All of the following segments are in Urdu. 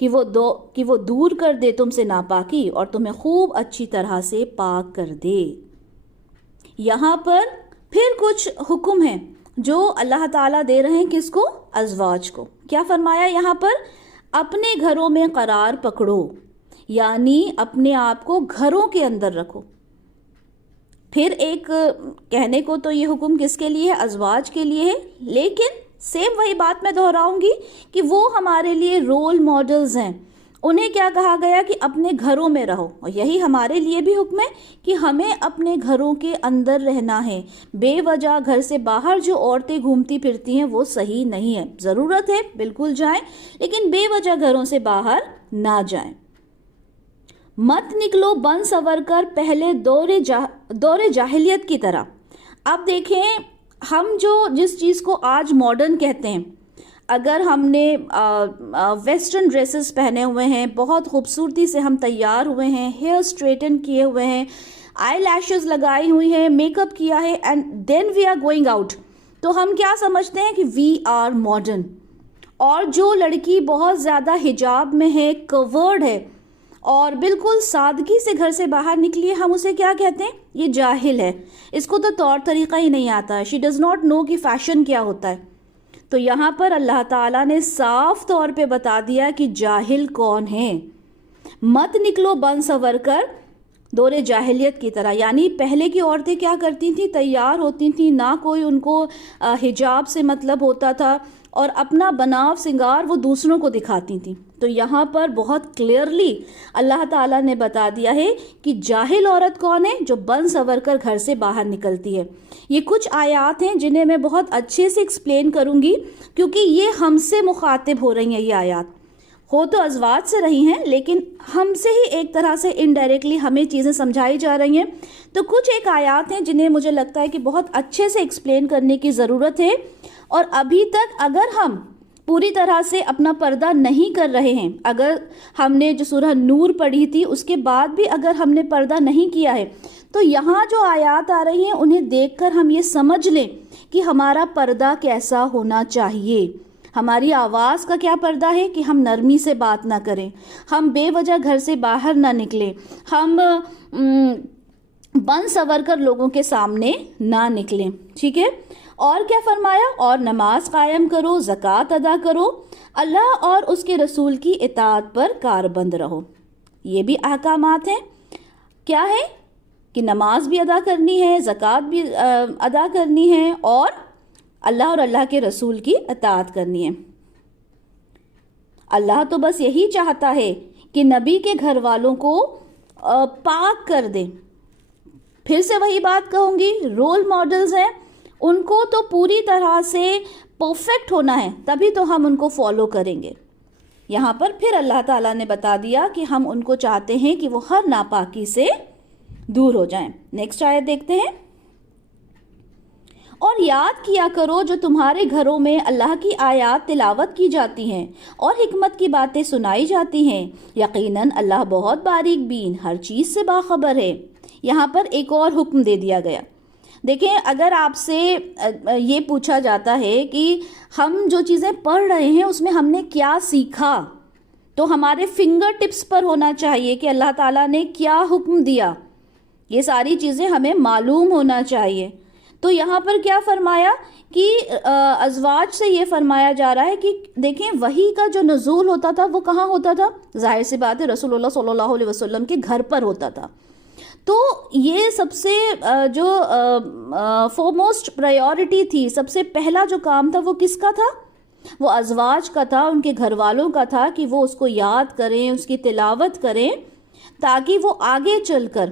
کہ وہ دور کر دے تم سے ناپاکی اور تمہیں خوب اچھی طرح سے پاک کر دے۔ یہاں پر پھر کچھ حکم ہیں جو اللہ تعالیٰ دے رہے ہیں کس کو؟ ازواج کو۔ کیا فرمایا یہاں پر؟ اپنے گھروں میں قرار پکڑو، یعنی اپنے آپ کو گھروں کے اندر رکھو۔ پھر ایک کہنے کو تو یہ حکم کس کے لیے ہے؟ ازواج کے لیے ہے، لیکن سیم وہی بات میں دہراؤں گی کہ وہ ہمارے لیے رول ماڈلز ہیں۔ انہیں کیا کہا گیا کہ اپنے گھروں میں رہو، اور یہی ہمارے لیے بھی حکم ہے کہ ہمیں اپنے گھروں کے اندر رہنا ہے۔ بے وجہ گھر سے باہر جو عورتیں گھومتی پھرتی ہیں وہ صحیح نہیں ہے۔ ضرورت ہے بالکل جائیں، لیکن بے وجہ گھروں سے باہر نہ جائیں۔ مت نکلو بن سور کر پہلے دور جاہلیت کی طرح۔ اب دیکھیں، ہم جس چیز کو آج ماڈرن کہتے ہیں، اگر ہم نے ویسٹرن ڈریسز پہنے ہوئے ہیں، بہت خوبصورتی سے ہم تیار ہوئے ہیں، ہیئر اسٹریٹن کیے ہوئے ہیں، آئی لیشز لگائی ہوئی ہیں، میک اپ کیا ہے، and then we are going out, تو ہم کیا سمجھتے ہیں کہ وی آر ماڈرن۔ اور جو لڑکی بہت زیادہ حجاب میں ہے، کورڈ ہے اور بالکل سادگی سے گھر سے باہر نکلی ہے، ہم اسے کیا کہتے ہیں؟ یہ جاہل ہے، اس کو تو طور طریقہ ہی نہیں آتا ہے، شی ڈز ناٹ نو کہ فیشن کیا ہوتا ہے۔ تو یہاں پر اللہ تعالیٰ نے صاف طور پہ بتا دیا کہ جاہل کون ہے۔ مت نکلو بن سور کر دور جاہلیت کی طرح، یعنی پہلے کی عورتیں کیا کرتی تھیں؟ تیار ہوتی تھیں، نہ کوئی ان کو حجاب سے مطلب ہوتا تھا، اور اپنا بناؤ سنگار وہ دوسروں کو دکھاتی تھیں۔ تو یہاں پر بہت کلیئرلی اللہ تعالیٰ نے بتا دیا ہے کہ جاہل عورت کون ہے؟ جو بن سور کر گھر سے باہر نکلتی ہے۔ یہ کچھ آیات ہیں جنہیں میں بہت اچھے سے ایکسپلین کروں گی، کیونکہ یہ ہم سے مخاطب ہو رہی ہیں۔ یہ آیات ہو تو ازواج سے رہی ہیں، لیکن ہم سے ہی ایک طرح سے انڈائریکٹلی ہمیں چیزیں سمجھائی جا رہی ہیں۔ تو کچھ ایک آیات ہیں جنہیں مجھے لگتا ہے کہ بہت اچھے سے ایکسپلین کرنے کی ضرورت ہے، اور ابھی تک اگر ہم پوری طرح سے اپنا پردہ نہیں کر رہے ہیں، اگر ہم نے جو سورہ نور پڑھی تھی اس کے بعد بھی اگر ہم نے پردہ نہیں کیا ہے، تو یہاں جو آیات آ رہی ہیں انہیں دیکھ کر ہم یہ سمجھ لیں کہ ہمارا پردہ کیسا ہونا چاہیے۔ ہماری آواز کا کیا پردہ ہے کہ ہم نرمی سے بات نہ کریں، ہم بے وجہ گھر سے باہر نہ نکلیں، ہم بن سور کر لوگوں کے سامنے نہ نکلیں، ٹھیک ہے۔ اور کیا فرمایا؟ اور نماز قائم کرو، زکوٰۃ ادا کرو، اللہ اور اس کے رسول کی اطاعت پر کاربند رہو۔ یہ بھی احکامات ہیں۔ کیا ہے؟ کہ نماز بھی ادا کرنی ہے، زکوٰۃ بھی ادا کرنی ہے، اور اللہ اور اللہ کے رسول کی اطاعت کرنی ہے۔ اللہ تو بس یہی چاہتا ہے کہ نبی کے گھر والوں کو پاک کر دے۔ پھر سے وہی بات کہوں گی، رول ماڈلز ہیں، ان کو تو پوری طرح سے پرفیکٹ ہونا ہے، تبھی تو ہم ان کو فالو کریں گے۔ یہاں پر پھر اللہ تعالیٰ نے بتا دیا کہ ہم ان کو چاہتے ہیں کہ وہ ہر ناپاکی سے دور ہو جائیں۔ نیکسٹ آیت دیکھتے ہیں۔ اور یاد کیا کرو جو تمہارے گھروں میں اللہ کی آیات تلاوت کی جاتی ہیں اور حکمت کی باتیں سنائی جاتی ہیں، یقیناً اللہ بہت باریک بین ہر چیز سے باخبر ہے۔ یہاں پر ایک اور حکم دے دیا گیا۔ دیکھیں، اگر آپ سے یہ پوچھا جاتا ہے کہ ہم جو چیزیں پڑھ رہے ہیں اس میں ہم نے کیا سیکھا، تو ہمارے فنگر ٹپس پر ہونا چاہیے کہ اللہ تعالیٰ نے کیا حکم دیا، یہ ساری چیزیں ہمیں معلوم ہونا چاہیے۔ تو یہاں پر کیا فرمایا کہ ازواج سے یہ فرمایا جا رہا ہے کہ دیکھیں، وحی کا جو نزول ہوتا تھا وہ کہاں ہوتا تھا؟ ظاہر سی بات ہے رسول اللہ صلی اللہ علیہ وسلم کے گھر پر ہوتا تھا۔ تو یہ سب سے جو فورموسٹ پرائیورٹی تھی، سب سے پہلا جو کام تھا وہ کس کا تھا؟ وہ ازواج کا تھا، ان کے گھر والوں کا تھا کہ وہ اس کو یاد کریں، اس کی تلاوت کریں، تاکہ وہ آگے چل کر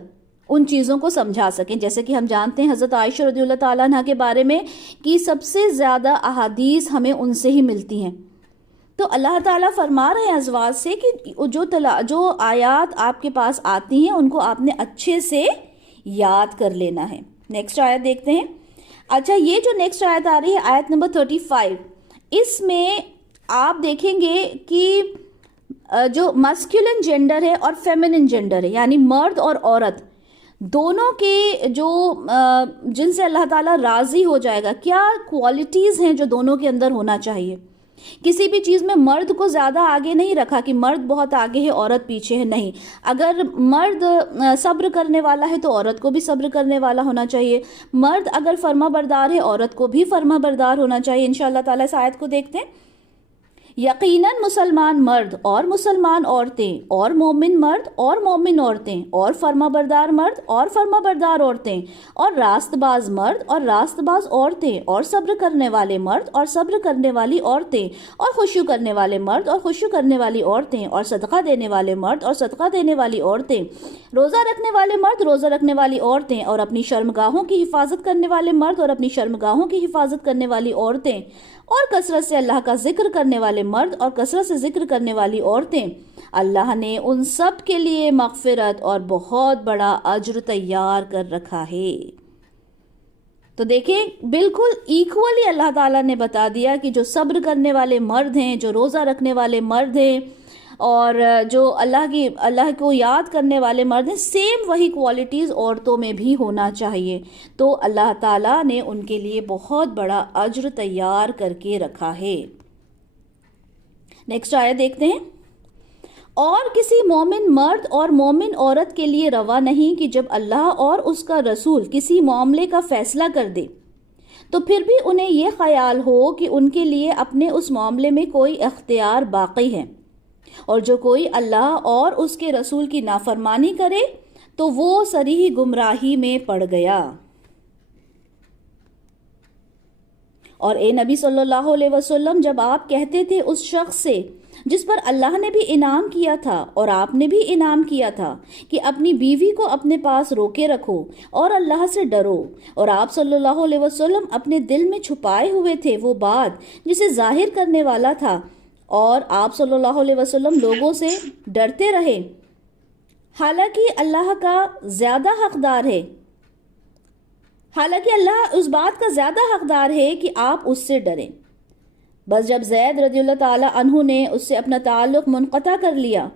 ان چیزوں کو سمجھا سکیں۔ جیسے کہ ہم جانتے ہیں حضرت عائشہ رضی اللہ تعالیٰ عنہ کے بارے میں کہ سب سے زیادہ احادیث ہمیں ان سے ہی ملتی ہیں۔ تو اللہ تعالیٰ فرما رہے ہیں ازواج سے کہ جو آیات آپ کے پاس آتی ہیں ان کو آپ نے اچھے سے یاد کر لینا ہے۔ نیکسٹ آیت دیکھتے ہیں۔ اچھا، یہ جو نیکسٹ آیت آ رہی ہے، آیت نمبر 35، اس میں آپ دیکھیں گے کہ جو مسکولن جینڈر ہے اور فیمنن جینڈر ہے، یعنی مرد اور عورت دونوں کے جو جن سے اللہ تعالیٰ راضی ہو جائے گا، کیا کوالٹیز ہیں جو دونوں کے اندر ہونا چاہیے۔ کسی بھی چیز میں مرد کو زیادہ آگے نہیں رکھا کہ مرد بہت آگے ہے عورت پیچھے ہے، نہیں. اگر مرد صبر کرنے والا ہے تو عورت کو بھی صبر کرنے والا ہونا چاہیے. مرد اگر فرما بردار ہے عورت کو بھی فرما بردار ہونا چاہیے. انشاءاللہ تعالیٰ اس آیت کو دیکھتے ہیں. یقیناً مسلمان مرد اور مسلمان عورتیں اور مومن مرد اور مومن عورتیں اور فرما بردار مرد اور فرما بردار عورتیں اور راست باز مرد اور راست باز عورتیں اور صبر کرنے والے مرد اور صبر کرنے والی عورتیں اور خشوع کرنے والے مرد اور خشوع کرنے والی عورتیں اور صدقہ دینے والے مرد اور صدقہ دینے والی عورتیں، روزہ رکھنے والے مرد، روزہ رکھنے والی عورتیں اور اپنی شرمگاہوں کی حفاظت کرنے والے مرد اور اپنی شرمگاہوں کی حفاظت کرنے والی عورتیں اور کثرت سے اللہ کا ذکر کرنے والے مرد اور کثرت سے ذکر کرنے والی عورتیں. اللہ نے ان سب کے لیے مغفرت اور بہت بڑا اجر تیار کر رکھا ہے. تو دیکھیں بالکل ایکولی اللہ تعالیٰ نے بتا دیا کہ جو صبر کرنے والے مرد ہیں، جو روزہ رکھنے والے مرد ہیں اور جو اللہ کو یاد کرنے والے مرد ہیں، سیم وہی کوالٹیز عورتوں میں بھی ہونا چاہیے. تو اللہ تعالیٰ نے ان کے لیے بہت بڑا اجر تیار کر کے رکھا ہے. نیکسٹ آیت دیکھتے ہیں. اور کسی مومن مرد اور مومن عورت کے لیے روا نہیں کہ جب اللہ اور اس کا رسول کسی معاملے کا فیصلہ کر دے تو پھر بھی انہیں یہ خیال ہو کہ ان کے لیے اپنے اس معاملے میں کوئی اختیار باقی ہے، اور جو کوئی اللہ اور اس کے رسول کی نافرمانی کرے تو وہ صریح گمراہی میں پڑ گیا. اور اے نبی صلی اللہ علیہ وسلم، جب آپ کہتے تھے اس شخص سے جس پر اللہ نے بھی انعام کیا تھا اور آپ نے بھی انعام کیا تھا کہ اپنی بیوی کو اپنے پاس روکے رکھو اور اللہ سے ڈرو، اور آپ صلی اللہ علیہ وسلم اپنے دل میں چھپائے ہوئے تھے وہ بات جسے ظاہر کرنے والا تھا، اور آپ صلی اللہ علیہ وسلم لوگوں سے ڈرتے رہے، حالانکہ اللہ کا زیادہ حقدار ہے، حالانکہ اللہ اس بات کا زیادہ حقدار ہے کہ آپ اس سے ڈریں. بس جب زید رضی اللہ تعالی عنہ نے اس سے اپنا تعلق منقطع کر لیا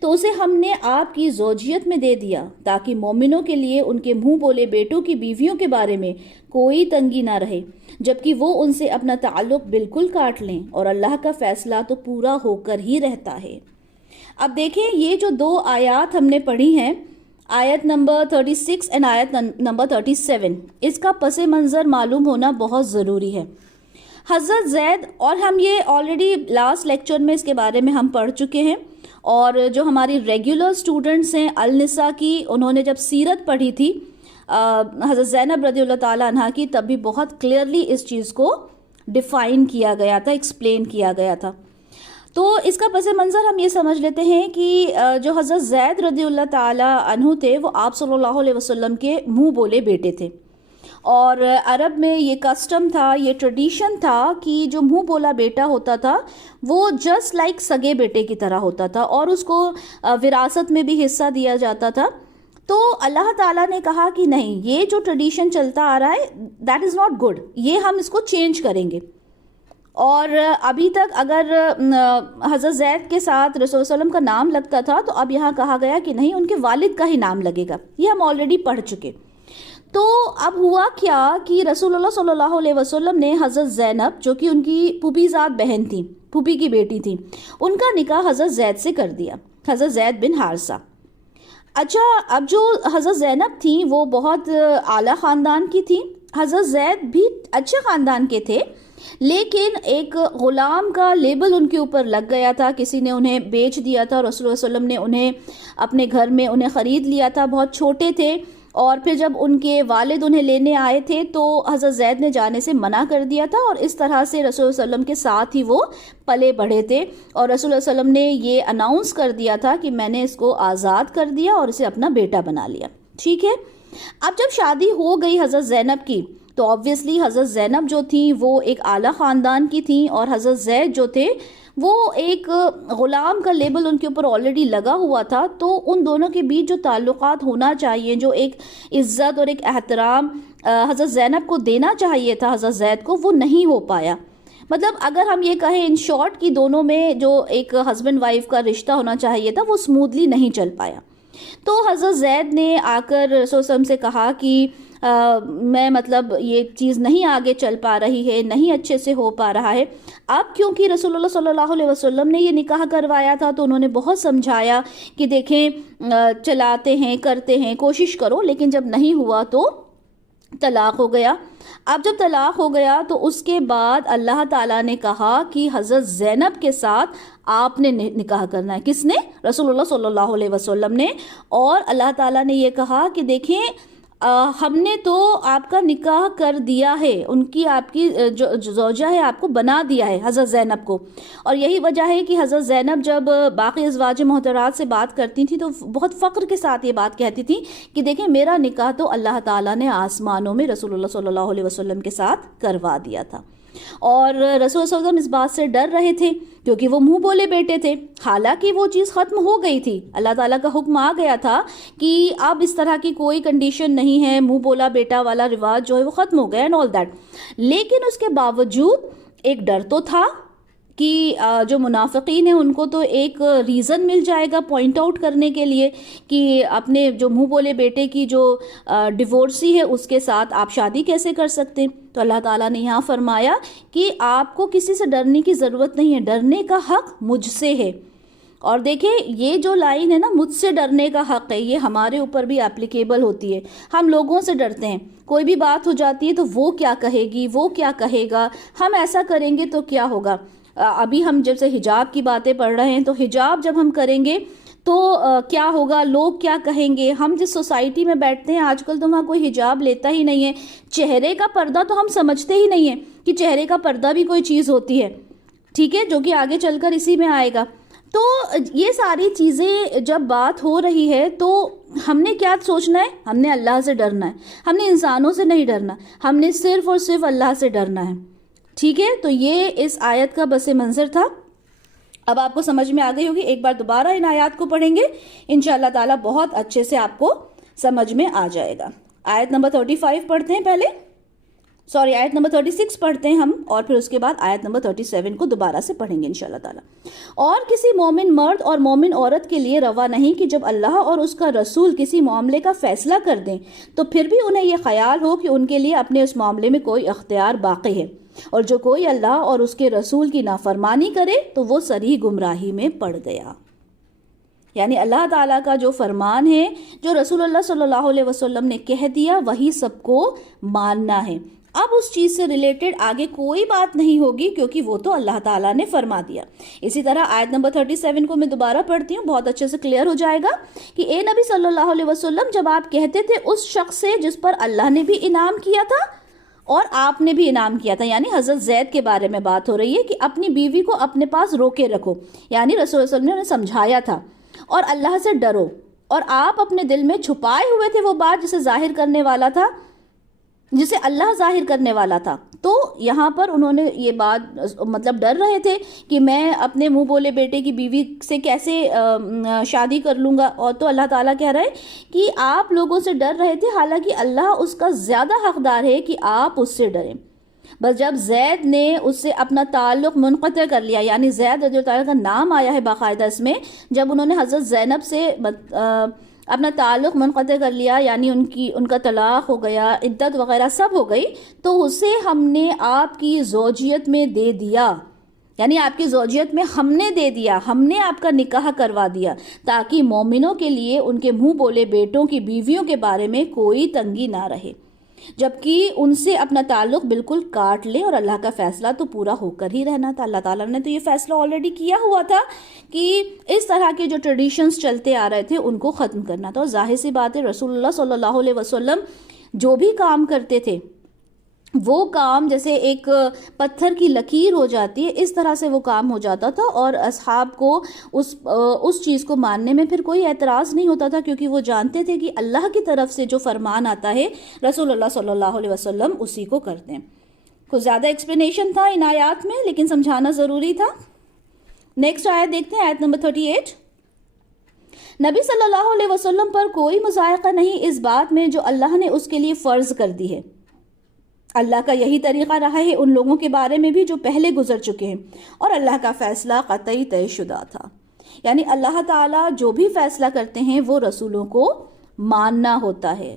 تو اسے ہم نے آپ کی زوجیت میں دے دیا تاکہ مومنوں کے لیے ان کے منہ بولے بیٹوں کی بیویوں کے بارے میں کوئی تنگی نہ رہے، جبکہ وہ ان سے اپنا تعلق بالکل کاٹ لیں، اور اللہ کا فیصلہ تو پورا ہو کر ہی رہتا ہے. اب دیکھیں یہ جو دو آیات ہم نے پڑھی ہیں، آیت نمبر 36 اور آیت نمبر 37، اس کا پس منظر معلوم ہونا بہت ضروری ہے. حضرت زید، اور ہم یہ آلریڈی لاسٹ لیکچر میں اس کے بارے میں ہم پڑھ چکے ہیں، اور جو ہماری ریگولر سٹوڈنٹس ہیں النساء کی، انہوں نے جب سیرت پڑھی تھی حضرت زینب رضی اللہ تعالیٰ عنہ کی، تب بھی بہت کلیئرلی اس چیز کو ڈیفائن کیا گیا تھا، ایکسپلین کیا گیا تھا. تو اس کا پس منظر ہم یہ سمجھ لیتے ہیں کہ جو حضرت زید رضی اللہ تعالیٰ عنہ تھے وہ آپ صلی اللہ علیہ وسلم کے منہ بولے بیٹے تھے، اور عرب میں یہ کسٹم تھا، یہ ٹریڈیشن تھا کہ جو منہ بولا بیٹا ہوتا تھا وہ جسٹ لائک سگے بیٹے کی طرح ہوتا تھا، اور اس کو وراثت میں بھی حصہ دیا جاتا تھا. تو اللہ تعالیٰ نے کہا کہ نہیں، یہ جو ٹریڈیشن چلتا آ رہا ہے دیٹ از ناٹ گڈ، یہ ہم اس کو چینج کریں گے. اور ابھی تک اگر حضرت زید کے ساتھ رسول اللہ علیہ وسلم کا نام لگتا تھا تو اب یہاں کہا گیا کہ نہیں، ان کے والد کا ہی نام لگے گا. یہ ہم آلریڈی پڑھ چکے. تو اب ہوا کیا کہ رسول اللہ صلی اللہ علیہ وسلم نے حضرت زینب، جو کہ ان کی پھوپھی زاد بہن تھی، پھوپھی کی بیٹی تھی، ان کا نکاح حضرت زید سے کر دیا، حضرت زید بن حارثہ. اچھا، اب جو حضرت زینب تھیں وہ بہت اعلیٰ خاندان کی تھیں، حضرت زید بھی اچھے خاندان کے تھے، لیکن ایک غلام کا لیبل ان کے اوپر لگ گیا تھا. کسی نے انہیں بیچ دیا تھا، رسول اللہ صلی اللہ علیہ وسلم نے انہیں اپنے گھر میں انہیں خرید لیا تھا، بہت چھوٹے تھے. اور پھر جب ان کے والد انہیں لینے آئے تھے تو حضرت زید نے جانے سے منع کر دیا تھا، اور اس طرح سے رسول اللہ علیہ وسلم کے ساتھ ہی وہ پلے بڑھے تھے. اور رسول اللہ علیہ وسلم نے یہ اناؤنس کر دیا تھا کہ میں نے اس کو آزاد کر دیا اور اسے اپنا بیٹا بنا لیا. ٹھیک ہے، اب جب شادی ہو گئی حضرت زینب کی تو آبویسلی حضرت زینب جو تھیں وہ ایک اعلیٰ خاندان کی تھیں، اور حضرت زید جو تھے وہ ایک غلام کا لیبل ان کے اوپر آلریڈی لگا ہوا تھا. تو ان دونوں کے بیچ جو تعلقات ہونا چاہیے، جو ایک عزت اور ایک احترام حضرت زینب کو دینا چاہیے تھا حضرت زید کو، وہ نہیں ہو پایا. مطلب اگر ہم یہ کہیں ان شارٹ کہ دونوں میں جو ایک ہسبینڈ وائف کا رشتہ ہونا چاہیے تھا وہ اسموتھلی نہیں چل پایا. تو حضرت زید نے آ کر رسول اللہ علیہ وسلم سے کہا کہ میں مطلب یہ چیز نہیں آگے چل پا رہی ہے، نہیں اچھے سے ہو پا رہا ہے. اب کیونکہ رسول اللہ صلی اللہ علیہ وسلم نے یہ نکاح کروایا تھا تو انہوں نے بہت سمجھایا کہ دیکھیں چلاتے ہیں، کرتے ہیں، کوشش کرو، لیکن جب نہیں ہوا تو طلاق ہو گیا. اب جب طلاق ہو گیا تو اس کے بعد اللہ تعالیٰ نے کہا کہ حضرت زینب کے ساتھ آپ نے نکاح کرنا ہے. کس نے؟ رسول اللہ صلی اللہ علیہ وسلم نے. اور اللہ تعالیٰ نے یہ کہا کہ دیکھیں ہم نے تو آپ کا نکاح کر دیا ہے، ان کی آپ کی جو زوجہ ہے آپ کو بنا دیا ہے، حضرت زینب کو. اور یہی وجہ ہے کہ حضرت زینب جب باقی ازواج محترات سے بات کرتی تھیں تو بہت فخر کے ساتھ یہ بات کہتی تھیں کہ دیکھیں میرا نکاح تو اللہ تعالیٰ نے آسمانوں میں رسول اللہ صلی اللہ علیہ وسلم کے ساتھ کروا دیا تھا. اور رسول اللہ صلی اللہ علیہ وسلم اس بات سے ڈر رہے تھے کیونکہ وہ منہ بولے بیٹے تھے. حالانکہ وہ چیز ختم ہو گئی تھی، اللہ تعالیٰ کا حکم آ گیا تھا کہ اب اس طرح کی کوئی کنڈیشن نہیں ہے، منہ بولا بیٹا والا رواج جو ہے وہ ختم ہو گیا اینڈ آل دیٹ. لیکن اس کے باوجود ایک ڈر تو تھا کہ جو منافقین ہیں ان کو تو ایک ریزن مل جائے گا پوائنٹ آؤٹ کرنے کے لیے کہ اپنے جو منہ بولے بیٹے کی جو ڈیورسی ہے اس کے ساتھ آپ شادی کیسے کر سکتے ہیں. تو اللہ تعالیٰ نے یہاں فرمایا کہ آپ کو کسی سے ڈرنے کی ضرورت نہیں ہے، ڈرنے کا حق مجھ سے ہے. اور دیکھیں یہ جو لائن ہے نا، مجھ سے ڈرنے کا حق ہے، یہ ہمارے اوپر بھی اپلیکیبل ہوتی ہے. ہم لوگوں سے ڈرتے ہیں، کوئی بھی بات ہو جاتی ہے تو وہ کیا کہے گی، وہ کیا کہے گا، ہم ایسا کریں گے تو کیا ہوگا. ابھی ہم جب سے حجاب کی باتیں پڑھ رہے ہیں تو حجاب جب ہم کریں گے تو کیا ہوگا، لوگ کیا کہیں گے. ہم جس سوسائٹی میں بیٹھتے ہیں آج کل تو وہاں کوئی حجاب لیتا ہی نہیں ہے. چہرے کا پردہ تو ہم سمجھتے ہی نہیں ہیں کہ چہرے کا پردہ بھی کوئی چیز ہوتی ہے، ٹھیک ہے، جو کہ آگے چل کر اسی میں آئے گا. تو یہ ساری چیزیں جب بات ہو رہی ہے تو ہم نے کیا سوچنا ہے؟ ہم نے اللہ سے ڈرنا ہے، ہم نے انسانوں سے نہیں ڈرنا، ہم نے صرف اور صرف اللہ سے ڈرنا ہے. ٹھیک ہے، تو یہ اس آیت کا پس منظر تھا. اب آپ کو سمجھ میں آ گئی ہوگی. ایک بار دوبارہ ان آیات کو پڑھیں گے انشاءاللہ تعالیٰ بہت اچھے سے آپ کو سمجھ میں آ جائے گا. آیت نمبر 35 پڑھتے ہیں پہلے، آیت نمبر 36 پڑھتے ہیں ہم، اور پھر اس کے بعد آیت نمبر 37 کو دوبارہ سے پڑھیں گے انشاءاللہ تعالیٰ. اور کسی مومن مرد اور مومن عورت کے لیے روا نہیں کہ جب اللہ اور اس کا رسول کسی معاملے کا فیصلہ کر دیں تو پھر بھی انہیں یہ خیال ہو کہ ان کے لیے اپنے اس معاملے میں کوئی اختیار باقی ہے، اور جو کوئی اللہ اور اس کے رسول کی نافرمانی کرے تو وہ صریح گمراہی میں پڑ گیا. یعنی اللہ تعالیٰ کا جو فرمان ہے، جو رسول اللہ صلی اللہ علیہ وسلم نے کہہ دیا، وہی سب کو ماننا ہے. اب اس چیز سے ریلیٹڈ آگے کوئی بات نہیں ہوگی کیونکہ وہ تو اللہ تعالیٰ نے فرما دیا. اسی طرح آیت نمبر 37 کو میں دوبارہ پڑھتی ہوں، بہت اچھے سے کلیئر ہو جائے گا کہ اے نبی صلی اللہ علیہ وسلم، جب آپ کہتے تھے اس شخص سے جس پر اللہ نے بھی انعام کیا تھا اور آپ نے بھی انعام کیا تھا، یعنی حضرت زید کے بارے میں بات ہو رہی ہے کہ اپنی بیوی کو اپنے پاس روکے رکھو، یعنی رسول اللہ صلی اللہ علیہ وسلم نے انہیں سمجھایا تھا، اور اللہ سے ڈرو، اور آپ اپنے دل میں چھپائے ہوئے تھے وہ بات جسے ظاہر کرنے والا تھا، جسے اللہ ظاہر کرنے والا تھا. تو یہاں پر انہوں نے یہ بات مطلب ڈر رہے تھے کہ میں اپنے منہ بولے بیٹے کی بیوی سے کیسے شادی کر لوں گا. اور تو اللہ تعالیٰ کہہ رہے ہیں کہ آپ لوگوں سے ڈر رہے تھے، حالانکہ اللہ اس کا زیادہ حقدار ہے کہ آپ اس سے ڈریں. بس جب زید نے اس سے اپنا تعلق منقطع کر لیا، یعنی زید رضی اللہ عنہ کا نام آیا ہے باقاعدہ اس میں، جب انہوں نے حضرت زینب سے اپنا تعلق منقطع کر لیا، یعنی ان کا طلاق ہو گیا، عدت وغیرہ سب ہو گئی، تو اسے ہم نے آپ کی زوجیت میں دے دیا، یعنی آپ کی زوجیت میں ہم نے دے دیا، ہم نے آپ کا نکاح کروا دیا، تاکہ مومنوں کے لیے ان کے منہ بولے بیٹوں کی بیویوں کے بارے میں کوئی تنگی نہ رہے، جبکہ ان سے اپنا تعلق بالکل کاٹ لے. اور اللہ کا فیصلہ تو پورا ہو کر ہی رہنا تھا. اللہ تعالیٰ نے تو یہ فیصلہ آلریڈی کیا ہوا تھا کہ اس طرح کے جو ٹریڈیشنز چلتے آ رہے تھے ان کو ختم کرنا تھا. اور ظاہر سی بات ہے رسول اللہ صلی اللہ علیہ وسلم جو بھی کام کرتے تھے وہ کام جیسے ایک پتھر کی لکیر ہو جاتی ہے، اس طرح سے وہ کام ہو جاتا تھا، اور اصحاب کو اس چیز کو ماننے میں پھر کوئی اعتراض نہیں ہوتا تھا، کیونکہ وہ جانتے تھے کہ اللہ کی طرف سے جو فرمان آتا ہے رسول اللہ صلی اللہ علیہ وسلم اسی کو کرتے ہیں. کچھ زیادہ ایکسپلینیشن تھا ان آیات میں، لیکن سمجھانا ضروری تھا. نیکسٹ آیت دیکھتے ہیں، آیت نمبر 38. نبی صلی اللہ علیہ وسلم پر کوئی مضائقہ نہیں اس بات میں جو اللہ نے اس کے لیے فرض کر دی ہے. اللہ کا یہی طریقہ رہا ہے ان لوگوں کے بارے میں بھی جو پہلے گزر چکے ہیں، اور اللہ کا فیصلہ قطعی طے شدہ تھا. یعنی اللہ تعالیٰ جو بھی فیصلہ کرتے ہیں وہ رسولوں کو ماننا ہوتا ہے.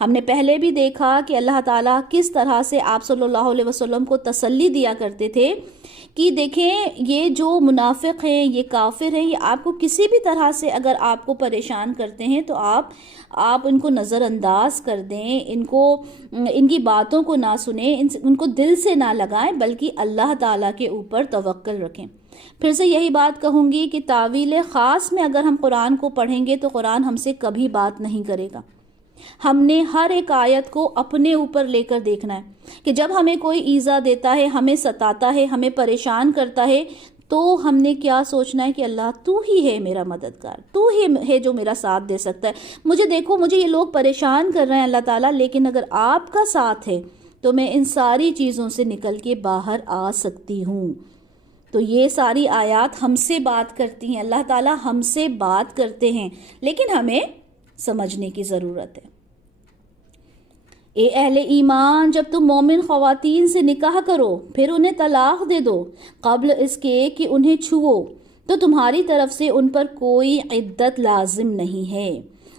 ہم نے پہلے بھی دیکھا کہ اللہ تعالیٰ کس طرح سے آپ صلی اللہ علیہ وسلم کو تسلی دیا کرتے تھے کہ دیکھیں یہ جو منافق ہیں، یہ کافر ہیں، یہ آپ کو کسی بھی طرح سے اگر آپ کو پریشان کرتے ہیں تو آپ ان کو نظر انداز کر دیں، ان کی باتوں کو نہ سنیں، ان کو دل سے نہ لگائیں، بلکہ اللہ تعالیٰ کے اوپر توکل رکھیں۔ پھر سے یہی بات کہوں گی کہ تعویل خاص میں اگر ہم قرآن کو پڑھیں گے تو قرآن ہم سے کبھی بات نہیں کرے گا۔ ہم نے ہر ایک آیت کو اپنے اوپر لے کر دیکھنا ہے کہ جب ہمیں کوئی ایذا دیتا ہے، ہمیں ستاتا ہے، ہمیں پریشان کرتا ہے، تو ہم نے کیا سوچنا ہے کہ اللہ تو ہی ہے میرا مددگار، تو ہی ہے جو میرا ساتھ دے سکتا ہے۔ مجھے دیکھو، مجھے یہ لوگ پریشان کر رہے ہیں اللہ تعالیٰ، لیکن اگر آپ کا ساتھ ہے تو میں ان ساری چیزوں سے نکل کے باہر آ سکتی ہوں۔ تو یہ ساری آیات ہم سے بات کرتی ہیں، اللہ تعالیٰ ہم سے بات کرتے ہیں، لیکن ہمیں سمجھنے کی ضرورت ہے۔ اے اہل ایمان، جب تم مومن خواتین سے نکاح کرو پھر انہیں طلاق دے دو قبل اس کے کہ انہیں چھوؤ، تو تمہاری طرف سے ان پر کوئی عدت لازم نہیں ہے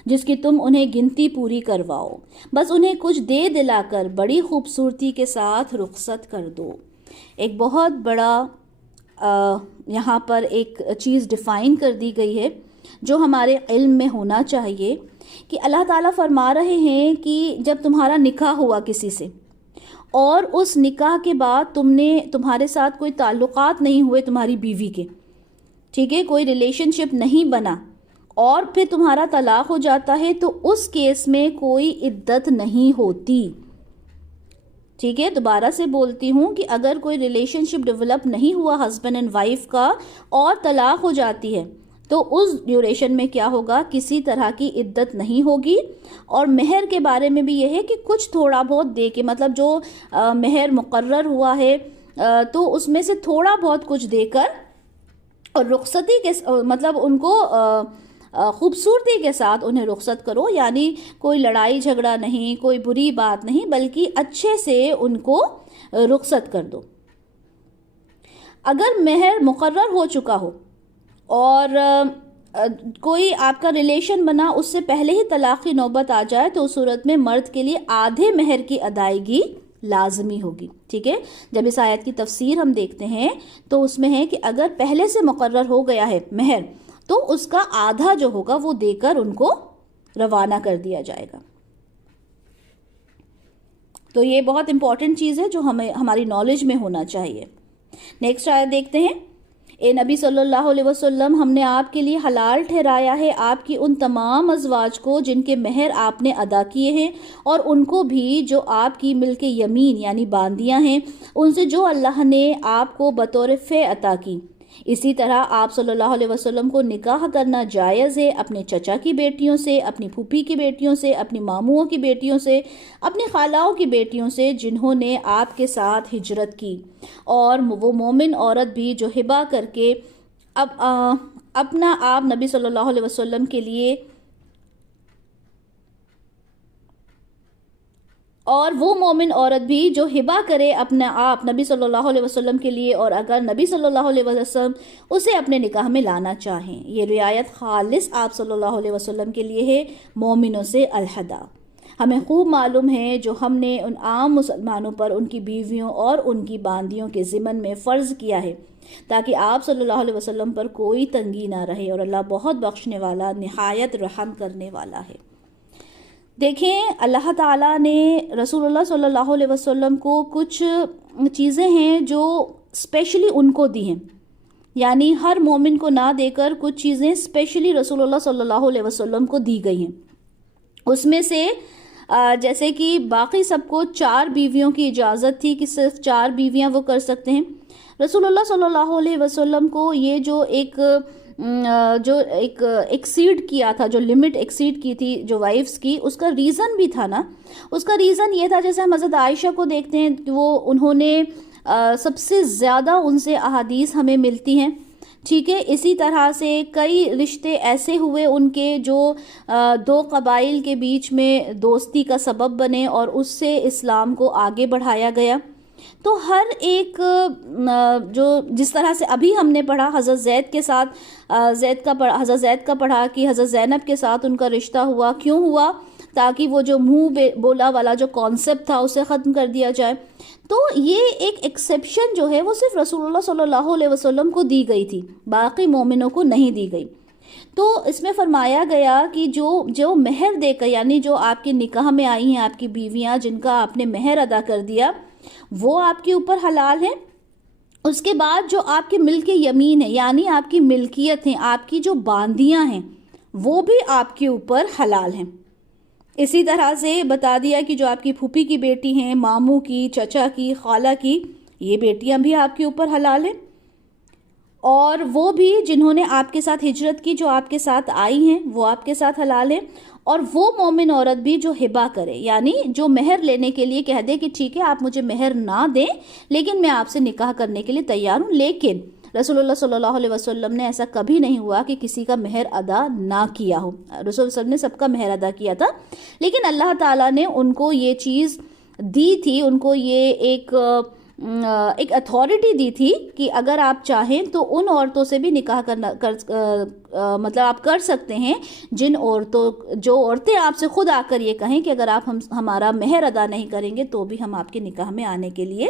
جس کی تم انہیں گنتی پوری کرواؤ، بس انہیں کچھ دے دلا کر بڑی خوبصورتی کے ساتھ رخصت کر دو۔ ایک بہت بڑا یہاں پر ایک چیز ڈیفائن کر دی گئی ہے جو ہمارے علم میں ہونا چاہیے، کہ اللہ تعالیٰ فرما رہے ہیں کہ جب تمہارا نکاح ہوا کسی سے اور اس نکاح کے بعد تمہارے ساتھ کوئی تعلقات نہیں ہوئے تمہاری بیوی کے، ٹھیک ہے، کوئی ریلیشن شپ نہیں بنا، اور پھر تمہارا طلاق ہو جاتا ہے، تو اس کیس میں کوئی عدت نہیں ہوتی۔ ٹھیک ہے، دوبارہ سے بولتی ہوں کہ اگر کوئی ریلیشن شپ ڈیولپ نہیں ہوا ہسبینڈ اینڈ وائف کا اور طلاق ہو جاتی ہے تو اس ڈیوریشن میں کیا ہوگا، کسی طرح کی عدت نہیں ہوگی۔ اور مہر کے بارے میں بھی یہ ہے کہ کچھ تھوڑا بہت دے کے، مطلب جو مہر مقرر ہوا ہے تو اس میں سے تھوڑا بہت کچھ دے کر اور رخصتی کے مطلب ان کو خوبصورتی کے ساتھ انہیں رخصت کرو، یعنی کوئی لڑائی جھگڑا نہیں، کوئی بری بات نہیں، بلکہ اچھے سے ان کو رخصت کر دو۔ اگر مہر مقرر ہو چکا ہو اور کوئی آپ کا ریلیشن بنا، اس سے پہلے ہی طلاق کی نوبت آ جائے تو اس صورت میں مرد کے لیے آدھے مہر کی ادائیگی لازمی ہوگی۔ ٹھیک ہے، جب اس آیت کی تفسیر ہم دیکھتے ہیں تو اس میں ہے کہ اگر پہلے سے مقرر ہو گیا ہے مہر تو اس کا آدھا جو ہوگا وہ دے کر ان کو روانہ کر دیا جائے گا۔ تو یہ بہت امپورٹنٹ چیز ہے جو ہماری نالج میں ہونا چاہیے۔ نیکسٹ آیت دیکھتے ہیں۔ اے نبی صلی اللہ علیہ وسلم، ہم نے آپ کے لیے حلال ٹھہرایا ہے آپ کی ان تمام ازواج کو جن کے مہر آپ نے ادا کیے ہیں، اور ان کو بھی جو آپ کی ملک یمین یعنی باندیاں ہیں، ان سے جو اللہ نے آپ کو بطور فے عطا کی۔ اسی طرح آپ صلی اللہ علیہ وسلم کو نکاح کرنا جائز ہے اپنے چچا کی بیٹیوں سے، اپنی پھوپھی کی بیٹیوں سے، اپنی ماموؤں کی بیٹیوں سے، اپنی خالاؤں کی بیٹیوں سے جنہوں نے آپ کے ساتھ ہجرت کی، اور وہ مومن عورت بھی جو ہبہ کر کے اپنا آپ نبی صلی اللہ علیہ وسلم کے لیے، اور وہ مومن عورت بھی جو ہبہ کرے اپنا آپ نبی صلی اللہ علیہ وسلم کے لیے، اور اگر نبی صلی اللہ علیہ وسلم اسے اپنے نکاح میں لانا چاہیں۔ یہ رعایت خالص آپ صلی اللہ علیہ وسلم کے لیے ہے، مومنوں سے علیحدہ۔ ہمیں خوب معلوم ہے جو ہم نے ان عام مسلمانوں پر ان کی بیویوں اور ان کی باندیوں کے ضمن میں فرض کیا ہے تاکہ آپ صلی اللہ علیہ وسلم پر کوئی تنگی نہ رہے، اور اللہ بہت بخشنے والا، نہایت رحم کرنے والا ہے۔ دیکھیں، اللہ تعالیٰ نے رسول اللہ صلی اللہ علیہ وسلم کو کچھ چیزیں ہیں جو اسپیشلی ان کو دی ہیں، یعنی ہر مومن کو نہ دے کر کچھ چیزیں اسپیشلی رسول اللہ صلی اللہ علیہ وسلم کو دی گئی ہیں۔ اس میں سے جیسے کہ باقی سب کو 4 بیویوں کی اجازت تھی کہ صرف 4 بیویاں وہ کر سکتے ہیں، رسول اللہ صلی اللہ علیہ وسلم کو یہ جو ایک ایکسیڈ کیا تھا، جو لمٹ ایکسیڈ کی تھی جو وائفز کی، اس کا ریزن بھی تھا نا، اس کا ریزن یہ تھا، جیسے ہم حضرت عائشہ کو دیکھتے ہیں کہ انہوں نے سب سے زیادہ ان سے احادیث ہمیں ملتی ہیں، ٹھیک ہے، اسی طرح سے کئی رشتے ایسے ہوئے ان کے جو 2 قبائل کے بیچ میں دوستی کا سبب بنے اور اس سے اسلام کو آگے بڑھایا گیا۔ تو ہر ایک جو جس طرح سے ابھی ہم نے پڑھا حضرت زید کے ساتھ حضرت زید کا پڑھا کہ حضرت زینب کے ساتھ ان کا رشتہ ہوا، کیوں ہوا؟ تاکہ وہ جو منہ بولا والا جو کانسیپٹ تھا اسے ختم کر دیا جائے. تو یہ ایک ایکسیپشن جو ہے وہ صرف رسول اللہ صلی اللہ علیہ وسلم کو دی گئی تھی, باقی مومنوں کو نہیں دی گئی. تو اس میں فرمایا گیا کہ جو مہر دے کر, یعنی جو آپ کے نکاح میں آئی ہیں آپ کی بیویاں جن کا آپ نے مہر ادا کر دیا, وہ آپ کے اوپر حلال ہیں. اس کے بعد جو آپ کی ملک یمین ہے, یعنی آپ کی ملکیت ہیں, آپ کی جو باندیاں ہیں, وہ بھی آپ کے اوپر حلال ہیں. اسی طرح سے بتا دیا کہ جو آپ کی پھوپھی کی بیٹی ہیں, ماموں کی, چچا کی, خالہ کی, یہ بیٹیاں بھی آپ کے اوپر حلال ہیں. اور وہ بھی جنہوں نے آپ کے ساتھ ہجرت کی, جو آپ کے ساتھ آئی ہیں, وہ آپ کے ساتھ حلال ہیں. اور وہ مومن عورت بھی جو ہبہ کرے, یعنی جو مہر لینے کے لیے کہہ دے کہ ٹھیک ہے آپ مجھے مہر نہ دیں لیکن میں آپ سے نکاح کرنے کے لیے تیار ہوں. لیکن رسول اللہ صلی اللہ علیہ وسلم نے ایسا کبھی نہیں ہوا کہ کسی کا مہر ادا نہ کیا ہو. رسول اللہ صلی اللہ علیہ وسلم نے سب کا مہر ادا کیا تھا, لیکن اللہ تعالیٰ نے ان کو یہ چیز دی تھی, ان کو یہ ایک اتھارٹی دی تھی کہ اگر آپ چاہیں تو ان عورتوں سے بھی نکاح مطلب آپ کر سکتے ہیں جو عورتیں آپ سے خود آ کر یہ کہیں کہ اگر آپ ہمارا مہر ادا نہیں کریں گے تو بھی ہم آپ کے نکاح میں آنے کے لیے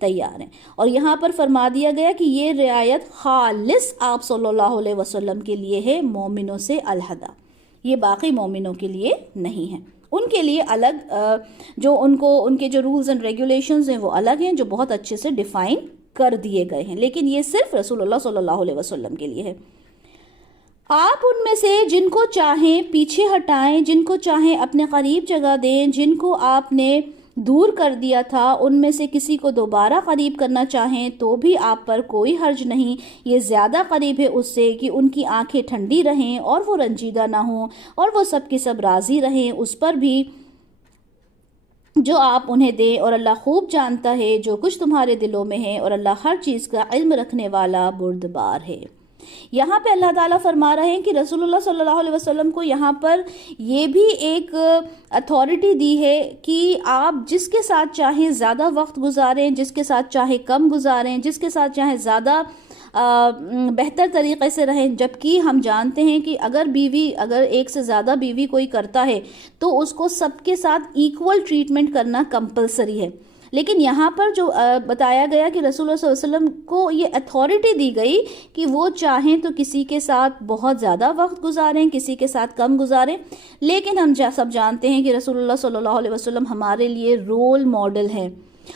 تیار ہیں. اور یہاں پر فرما دیا گیا کہ یہ رعایت خالص آپ صلی اللہ علیہ وسلم کے لیے ہے, مومنوں سے علیحدہ, یہ باقی مومنوں کے لیے نہیں ہے. ان کے لیے الگ جو ان کے جو رولز اینڈ ریگولیشنز ہیں وہ الگ ہیں, جو بہت اچھے سے ڈیفائن کر دیے گئے ہیں, لیکن یہ صرف رسول اللہ صلی اللہ علیہ وسلم کے لیے ہے. آپ ان میں سے جن کو چاہیں پیچھے ہٹائیں, جن کو چاہیں اپنے قریب جگہ دیں, جن کو آپ نے دور کر دیا تھا ان میں سے کسی کو دوبارہ قریب کرنا چاہیں تو بھی آپ پر کوئی حرج نہیں. یہ زیادہ قریب ہے اس سے کہ ان کی آنکھیں ٹھنڈی رہیں اور وہ رنجیدہ نہ ہوں, اور وہ سب کی سب راضی رہیں اس پر بھی جو آپ انہیں دیں. اور اللہ خوب جانتا ہے جو کچھ تمہارے دلوں میں ہے, اور اللہ ہر چیز کا علم رکھنے والا بردبار ہے. یہاں پہ اللہ تعالیٰ فرما رہے ہیں کہ رسول اللہ صلی اللہ علیہ وسلم کو یہاں پر یہ بھی ایک اتھارٹی دی ہے کہ آپ جس کے ساتھ چاہیں زیادہ وقت گزاریں, جس کے ساتھ چاہیں کم گزاریں, جس کے ساتھ چاہیں زیادہ بہتر طریقے سے رہیں. جبکہ ہم جانتے ہیں کہ اگر ایک سے زیادہ بیوی کوئی کرتا ہے تو اس کو سب کے ساتھ ایکول ٹریٹمنٹ کرنا کمپلسری ہے. لیکن یہاں پر جو بتایا گیا کہ رسول اللہ صلی اللہ علیہ وسلم کو یہ اتھارٹی دی گئی کہ وہ چاہیں تو کسی کے ساتھ بہت زیادہ وقت گزاریں, کسی کے ساتھ کم گزاریں. لیکن ہم سب جانتے ہیں کہ رسول اللہ صلی اللہ علیہ وسلم ہمارے لیے رول ماڈل ہیں.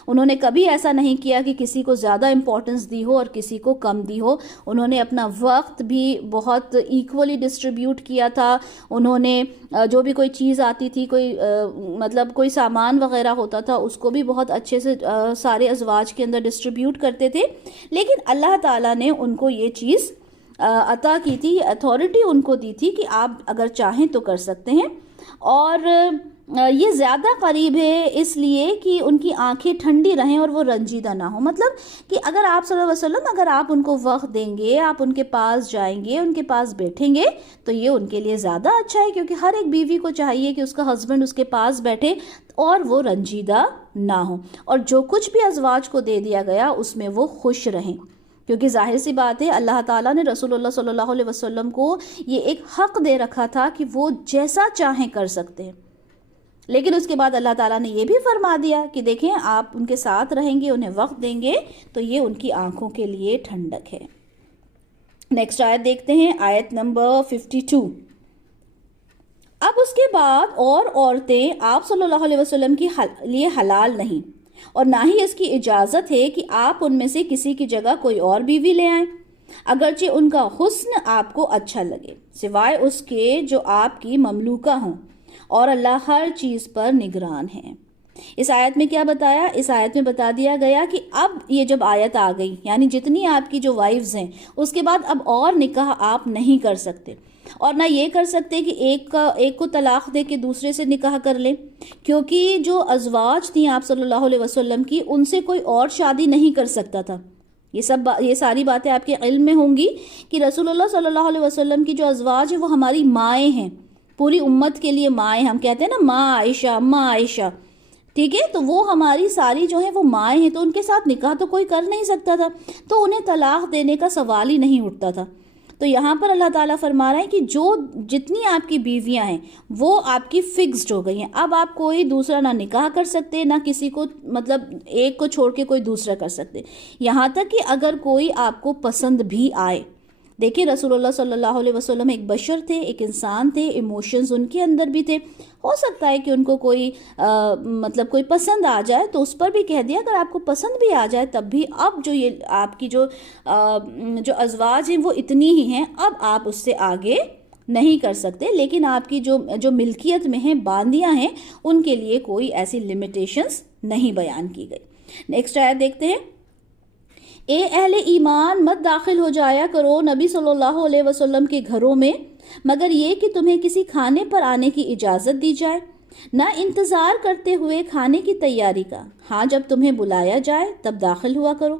انہوں نے کبھی ایسا نہیں کیا کہ کسی کو زیادہ امپورٹنس دی ہو اور کسی کو کم دی ہو. انہوں نے اپنا وقت بھی بہت ایکولی ڈسٹریبیوٹ کیا تھا. انہوں نے جو بھی کوئی چیز آتی تھی, کوئی سامان وغیرہ ہوتا تھا, اس کو بھی بہت اچھے سے سارے ازواج کے اندر ڈسٹریبیوٹ کرتے تھے. لیکن اللہ تعالیٰ نے ان کو یہ چیز عطا کی تھی, یہ اتھارٹی ان کو دی تھی کہ آپ اگر چاہیں تو کر سکتے ہیں. اور یہ زیادہ قریب ہے اس لیے کہ ان کی آنکھیں ٹھنڈی رہیں اور وہ رنجیدہ نہ ہوں. مطلب کہ اگر آپ صلی اللہ علیہ وسلم اگر آپ ان کو وقت دیں گے, آپ ان کے پاس جائیں گے, ان کے پاس بیٹھیں گے تو یہ ان کے لیے زیادہ اچھا ہے, کیونکہ ہر ایک بیوی کو چاہیے کہ اس کا ہسبینڈ اس کے پاس بیٹھے اور وہ رنجیدہ نہ ہوں, اور جو کچھ بھی ازواج کو دے دیا گیا اس میں وہ خوش رہیں. کیونکہ ظاہر سی بات ہے اللہ تعالیٰ نے رسول اللہ صلی اللہ علیہ وسلم کو یہ ایک حق دے رکھا تھا کہ وہ جیسا چاہیں کر سکتے ہیں. لیکن اس کے بعد اللہ تعالیٰ نے یہ بھی فرما دیا کہ دیکھیں آپ ان کے ساتھ رہیں گے, انہیں وقت دیں گے تو یہ ان کی آنکھوں کے لیے ٹھنڈک ہے. نیکسٹ آیت دیکھتے ہیں, آیت نمبر 52. اب اس کے بعد اور عورتیں آپ صلی اللہ علیہ وسلم کے لیے حلال نہیں, اور نہ ہی اس کی اجازت ہے کہ آپ ان میں سے کسی کی جگہ کوئی اور بیوی لے آئیں, اگرچہ ان کا حسن آپ کو اچھا لگے, سوائے اس کے جو آپ کی مملوکہ ہوں, اور اللہ ہر چیز پر نگران ہے. اس آیت میں کیا بتایا؟ اس آیت میں بتا دیا گیا کہ اب یہ جب آیت آ گئی, یعنی جتنی آپ کی جو وائفز ہیں اس کے بعد اب اور نکاح آپ نہیں کر سکتے, اور نہ یہ کر سکتے کہ ایک کو طلاق دے کے دوسرے سے نکاح کر لیں, کیونکہ جو ازواج تھیں آپ صلی اللہ علیہ وسلم کی ان سے کوئی اور شادی نہیں کر سکتا تھا. یہ ساری باتیں آپ کے علم میں ہوں گی کہ رسول اللہ صلی اللہ علیہ وسلم کی جو ازواج ہیں وہ ہماری مائیں ہیں, پوری امت کے لیے مائیں. ہم کہتے ہیں نا ماں عائشہ, اماں عائشہ, ٹھیک ہے, تو وہ ہماری ساری جو ہیں وہ مائیں ہیں, تو ان کے ساتھ نکاح تو کوئی کر نہیں سکتا تھا, تو انہیں طلاق دینے کا سوال ہی نہیں اٹھتا تھا. تو یہاں پر اللہ تعالیٰ فرما رہے ہیں کہ جتنی آپ کی بیویاں ہیں وہ آپ کی فکسڈ ہو گئی ہیں. اب آپ کوئی دوسرا نہ نکاح کر سکتے، نہ کسی کو مطلب ایک کو چھوڑ کے کوئی دوسرا کر سکتے. یہاں تک کہ اگر کوئی آپ کو پسند بھی آئے، دیکھیں رسول اللہ صلی اللہ علیہ وسلم ایک بشر تھے، ایک انسان تھے، ایموشنز ان کے اندر بھی تھے. ہو سکتا ہے کہ ان کو کوئی مطلب کوئی پسند آ جائے تو اس پر بھی کہہ دیا اگر آپ کو پسند بھی آ جائے تب بھی اب جو یہ آپ کی جو ازواج ہیں وہ اتنی ہی ہیں، اب آپ اس سے آگے نہیں کر سکتے. لیکن آپ کی جو ملکیت میں ہیں، باندیاں ہیں، ان کے لیے کوئی ایسی لمیٹیشنز نہیں بیان کی گئی. نیکسٹ آیت دیکھتے ہیں. اے اہل ایمان مت داخل ہو جایا کرو نبی صلی اللہ علیہ وسلم کے گھروں میں مگر یہ کہ تمہیں کسی کھانے پر آنے کی اجازت دی جائے، نہ انتظار کرتے ہوئے کھانے کی تیاری کا. ہاں جب تمہیں بلایا جائے تب داخل ہوا کرو،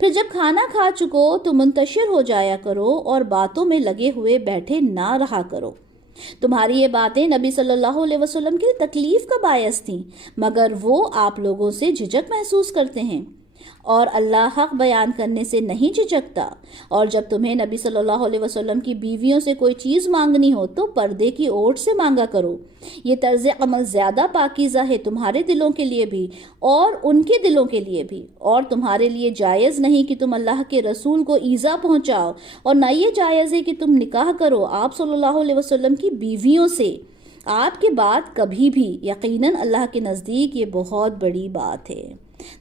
پھر جب کھانا کھا چکو تو منتشر ہو جایا کرو اور باتوں میں لگے ہوئے بیٹھے نہ رہا کرو. تمہاری یہ باتیں نبی صلی اللہ علیہ وسلم کے لیے تکلیف کا باعث تھیں مگر وہ آپ لوگوں سے جھجک محسوس کرتے ہیں اور اللہ حق بیان کرنے سے نہیں جھجکتا. اور جب تمہیں نبی صلی اللہ علیہ وسلم کی بیویوں سے کوئی چیز مانگنی ہو تو پردے کی اوٹ سے مانگا کرو. یہ طرز عمل زیادہ پاکیزہ ہے تمہارے دلوں کے لیے بھی اور ان کے دلوں کے لیے بھی. اور تمہارے لیے جائز نہیں کہ تم اللہ کے رسول کو ایذا پہنچاؤ، اور نہ یہ جائز ہے کہ تم نکاح کرو آپ صلی اللہ علیہ وسلم کی بیویوں سے آپ کی بات کبھی بھی. یقیناً اللہ کے نزدیک یہ بہت بڑی بات ہے.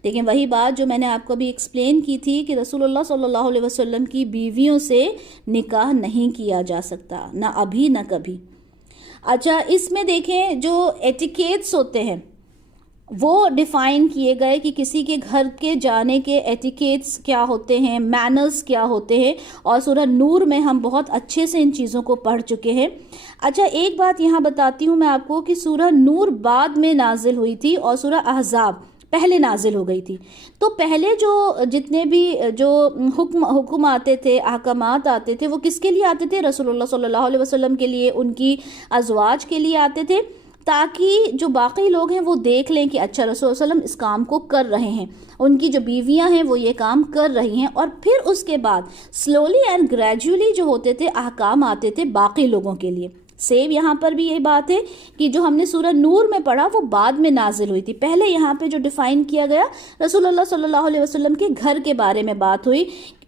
دیکھیں وہی بات جو میں نے آپ کو بھی ایکسپلین کی تھی کہ رسول اللہ صلی اللہ علیہ وسلم کی بیویوں سے نکاح نہیں کیا جا سکتا، نہ ابھی نہ کبھی. اچھا اس میں دیکھیں جو ایٹیکیٹس ہوتے ہیں وہ ڈیفائن کیے گئے کہ کسی کے گھر کے جانے کے ایٹیکیٹس کیا ہوتے ہیں، مینرز کیا ہوتے ہیں، اور سورہ نور میں ہم بہت اچھے سے ان چیزوں کو پڑھ چکے ہیں. اچھا ایک بات یہاں بتاتی ہوں میں آپ کو کہ سورہ نور بعد میں نازل ہوئی تھی اور سورہ احزاب پہلے نازل ہو گئی تھی. تو پہلے جو جتنے بھی جو حکم آتے تھے، احکامات آتے تھے، وہ کس کے لیے آتے تھے؟ رسول اللہ صلی اللہ علیہ وسلم کے لیے، ان کی ازواج کے لیے آتے تھے، تاکہ جو باقی لوگ ہیں وہ دیکھ لیں کہ اچھا رسول اللہ علیہ وسلم اس کام کو کر رہے ہیں، ان کی جو بیویاں ہیں وہ یہ کام کر رہی ہیں. اور پھر اس کے بعد سلولی اینڈ گریجولی جو ہوتے تھے احکام آتے تھے باقی لوگوں کے لیے. سیم یہاں پر بھی یہی بات ہے کہ جو ہم نے سورہ نور میں پڑھا وہ بعد میں نازل ہوئی تھی. پہلے یہاں پہ جو ڈیفائن کیا گیا رسول اللہ صلی اللہ علیہ وسلم کے گھر کے بارے میں بات ہوئی.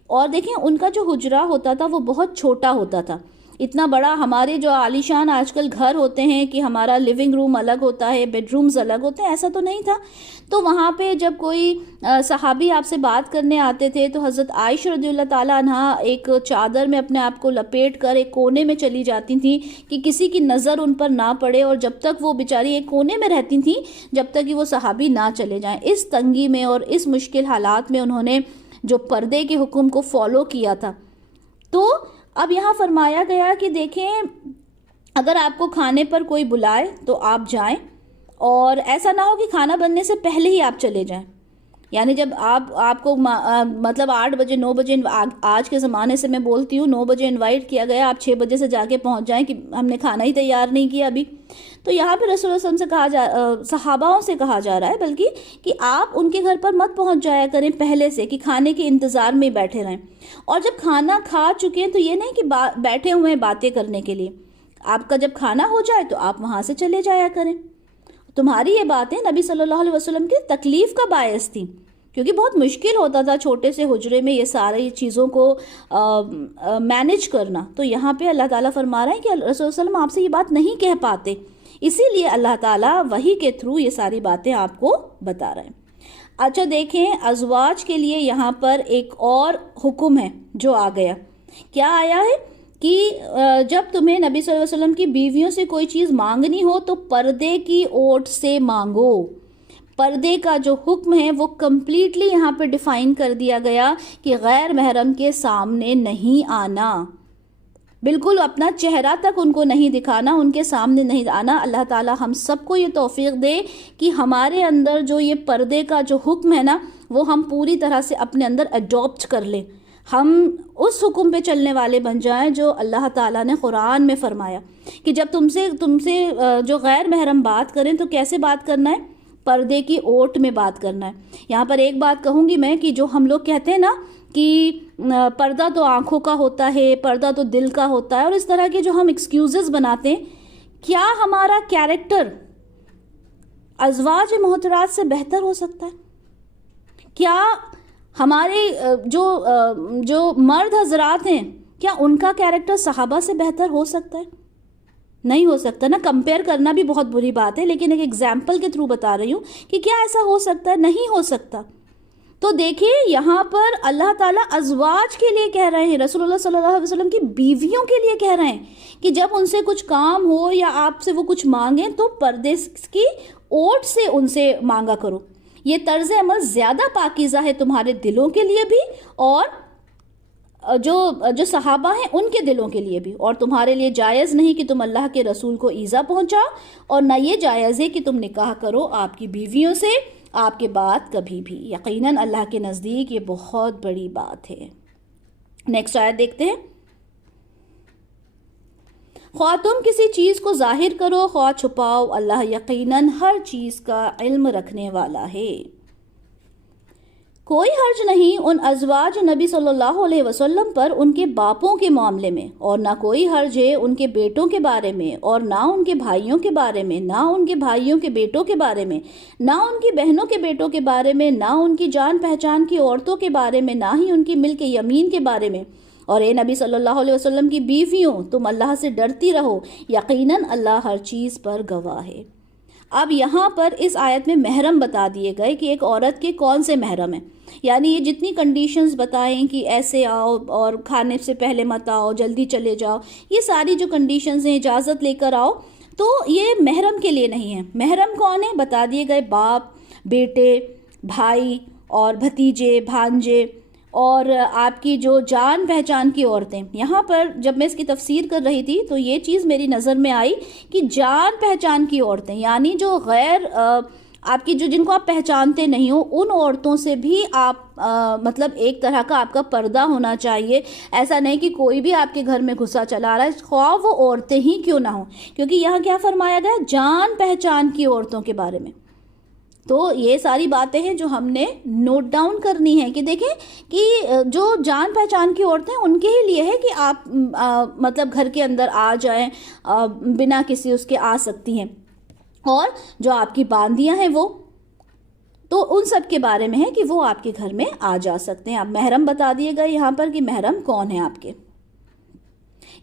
اور دیکھیں ان کا جو حجرہ ہوتا تھا وہ بہت چھوٹا ہوتا تھا. اتنا بڑا ہمارے جو عالیشان آج کل گھر ہوتے ہیں کہ ہمارا لیونگ روم الگ ہوتا ہے، بیڈ رومز الگ ہوتے ہیں، ایسا تو نہیں تھا. تو وہاں پہ جب کوئی صحابی آپ سے بات کرنے آتے تھے تو حضرت عائشہ رضی اللہ تعالیٰ عنہا ایک چادر میں اپنے آپ کو لپیٹ کر ایک کونے میں چلی جاتی تھیں کہ کسی کی نظر ان پر نہ پڑے، اور جب تک وہ بیچاری ایک کونے میں رہتی تھیں جب تک کہ وہ صحابی نہ چلے جائیں. اس تنگی میں اور اس مشکل حالات میں انہوں نے جو پردے کے حکم کو فالو کیا تھا. تو اب یہاں فرمایا گیا کہ دیکھیں اگر آپ کو کھانے پر کوئی بلائے تو آپ جائیں، اور ایسا نہ ہو کہ کھانا بننے سے پہلے ہی آپ چلے جائیں. یعنی جب آپ کو مطلب 8 بجے 9 بجے، آج کے زمانے سے میں بولتی ہوں 9 بجے انوائٹ کیا گیا، آپ 6 بجے سے جا کے پہنچ جائیں کہ ہم نے کھانا ہی تیار نہیں کیا ابھی. تو یہاں پہ رسول اللہ صلی اللہ علیہ وسلم سے صحاباؤں سے کہا جا رہا ہے بلکہ کہ آپ ان کے گھر پر مت پہنچ جایا کریں پہلے سے، کہ کھانے کے انتظار میں بیٹھے رہیں. اور جب کھانا کھا چکے ہیں تو یہ نہیں کہ بیٹھے ہوئے ہیں باتیں کرنے کے لیے. آپ کا جب کھانا ہو جائے تو آپ وہاں سے چلے جایا کریں. تمہاری یہ باتیں نبی صلی اللہ علیہ وسلم کی تکلیف کا باعث تھیں، کیونکہ بہت مشکل ہوتا تھا چھوٹے سے حجرے میں یہ ساری چیزوں کو مینیج کرنا. تو یہاں پہ اللہ تعالیٰ فرما رہے ہیں کہ رسول اللہ صلی اللہ علیہ وسلم آپ سے یہ بات نہیں کہہ پاتے، اسی لیے اللہ تعالیٰ وحی کے تھرو یہ ساری باتیں آپ کو بتا رہے ہیں. اچھا دیکھیں ازواج کے لیے یہاں پر ایک اور حکم ہے جو آ گیا. کیا آیا ہے کہ جب تمہیں نبی صلی اللہ علیہ وسلم کی بیویوں سے کوئی چیز مانگنی ہو تو پردے کی اوٹ سے مانگو. پردے کا جو حکم ہے وہ کمپلیٹلی یہاں پہ ڈیفائن کر دیا گیا کہ غیر محرم کے سامنے نہیں آنا، بالکل اپنا چہرہ تک ان کو نہیں دکھانا، ان کے سامنے نہیں آنا. اللہ تعالیٰ ہم سب کو یہ توفیق دے کہ ہمارے اندر جو یہ پردے کا جو حکم ہے نا وہ ہم پوری طرح سے اپنے اندر اڈاپٹ کر لیں، ہم اس حکم پہ چلنے والے بن جائیں جو اللہ تعالیٰ نے قرآن میں فرمایا کہ جب تم سے جو غیر محرم بات کریں تو کیسے بات کرنا ہے؟ پردے کی اوٹ میں بات کرنا ہے. یہاں پر ایک بات کہوں گی میں کہ جو ہم لوگ کہتے ہیں نا کہ پردہ تو آنکھوں کا ہوتا ہے، پردہ تو دل کا ہوتا ہے، اور اس طرح کے جو ہم ایکسکیوزز بناتے ہیں، کیا ہمارا کیریکٹر ازواج محترات سے بہتر ہو سکتا ہے؟ کیا ہمارے جو مرد حضرات ہیں، کیا ان کا کیریکٹر صحابہ سے بہتر ہو سکتا ہے؟ نہیں ہو سکتا نا. کمپیئر کرنا بھی بہت بری بات ہے، لیکن ایک ایگزامپل کے تھرو بتا رہی ہوں کہ کیا ایسا ہو سکتا ہے؟ نہیں ہو سکتا. تو دیکھیے یہاں پر اللہ تعالیٰ ازواج کے لیے کہہ رہے ہیں، رسول اللہ صلی اللہ علیہ وسلم کی بیویوں کے لیے کہہ رہے ہیں کہ جب ان سے کچھ کام ہو یا آپ سے وہ کچھ مانگیں تو پردے کی اوٹ سے ان سے مانگا کرو. یہ طرز عمل زیادہ پاکیزہ ہے تمہارے دلوں کے لیے بھی، اور جو صحابہ ہیں ان کے دلوں کے لیے بھی. اور تمہارے لیے جائز نہیں کہ تم اللہ کے رسول کو ایذا پہنچاؤ، اور نہ یہ جائز ہے کہ تم نکاح کرو آپ کی بیویوں سے آپ کے بعد کبھی بھی. یقیناً اللہ کے نزدیک یہ بہت بڑی بات ہے. نیکسٹ آیت دیکھتے ہیں. خواہ تم کسی چیز کو ظاہر کرو خواہ چھپاؤ، اللہ یقیناً ہر چیز کا علم رکھنے والا ہے. کوئی حرج نہیں ان ازواج نبی صلی اللہ علیہ وسلم پر ان کے باپوں کے معاملے میں، اور نہ کوئی حرج ہے ان کے بیٹوں کے بارے میں، اور نہ ان کے بھائیوں کے بارے میں، نہ ان کے بھائیوں کے بیٹوں کے بارے میں، نہ ان کی بہنوں کے بیٹوں کے بارے میں، نہ ان کی جان پہچان کی عورتوں کے بارے میں، نہ ہی ان کی ملک یمین کے بارے میں. اور اے نبی صلی اللہ علیہ وسلم کی بیویوں، تم اللہ سے ڈرتی رہو، یقیناً اللہ ہر چیز پر گواہ ہے. اب یہاں پر اس آیت میں محرم بتا دیے گئے کہ ایک عورت کے کون سے محرم ہیں. یعنی یہ جتنی کنڈیشنز بتائیں کہ ایسے آؤ اور کھانے سے پہلے مت آؤ، جلدی چلے جاؤ، یہ ساری جو کنڈیشنز ہیں، اجازت لے کر آؤ، تو یہ محرم کے لیے نہیں ہے. محرم کون ہے؟ بتا دیے گئے باپ، بیٹے، بھائی اور بھتیجے، بھانجے، اور آپ کی جو جان پہچان کی عورتیں. یہاں پر جب میں اس کی تفسیر کر رہی تھی تو یہ چیز میری نظر میں آئی کہ جان پہچان کی عورتیں، یعنی جو غیر آپ کی جن کو آپ پہچانتے نہیں ہو، ان عورتوں سے بھی آپ مطلب ایک طرح کا آپ کا پردہ ہونا چاہیے. ایسا نہیں کہ کوئی بھی آپ کے گھر میں گھسا چلا رہا ہے، خواہ وہ عورتیں ہی کیوں نہ ہوں، کیونکہ یہاں کیا فرمایا گیا؟ جان پہچان کی عورتوں کے بارے میں. تو یہ ساری باتیں ہیں جو ہم نے نوٹ ڈاؤن کرنی ہے کہ دیکھیں کہ جو جان پہچان کی عورتیں ان کے ہی لیے ہے کہ آپ مطلب گھر کے اندر آ جائیں، بنا کسی اس کے آ سکتی ہیں. اور جو آپ کی باندیاں ہیں وہ تو ان سب کے بارے میں ہے کہ وہ آپ کے گھر میں آ جا سکتے ہیں. اب محرم بتا دیے گا یہاں پر کہ محرم کون ہے آپ کے.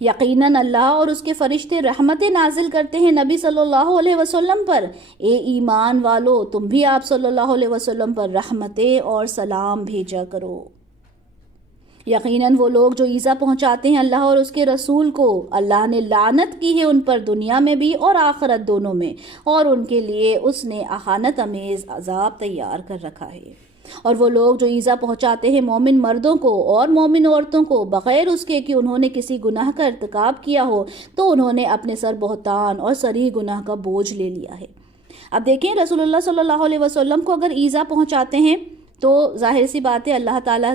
یقیناً اللہ اور اس کے فرشتے رحمتیں نازل کرتے ہیں نبی صلی اللہ علیہ وسلم پر. اے ایمان والو تم بھی آپ صلی اللہ علیہ وسلم پر رحمتیں اور سلام بھیجا کرو. یقیناً وہ لوگ جو ایذا پہنچاتے ہیں اللہ اور اس کے رسول کو، اللہ نے لعنت کی ہے ان پر دنیا میں بھی اور آخرت دونوں میں، اور ان کے لیے اس نے اہانت امیز عذاب تیار کر رکھا ہے. اور وہ لوگ جو ایذا پہنچاتے ہیں مومن مردوں کو اور مومن عورتوں کو بغیر اس کے کہ انہوں نے کسی گناہ کا ارتکاب کیا ہو، تو انہوں نے اپنے سر بہتان اور صریح گناہ کا بوجھ لے لیا ہے. اب دیکھیں رسول اللہ صلی اللہ علیہ وسلم کو اگر ایذا پہنچاتے ہیں تو ظاہر سی بات ہے اللہ تعالیٰ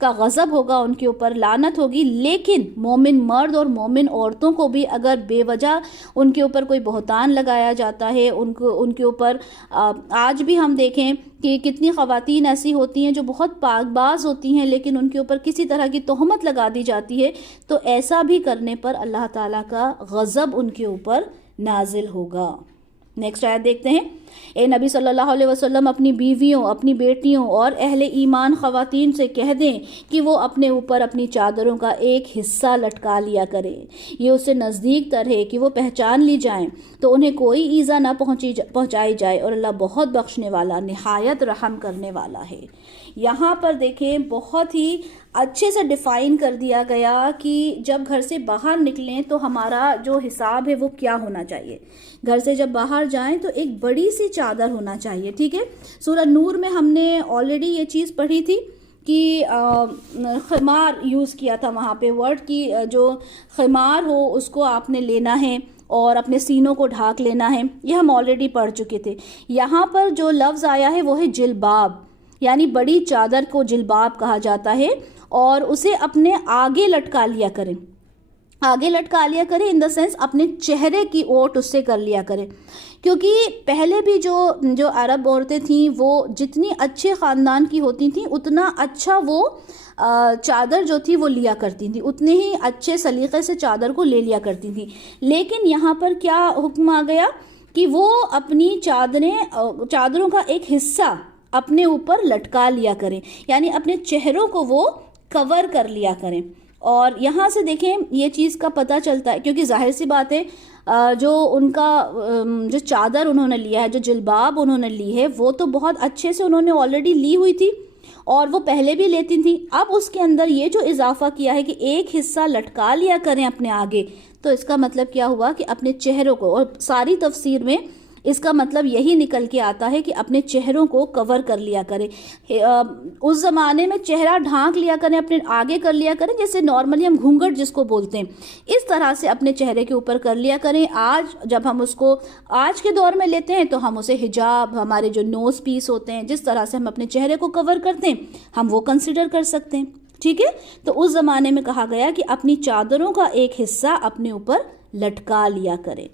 کا غضب ہوگا، ان کے اوپر لعنت ہوگی. لیکن مومن مرد اور مومن عورتوں کو بھی اگر بے وجہ ان کے اوپر کوئی بہتان لگایا جاتا ہے، ان کے اوپر آج بھی ہم دیکھیں کہ کتنی خواتین ایسی ہوتی ہیں جو بہت پاک باز ہوتی ہیں لیکن ان کے اوپر کسی طرح کی تہمت لگا دی جاتی ہے، تو ایسا بھی کرنے پر اللہ تعالیٰ کا غضب ان کے اوپر نازل ہوگا. نیکسٹ آیت دیکھتے ہیں. اے نبی صلی اللہ علیہ وسلم اپنی بیویوں، اپنی بیٹیوں اور اہل ایمان خواتین سے کہہ دیں کہ وہ اپنے اوپر اپنی چادروں کا ایک حصہ لٹکا لیا کریں، یہ اس سے نزدیک تر ہے کہ وہ پہچان لی جائیں تو انہیں کوئی ایذا نہ پہنچائی جائے، اور اللہ بہت بخشنے والا نہایت رحم کرنے والا ہے. یہاں پر دیکھیں بہت ہی اچھے سے ڈیفائن کر دیا گیا کہ جب گھر سے باہر نکلیں تو ہمارا جو حساب ہے وہ کیا ہونا چاہیے. گھر سے جب باہر جائیں تو ایک بڑی سی چادر ہونا چاہیے. ٹھیک ہے، سورہ نور میں ہم نے آلریڈی یہ چیز پڑھی تھی کہ خمار یوز کیا تھا وہاں پہ ورڈ کی، جو خمار ہو اس کو آپ نے لینا ہے اور اپنے سینوں کو ڈھانک لینا ہے. یہ ہم آلریڈی پڑھ چکے تھے. یہاں پر جو لفظ آیا ہے وہ ہے جلباب، یعنی بڑی چادر کو جلباب کہا جاتا ہے، اور اسے اپنے آگے لٹکا لیا کریں. آگے لٹکا لیا کریں، ان دا سینس اپنے چہرے کی اوٹ اس سے کر لیا کریں، کیونکہ پہلے بھی جو عرب عورتیں تھیں وہ جتنی اچھے خاندان کی ہوتی تھیں اتنا اچھا وہ چادر جو تھی وہ لیا کرتی تھیں، اتنے ہی اچھے سلیقے سے چادر کو لے لیا کرتی تھیں. لیکن یہاں پر کیا حکم آ گیا کہ وہ اپنی چادروں کا ایک حصہ اپنے اوپر لٹکا لیا کریں، یعنی اپنے چہروں کو وہ کور کر لیا کریں. اور یہاں سے دیکھیں یہ چیز کا پتہ چلتا ہے، کیونکہ ظاہر سی بات ہے جو ان کا جو چادر انہوں نے لیا ہے، جو جلباب انہوں نے لی ہے، وہ تو بہت اچھے سے انہوں نے آلریڈی لی ہوئی تھی اور وہ پہلے بھی لیتی تھیں. اب اس کے اندر یہ جو اضافہ کیا ہے کہ ایک حصہ لٹکا لیا کریں اپنے آگے، تو اس کا مطلب کیا ہوا کہ اپنے چہروں کو، اور ساری تفسیر میں اس کا مطلب یہی نکل کے آتا ہے کہ اپنے چہروں کو کور کر لیا کریں. اس زمانے میں چہرہ ڈھانک لیا کریں، اپنے آگے کر لیا کریں، جیسے نارملی ہم گھونگھٹ جس کو بولتے ہیں اس طرح سے اپنے چہرے کے اوپر کر لیا کریں. آج جب ہم اس کو آج کے دور میں لیتے ہیں تو ہم اسے حجاب، ہمارے جو نوز پیس ہوتے ہیں، جس طرح سے ہم اپنے چہرے کو کور کرتے ہیں ہم وہ کنسیڈر کر سکتے ہیں. ٹھیک ہے، تو اس زمانے میں کہا گیا کہ اپنی چادروں کا ایک حصہ اپنے اوپر لٹکا لیا کریں.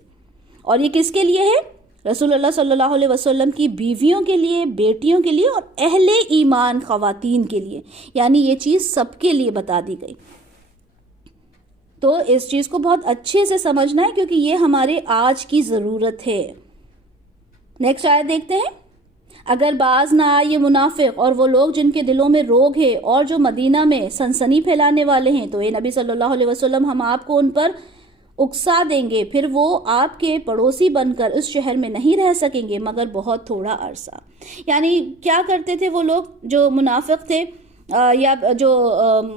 اور یہ کس کے لیے ہے؟ رسول اللہ صلی اللہ علیہ وسلم کی بیویوں کے لیے، بیٹیوں کے لیے اور اہل ایمان خواتین کے لیے، یعنی یہ چیز سب کے لیے بتا دی گئی. تو اس چیز کو بہت اچھے سے سمجھنا ہے کیونکہ یہ ہمارے آج کی ضرورت ہے. نیکسٹ آیت دیکھتے ہیں. اگر باز نہ آئے یہ منافق اور وہ لوگ جن کے دلوں میں روگ ہے اور جو مدینہ میں سنسنی پھیلانے والے ہیں، تو اے نبی صلی اللہ علیہ وسلم ہم آپ کو ان پر اکسا دیں گے، پھر وہ آپ کے پڑوسی بن کر اس شہر میں نہیں رہ سکیں گے مگر بہت تھوڑا عرصہ. یعنی کیا کرتے تھے وہ لوگ جو منافق تھے یا جو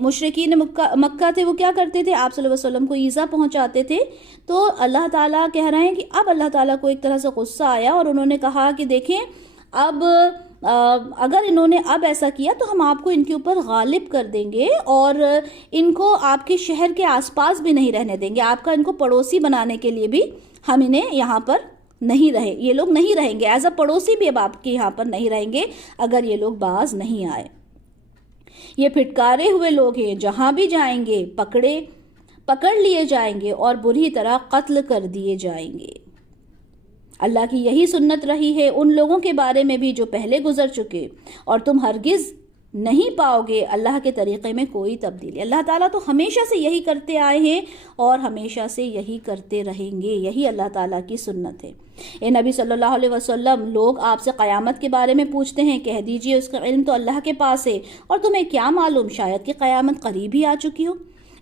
مشرکین مکہ تھے، وہ کیا کرتے تھے؟ آپ صلی اللہ علیہ وسلم کو ایذا پہنچاتے تھے. تو اللہ تعالیٰ کہہ رہے ہیں کہ اب اللہ تعالیٰ کو ایک طرح سے غصہ آیا اور انہوں نے کہا کہ دیکھیں اب اگر انہوں نے اب ایسا کیا تو ہم آپ کو ان کے اوپر غالب کر دیں گے اور ان کو آپ کے شہر کے آس پاس بھی نہیں رہنے دیں گے. آپ کا ان کو پڑوسی بنانے کے لیے بھی ہم انہیں یہاں پر نہیں رہے، یہ لوگ نہیں رہیں گے ایز اے پڑوسی بھی، اب آپ کے یہاں پر نہیں رہیں گے اگر یہ لوگ باز نہیں آئے. یہ پھٹکارے ہوئے لوگ ہیں، جہاں بھی جائیں گے پکڑ لیے جائیں گے اور بری طرح قتل کر دیے جائیں گے. اللہ کی یہی سنت رہی ہے ان لوگوں کے بارے میں بھی جو پہلے گزر چکے، اور تم ہرگز نہیں پاؤ گے اللہ کے طریقے میں کوئی تبدیلی. اللہ تعالیٰ تو ہمیشہ سے یہی کرتے آئے ہیں اور ہمیشہ سے یہی کرتے رہیں گے، یہی اللہ تعالیٰ کی سنت ہے. اے نبی صلی اللہ علیہ وسلم، لوگ آپ سے قیامت کے بارے میں پوچھتے ہیں، کہہ دیجئے اس کا علم تو اللہ کے پاس ہے اور تمہیں کیا معلوم شاید کہ قیامت قریب ہی آ چکی ہو.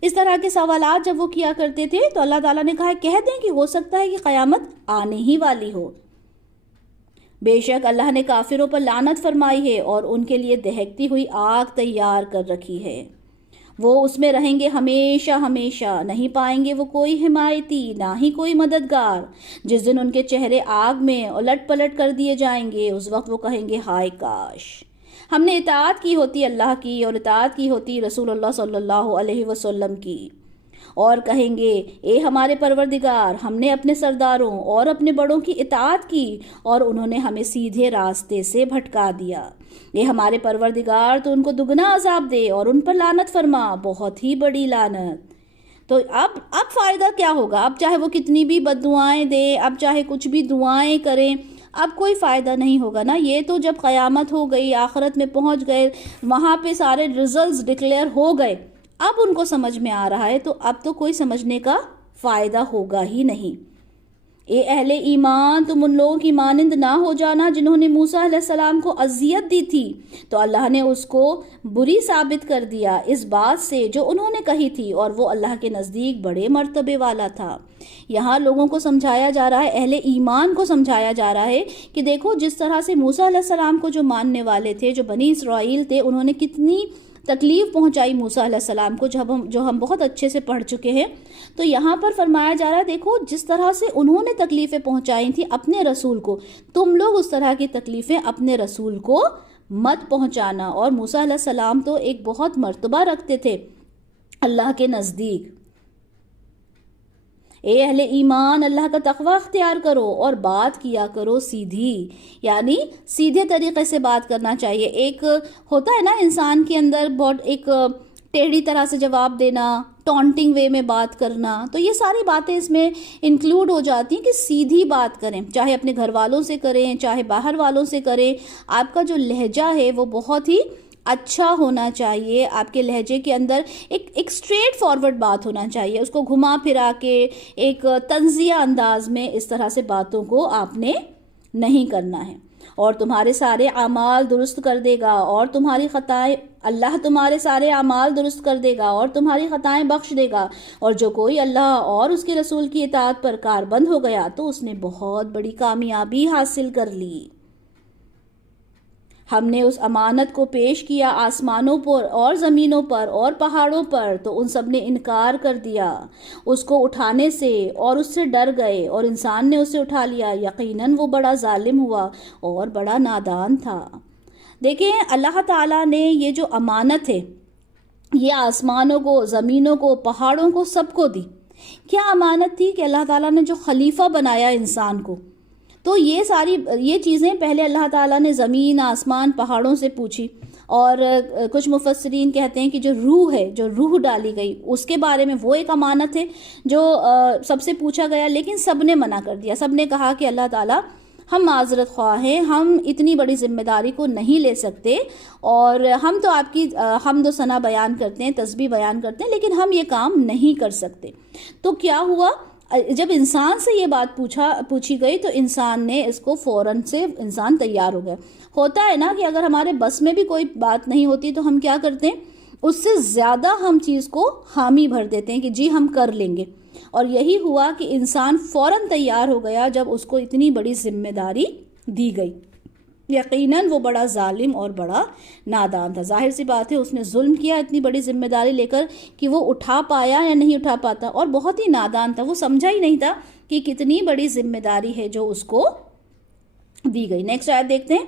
اس طرح کے سوالات جب وہ کیا کرتے تھے تو اللہ تعالیٰ نے کہا کہہ دیں کہ ہو سکتا ہے کہ قیامت آنے ہی والی ہو. بے شک اللہ نے کافروں پر لعنت فرمائی ہے اور ان کے لیے دہکتی ہوئی آگ تیار کر رکھی ہے. وہ اس میں رہیں گے ہمیشہ ہمیشہ، نہیں پائیں گے وہ کوئی حمایتی نہ ہی کوئی مددگار. جس دن ان کے چہرے آگ میں الٹ پلٹ کر دیے جائیں گے، اس وقت وہ کہیں گے ہائے کاش ہم نے اطاعت کی ہوتی اللہ کی اور اطاعت کی ہوتی رسول اللہ صلی اللہ علیہ وسلم کی. اور کہیں گے اے ہمارے پروردگار، ہم نے اپنے سرداروں اور اپنے بڑوں کی اطاعت کی اور انہوں نے ہمیں سیدھے راستے سے بھٹکا دیا. اے ہمارے پروردگار، تو ان کو دگنا عذاب دے اور ان پر لعنت فرما، بہت ہی بڑی لعنت. تو اب فائدہ کیا ہوگا؟ اب چاہے وہ کتنی بھی بد دعائیں دے، اب چاہے کچھ بھی دعائیں کریں، اب کوئی فائدہ نہیں ہوگا نا. یہ تو جب قیامت ہو گئی، آخرت میں پہنچ گئے، وہاں پہ سارے ریزلٹس ڈکلیئر ہو گئے، اب ان کو سمجھ میں آ رہا ہے، تو اب تو کوئی سمجھنے کا فائدہ ہوگا ہی نہیں. اے اہل ایمان، تم ان لوگوں کی مانند نہ ہو جانا جنہوں نے موسیٰ علیہ السلام کو اذیت دی تھی، تو اللہ نے اس کو بری ثابت کر دیا اس بات سے جو انہوں نے کہی تھی، اور وہ اللہ کے نزدیک بڑے مرتبے والا تھا. یہاں لوگوں کو سمجھایا جا رہا ہے، اہل ایمان کو سمجھایا جا رہا ہے کہ دیکھو جس طرح سے موسیٰ علیہ السلام کو جو ماننے والے تھے، جو بنی اسرائیل تھے، انہوں نے کتنی تکلیف پہنچائی موسیٰ علیہ السلام کو، جو ہم بہت اچھے سے پڑھ چکے ہیں. تو یہاں پر فرمایا جا رہا ہے دیکھو جس طرح سے انہوں نے تکلیفیں پہنچائی تھیں اپنے رسول کو، تم لوگ اس طرح کی تکلیفیں اپنے رسول کو مت پہنچانا. اور موسیٰ علیہ السلام تو ایک بہت مرتبہ رکھتے تھے اللہ کے نزدیک. اے اہل ایمان، اللہ کا تقوی اختیار کرو اور بات کیا کرو سیدھی، یعنی سیدھے طریقے سے بات کرنا چاہیے. ایک ہوتا ہے نا انسان کے اندر بہت ایک ٹیڑھی طرح سے جواب دینا، ٹونٹنگ وے میں بات کرنا، تو یہ ساری باتیں اس میں انکلوڈ ہو جاتی ہیں کہ سیدھی بات کریں، چاہے اپنے گھر والوں سے کریں چاہے باہر والوں سے کریں. آپ کا جو لہجہ ہے وہ بہت ہی اچھا ہونا چاہیے، آپ کے لہجے کے اندر ایک اسٹریٹ فارورڈ بات ہونا چاہیے، اس کو گھما پھرا کے ایک طنزیہ انداز میں اس طرح سے باتوں کو آپ نے نہیں کرنا ہے. اور تمہارے سارے اعمال درست کر دے گا اور تمہاری خطائیں، اللہ تمہارے سارے اعمال درست کر دے گا اور تمہاری خطائیں بخش دے گا. اور جو کوئی اللہ اور اس کے رسول کی اطاعت پر کاربند ہو گیا تو اس نے بہت بڑی کامیابی حاصل کر لی. ہم نے اس امانت کو پیش کیا آسمانوں پر اور زمینوں پر اور پہاڑوں پر، تو ان سب نے انکار کر دیا اس کو اٹھانے سے اور اس سے ڈر گئے، اور انسان نے اسے اٹھا لیا، یقیناً وہ بڑا ظالم ہوا اور بڑا نادان تھا. دیکھیں اللہ تعالیٰ نے یہ جو امانت ہے یہ آسمانوں کو، زمینوں کو، پہاڑوں کو، سب کو دی. کیا امانت تھی کہ اللہ تعالیٰ نے جو خلیفہ بنایا انسان کو، تو یہ چیزیں پہلے اللہ تعالیٰ نے زمین، آسمان، پہاڑوں سے پوچھی. اور کچھ مفسرین کہتے ہیں کہ جو روح ہے، جو روح ڈالی گئی اس کے بارے میں وہ ایک امانت ہے جو سب سے پوچھا گیا، لیکن سب نے منع کر دیا. سب نے کہا کہ اللہ تعالیٰ ہم معذرت خواہ ہیں، ہم اتنی بڑی ذمہ داری کو نہیں لے سکتے، اور ہم تو آپ کی حمد و ثنا بیان کرتے ہیں، تسبیح بیان کرتے ہیں، لیکن ہم یہ کام نہیں کر سکتے. تو کیا ہوا، جب انسان سے یہ بات پوچھی گئی تو انسان نے اس کو فوراً سے انسان تیار ہو گیا. ہوتا ہے نا کہ اگر ہمارے بس میں بھی کوئی بات نہیں ہوتی تو ہم کیا کرتے ہیں، اس سے زیادہ ہم چیز کو حامی بھر دیتے ہیں کہ جی ہم کر لیں گے. اور یہی ہوا کہ انسان فوراً تیار ہو گیا جب اس کو اتنی بڑی ذمہ داری دی گئی. یقیناً وہ بڑا ظالم اور بڑا نادان تھا. ظاہر سی بات ہے اس نے ظلم کیا اتنی بڑی ذمہ داری لے کر کہ وہ اٹھا پایا یا نہیں اٹھا پاتا، اور بہت ہی نادان تھا، وہ سمجھا ہی نہیں تھا کہ کتنی بڑی ذمہ داری ہے جو اس کو دی گئی. نیکسٹ آیت دیکھتے ہیں.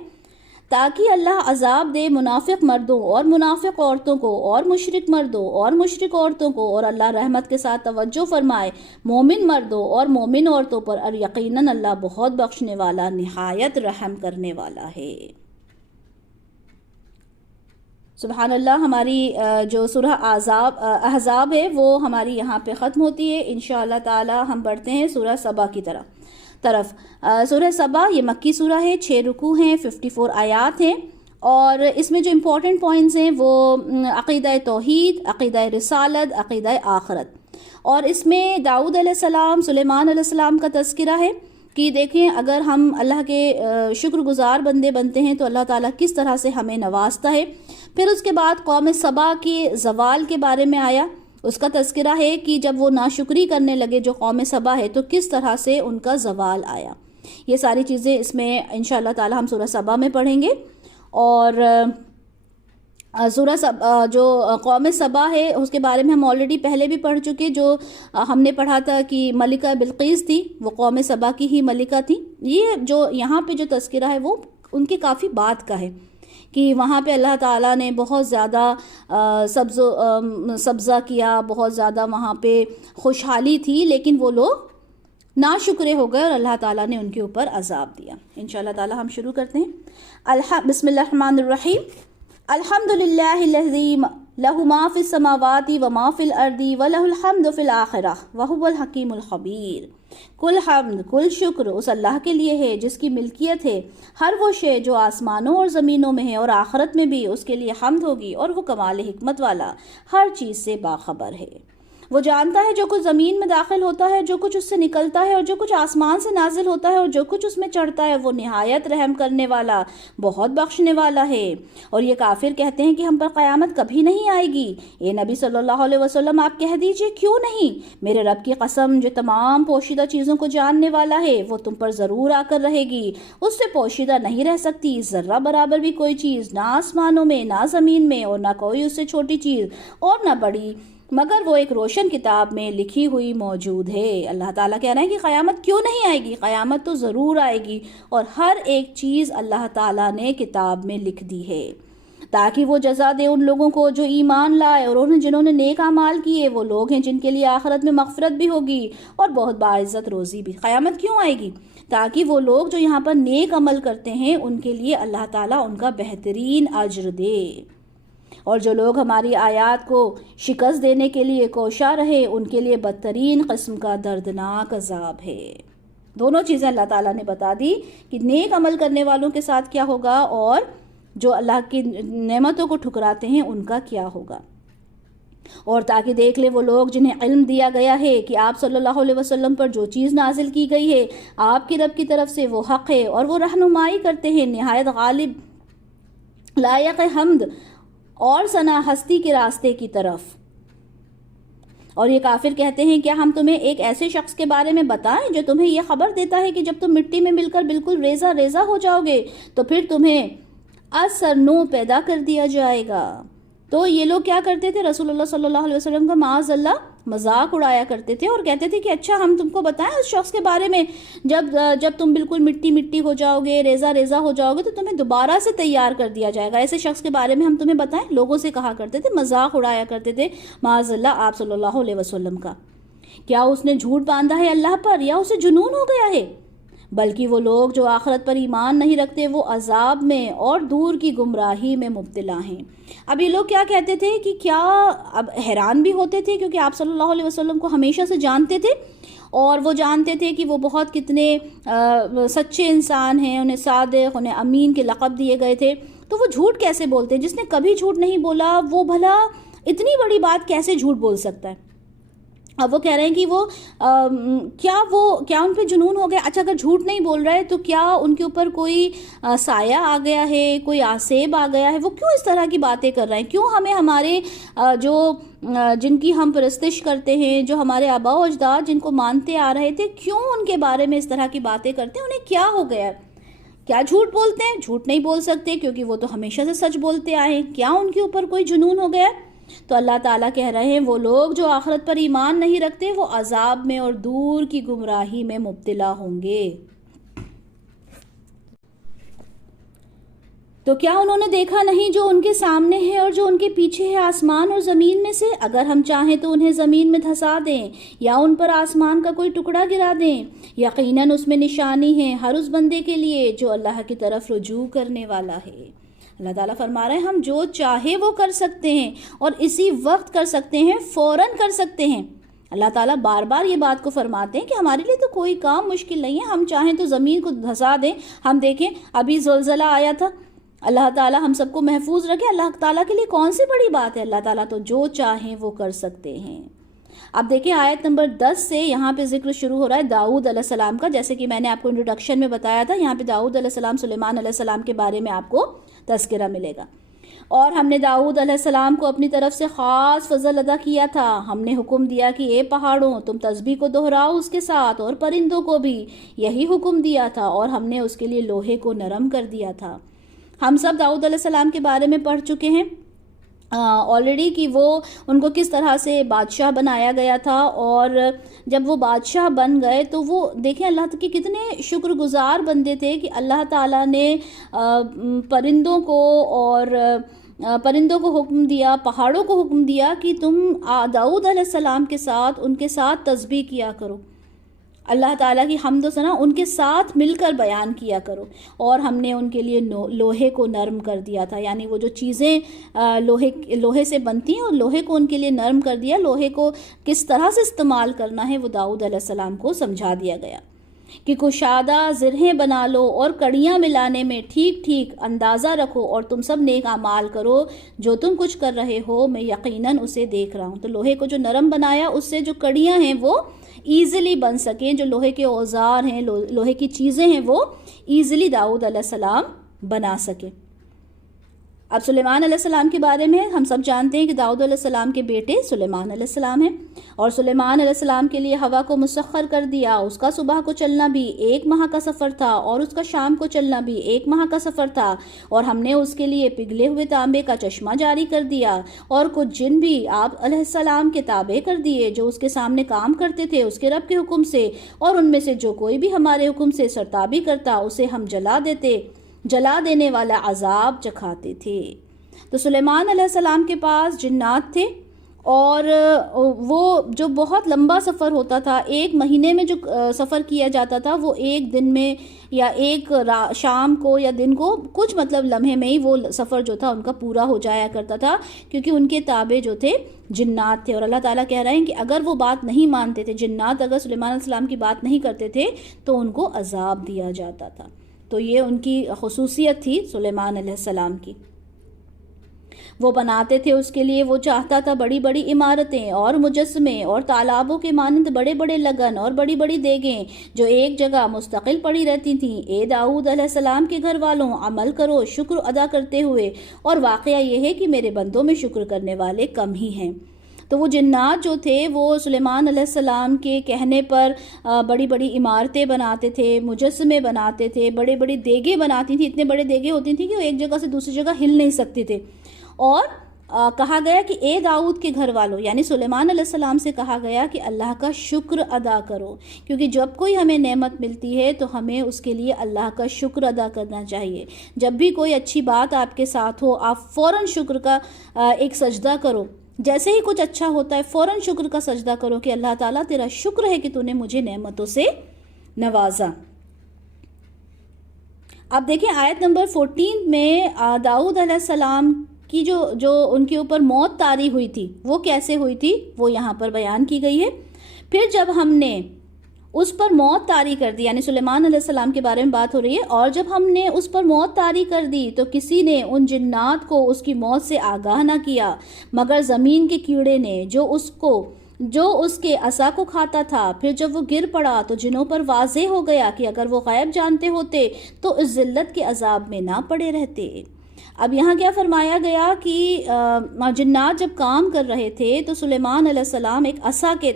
تاکہ اللہ عذاب دے منافق مردوں اور منافق عورتوں کو اور مشرک مردوں اور مشرک عورتوں کو، اور اللہ رحمت کے ساتھ توجہ فرمائے مومن مردوں اور مومن عورتوں پر، اور یقیناً اللہ بہت بخشنے والا نہایت رحم کرنے والا ہے. سبحان اللہ. ہماری جو سورہ احزاب ہے وہ ہماری یہاں پہ ختم ہوتی ہے. انشاءاللہ تعالی ہم بڑھتے ہیں سورہ سبا کی طرف. سورہ سبا یہ مکی سورہ ہے، 6 رکوع ہیں، 54 آیات ہیں، اور اس میں جو امپورٹنٹ پوائنٹس ہیں وہ عقیدہ توحید، عقیدہ رسالت، عقیدہ آخرت. اور اس میں داؤد علیہ السلام، سلیمان علیہ السلام کا تذکرہ ہے کہ دیکھیں اگر ہم اللہ کے شکر گزار بندے بنتے ہیں تو اللہ تعالیٰ کس طرح سے ہمیں نوازتا ہے. پھر اس کے بعد قوم سبا کے زوال کے بارے میں آیا، اس کا تذکرہ ہے کہ جب وہ ناشکری کرنے لگے جو قوم سبا ہے تو کس طرح سے ان کا زوال آیا. یہ ساری چیزیں اس میں انشاءاللہ تعالی ہم سورہ سبا میں پڑھیں گے. اور سورہ جو قوم سبا ہے اس کے بارے میں ہم آلریڈی پہلے بھی پڑھ چکے، جو ہم نے پڑھا تھا کہ ملکہ بلقیس تھی، وہ قوم سبا کی ہی ملکہ تھی. یہ جو یہاں پہ جو تذکرہ ہے وہ ان کی کافی بات کا ہے کہ وہاں پہ اللہ تعالیٰ نے بہت زیادہ سبزہ کیا، بہت زیادہ وہاں پہ خوشحالی تھی، لیکن وہ لوگ ناشکرے ہو گئے اور اللہ تعالیٰ نے ان کے اوپر عذاب دیا. انشاءاللہ تعالیٰ ہم شروع کرتے ہیں. بسم اللہ الرحمن الرحیم. الحمدللہ الذی لہ ما فی السماوات و ما فی الارض ولہ الحمد فی الآخرہ وہو الحکیم الخبیر. کل حمد، کل شکر اس اللہ کے لیے ہے جس کی ملکیت ہے ہر وہ شے جو آسمانوں اور زمینوں میں ہے، اور آخرت میں بھی اس کے لیے حمد ہوگی، اور وہ کمال حکمت والا ہر چیز سے باخبر ہے. وہ جانتا ہے جو کچھ زمین میں داخل ہوتا ہے، جو کچھ اس سے نکلتا ہے، اور جو کچھ آسمان سے نازل ہوتا ہے، اور جو کچھ اس میں چڑھتا ہے. وہ نہایت رحم کرنے والا، بہت بخشنے والا ہے. اور یہ کافر کہتے ہیں کہ ہم پر قیامت کبھی نہیں آئے گی. اے نبی صلی اللہ علیہ وسلم آپ کہہ دیجئے کیوں نہیں، میرے رب کی قسم جو تمام پوشیدہ چیزوں کو جاننے والا ہے وہ تم پر ضرور آ کر رہے گی. اس سے پوشیدہ نہیں رہ سکتی ذرہ برابر بھی کوئی چیز، نہ آسمانوں میں نہ زمین میں، اور نہ کوئی اس سے چھوٹی چیز اور نہ بڑی، مگر وہ ایک روشن کتاب میں لکھی ہوئی موجود ہے. اللہ تعالیٰ کہہ رہے ہیں کہ قیامت کیوں نہیں آئے گی، قیامت تو ضرور آئے گی، اور ہر ایک چیز اللہ تعالیٰ نے کتاب میں لکھ دی ہے تاکہ وہ جزا دے ان لوگوں کو جو ایمان لائے اور جنہوں نے نیک اعمال کیے. وہ لوگ ہیں جن کے لیے آخرت میں مغفرت بھی ہوگی اور بہت باعزت روزی بھی. قیامت کیوں آئے گی؟ تاکہ وہ لوگ جو یہاں پر نیک عمل کرتے ہیں ان کے لیے اللہ تعالیٰ ان کا بہترین اجر دے. اور جو لوگ ہماری آیات کو شکست دینے کے لیے کوشاں رہے ان کے لیے بدترین قسم کا دردناک عذاب ہے۔ دونوں چیزیں اللہ تعالیٰ نے بتا دی کہ نیک عمل کرنے والوں کے ساتھ کیا ہوگا اور جو اللہ کی نعمتوں کو ٹھکراتے ہیں ان کا کیا ہوگا۔ اور تاکہ دیکھ لے وہ لوگ جنہیں علم دیا گیا ہے کہ آپ صلی اللہ علیہ وسلم پر جو چیز نازل کی گئی ہے آپ کی رب کی طرف سے وہ حق ہے، اور وہ رہنمائی کرتے ہیں نہایت غالب لائق حمد اور ثنا ہستی کے راستے کی طرف۔ اور یہ کافر کہتے ہیں کیا ہم تمہیں ایک ایسے شخص کے بارے میں بتائیں جو تمہیں یہ خبر دیتا ہے کہ جب تم مٹی میں مل کر بالکل ریزہ ریزہ ہو جاؤ گے تو پھر تمہیں اثر نو پیدا کر دیا جائے گا۔ تو یہ لوگ کیا کرتے تھے؟ رسول اللہ صلی اللہ علیہ وسلم کا معاذ اللہ مذاق اڑایا کرتے تھے اور کہتے تھے کہ اچھا ہم تم کو بتائیں اس شخص کے بارے میں جب تم بالکل مٹی مٹی ہو جاؤ گے، ریزہ ریزہ ہو جاؤ گے تو تمہیں دوبارہ سے تیار کر دیا جائے گا، ایسے شخص کے بارے میں ہم تمہیں بتائیں؟ لوگوں سے کہا کرتے تھے، مذاق اڑایا کرتے تھے معاذ اللہ آپ صلی اللہ علیہ وسلم کا۔ کیا اس نے جھوٹ باندھا ہے اللہ پر یا اسے جنون ہو گیا ہے؟ بلکہ وہ لوگ جو آخرت پر ایمان نہیں رکھتے وہ عذاب میں اور دور کی گمراہی میں مبتلا ہیں۔ اب یہ لوگ کیا کہتے تھے کہ کیا، اب حیران بھی ہوتے تھے کیونکہ آپ صلی اللہ علیہ وسلم کو ہمیشہ سے جانتے تھے اور وہ جانتے تھے کہ وہ بہت کتنے سچے انسان ہیں، انہیں صادق، انہیں امین کے لقب دیے گئے تھے، تو وہ جھوٹ کیسے بولتے؟ جس نے کبھی جھوٹ نہیں بولا وہ بھلا اتنی بڑی بات کیسے جھوٹ بول سکتا ہے؟ اب وہ کہہ رہے ہیں کہ کیا ان پہ جنون ہو گیا؟ اچھا اگر جھوٹ نہیں بول رہے تو کیا ان کے اوپر کوئی سایہ آ گیا ہے، کوئی آسیب آ گیا ہے؟ وہ کیوں اس طرح کی باتیں کر رہے ہیں؟ کیوں ہمیں ہمارے جن کی ہم پرستش کرتے ہیں، جو ہمارے آباء و اجداد جن کو مانتے آ رہے تھے، کیوں ان کے بارے میں اس طرح کی باتیں کرتے ہیں؟ انہیں کیا ہو گیا ہے؟ کیا جھوٹ بولتے ہیں؟ جھوٹ نہیں بول سکتے کیونکہ وہ تو ہمیشہ سے سچ بولتے آئے ہیں۔ کیا ان کے اوپر کوئی جنون ہو گیا ہے؟ تو اللہ تعالیٰ کہہ رہے ہیں وہ لوگ جو آخرت پر ایمان نہیں رکھتے وہ عذاب میں اور دور کی گمراہی میں مبتلا ہوں گے۔ تو کیا انہوں نے دیکھا نہیں جو ان کے سامنے ہے اور جو ان کے پیچھے ہے آسمان اور زمین میں سے؟ اگر ہم چاہیں تو انہیں زمین میں دھسا دیں یا ان پر آسمان کا کوئی ٹکڑا گرا دیں، یقیناً اس میں نشانی ہے ہر اس بندے کے لیے جو اللہ کی طرف رجوع کرنے والا ہے۔ اللہ تعالیٰ فرما رہے ہیں ہم جو چاہے وہ کر سکتے ہیں اور اسی وقت کر سکتے ہیں، فوراً کر سکتے ہیں۔ اللہ تعالیٰ بار بار یہ بات کو فرماتے ہیں کہ ہمارے لیے تو کوئی کام مشکل نہیں ہے، ہم چاہیں تو زمین کو دھسا دیں۔ ہم دیکھیں ابھی زلزلہ آیا تھا، اللہ تعالیٰ ہم سب کو محفوظ رکھے، اللہ تعالیٰ کے لیے کون سی بڑی بات ہے؟ اللہ تعالیٰ تو جو چاہیں وہ کر سکتے ہیں۔ اب دیکھیں آیت نمبر 10 سے یہاں پہ ذکر شروع ہو رہا ہے داؤد علیہ السلام کا، جیسے کہ میں نے آپ کو انٹروڈکشن میں بتایا تھا، یہاں پہ داؤد علیہ السلام، سلیمان علیہ السلام کے بارے میں آپ کو تذکرہ ملے گا۔ اور ہم نے داؤد علیہ السلام کو اپنی طرف سے خاص فضل عطا کیا تھا، ہم نے حکم دیا کہ اے پہاڑوں تم تسبیح کو دہراؤ اس کے ساتھ، اور پرندوں کو بھی یہی حکم دیا تھا، اور ہم نے اس کے لیے لوہے کو نرم کر دیا تھا۔ ہم سب داؤد علیہ السلام کے بارے میں پڑھ چکے ہیں آلریڈی کہ وہ ان کو کس طرح سے بادشاہ بنایا گیا تھا، اور جب وہ بادشاہ بن گئے تو وہ دیکھیں اللہ کے کتنے شکر گزار بندے تھے کہ اللہ تعالیٰ نے پرندوں کو حکم دیا، پہاڑوں کو حکم دیا کہ تم داؤد علیہ السلام کے ساتھ ان کے ساتھ تسبیح کیا کرو، اللہ تعالیٰ کی حمد و ثنا ان کے ساتھ مل کر بیان کیا کرو۔ اور ہم نے ان کے لیے لوہے کو نرم کر دیا تھا، یعنی وہ جو چیزیں لوہے سے بنتی ہیں اور لوہے کو ان کے لیے نرم کر دیا، لوہے کو کس طرح سے استعمال کرنا ہے وہ داؤد علیہ السلام کو سمجھا دیا گیا کہ کشادہ زرہیں بنا لو اور کڑیاں ملانے میں ٹھیک ٹھیک اندازہ رکھو، اور تم سب نیک اعمال کرو، جو تم کچھ کر رہے ہو میں یقیناً اسے دیکھ رہا ہوں۔ تو لوہے کو جو نرم بنایا اس سے جو کڑیاں ہیں وہ ایزیلی بن سکیں، جو لوہے کے اوزار ہیں، لوہے کی چیزیں ہیں، وہ ایزیلی داؤد علیہ السلام بنا سکے۔ اب سلیمان علیہ السلام کے بارے میں ہم سب جانتے ہیں کہ داؤد علیہ السلام کے بیٹے سلیمان علیہ السلام ہیں، اور سلیمان علیہ السلام کے لیے ہوا کو مسخر کر دیا، اس کا صبح کو چلنا بھی 1 ماہ کا سفر تھا اور اس کا شام کو چلنا بھی 1 ماہ کا سفر تھا، اور ہم نے اس کے لیے پگھلے ہوئے تانبے کا چشمہ جاری کر دیا، اور کچھ جن بھی آپ علیہ السلام کے تابع کر دیے جو اس کے سامنے کام کرتے تھے اس کے رب کے حکم سے، اور ان میں سے جو کوئی بھی ہمارے حکم سے سرتابی کرتا اسے ہم جلا دینے والا عذاب چکھاتے تھے۔ تو سلیمان علیہ السلام کے پاس جنات تھے، اور وہ جو بہت لمبا سفر ہوتا تھا، 1 مہینے میں جو سفر کیا جاتا تھا، وہ 1 دن میں یا ایک شام کو یا دن کو کچھ مطلب لمحے میں ہی وہ سفر جو تھا ان کا پورا ہو جایا کرتا تھا، کیونکہ ان کے تابع جو تھے جنات تھے. اور اللہ تعالیٰ کہہ رہے ہیں کہ اگر وہ بات نہیں مانتے تھے، جنات اگر سلیمان علیہ السلام کی بات نہیں کرتے تھے تو ان کو عذاب دیا جاتا تھا. تو یہ ان کی خصوصیت تھی سلیمان علیہ السلام کی. وہ بناتے تھے اس کے لیے، وہ چاہتا تھا بڑی بڑی عمارتیں اور مجسمے اور تالابوں کے مانند بڑے بڑے لگن اور بڑی بڑی دیگیں جو ایک جگہ مستقل پڑی رہتی تھیں. اے داؤد علیہ السلام کے گھر والوں، عمل کرو شکر ادا کرتے ہوئے، اور واقعہ یہ ہے کہ میرے بندوں میں شکر کرنے والے کم ہی ہیں. تو وہ جنات جو تھے وہ سلیمان علیہ السلام کے کہنے پر بڑی بڑی عمارتیں بناتے تھے، مجسمے بناتے تھے، بڑے بڑی دیگیں بناتی تھیں. اتنے بڑے دیگیں ہوتی تھیں کہ وہ ایک جگہ سے دوسری جگہ ہل نہیں سکتے تھے. اور کہا گیا کہ اے داؤد کے گھر والوں، یعنی سلیمان علیہ السلام سے کہا گیا کہ اللہ کا شکر ادا کرو، کیونکہ جب کوئی ہمیں نعمت ملتی ہے تو ہمیں اس کے لیے اللہ کا شکر ادا کرنا چاہیے. جب بھی کوئی اچھی بات آپ کے ساتھ ہو، آپ فوراً شکر کا ایک سجدہ کرو. جیسے ہی کچھ اچھا ہوتا ہے فوراً شکر کا سجدہ کرو کہ اللہ تعالیٰ تیرا شکر ہے کہ تو نے مجھے نعمتوں سے نوازا. اب دیکھیں آیت نمبر 14 میں داؤد علیہ السلام کی جو ان کے اوپر موت طاری ہوئی تھی وہ کیسے ہوئی تھی وہ یہاں پر بیان کی گئی ہے. پھر جب ہم نے اس پر موت طاری کر دی، یعنی سلیمان علیہ السلام کے بارے میں بات ہو رہی ہے، اور جب ہم نے اس پر موت طاری کر دی تو کسی نے ان جنات کو اس کی موت سے آگاہ نہ کیا مگر زمین کے کیڑے نے جو اس کے عصا کو کھاتا تھا. پھر جب وہ گر پڑا تو جنوں پر واضح ہو گیا کہ اگر وہ غیب جانتے ہوتے تو اس ذلت کے عذاب میں نہ پڑے رہتے. اب یہاں کیا فرمایا گیا کہ جنات جب کام کر رہے تھے تو سلیمان علیہ السلام ایک عصا کے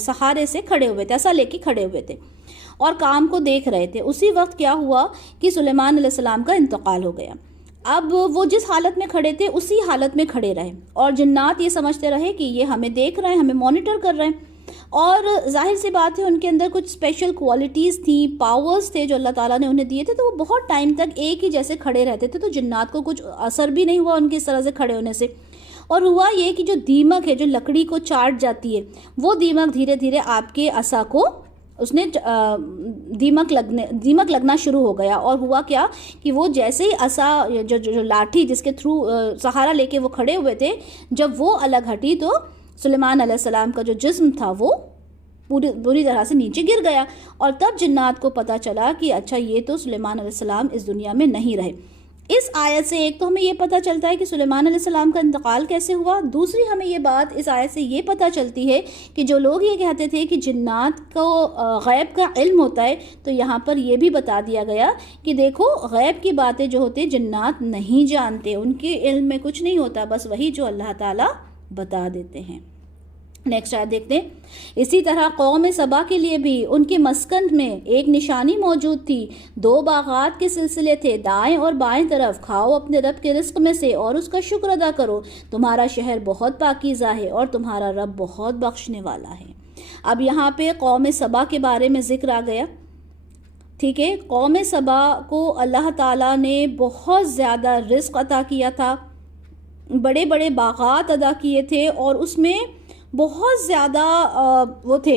سہارے سے کھڑے ہوئے تھے، عصا لے کے کھڑے ہوئے تھے اور کام کو دیکھ رہے تھے. اسی وقت کیا ہوا کہ سلیمان علیہ السلام کا انتقال ہو گیا. اب وہ جس حالت میں کھڑے تھے اسی حالت میں کھڑے رہے، اور جنات یہ سمجھتے رہے کہ یہ ہمیں دیکھ رہے ہیں، ہمیں مانیٹر کر رہے ہیں. اور ظاہر سی بات ہے ان کے اندر کچھ اسپیشل کوالٹیز تھیں، پاورز تھے جو اللہ تعالیٰ نے انہیں دیے تھے، تو وہ بہت ٹائم تک ایک ہی جیسے کھڑے رہتے تھے. تو جنات کو کچھ اثر بھی نہیں ہوا ان کی اس طرح سے کھڑے ہونے سے. اور ہوا یہ کہ جو دیمک ہے جو لکڑی کو چاٹ جاتی ہے، وہ دیمک دھیرے دھیرے آپ کے عصا کو اس نے دیمک لگنا شروع ہو گیا. اور ہوا کیا کہ وہ جیسے ہی عصا جو لاٹھی جس کے تھرو سہارا لے کے وہ کھڑے ہوئے تھے، جب وہ الگ ہٹی تو سلیمان علیہ السلام کا جو جسم تھا وہ پوری طرح سے نیچے گر گیا. اور تب جنات کو پتہ چلا کہ اچھا یہ تو سلیمان علیہ السلام اس دنیا میں نہیں رہے. اس آیت سے ایک تو ہمیں یہ پتہ چلتا ہے کہ سلیمان علیہ السلام کا انتقال کیسے ہوا. دوسری ہمیں یہ بات اس آیت سے یہ پتہ چلتی ہے کہ جو لوگ یہ کہتے تھے کہ جنات کو غیب کا علم ہوتا ہے، تو یہاں پر یہ بھی بتا دیا گیا کہ دیکھو غیب کی باتیں جو ہوتے جنات نہیں جانتے، ان کے علم میں کچھ نہیں ہوتا، بس وہی جو اللہ تعالیٰ بتا دیتے ہیں. نیکسٹ آیت دیکھتے ہیں. اسی طرح قوم سبا کے لیے بھی ان کے مسکن میں ایک نشانی موجود تھی. 2 باغات کے سلسلے تھے، دائیں اور بائیں طرف. کھاؤ اپنے رب کے رزق میں سے اور اس کا شکر ادا کرو. تمہارا شہر بہت پاکیزہ ہے اور تمہارا رب بہت بخشنے والا ہے. اب یہاں پہ قوم سبا کے بارے میں ذکر آ گیا. ٹھیک ہے، قوم سبا کو اللہ تعالیٰ نے بہت زیادہ رزق عطا کیا تھا، بڑے بڑے باغات ادا کیے تھے، اور اس میں بہت زیادہ وہ تھے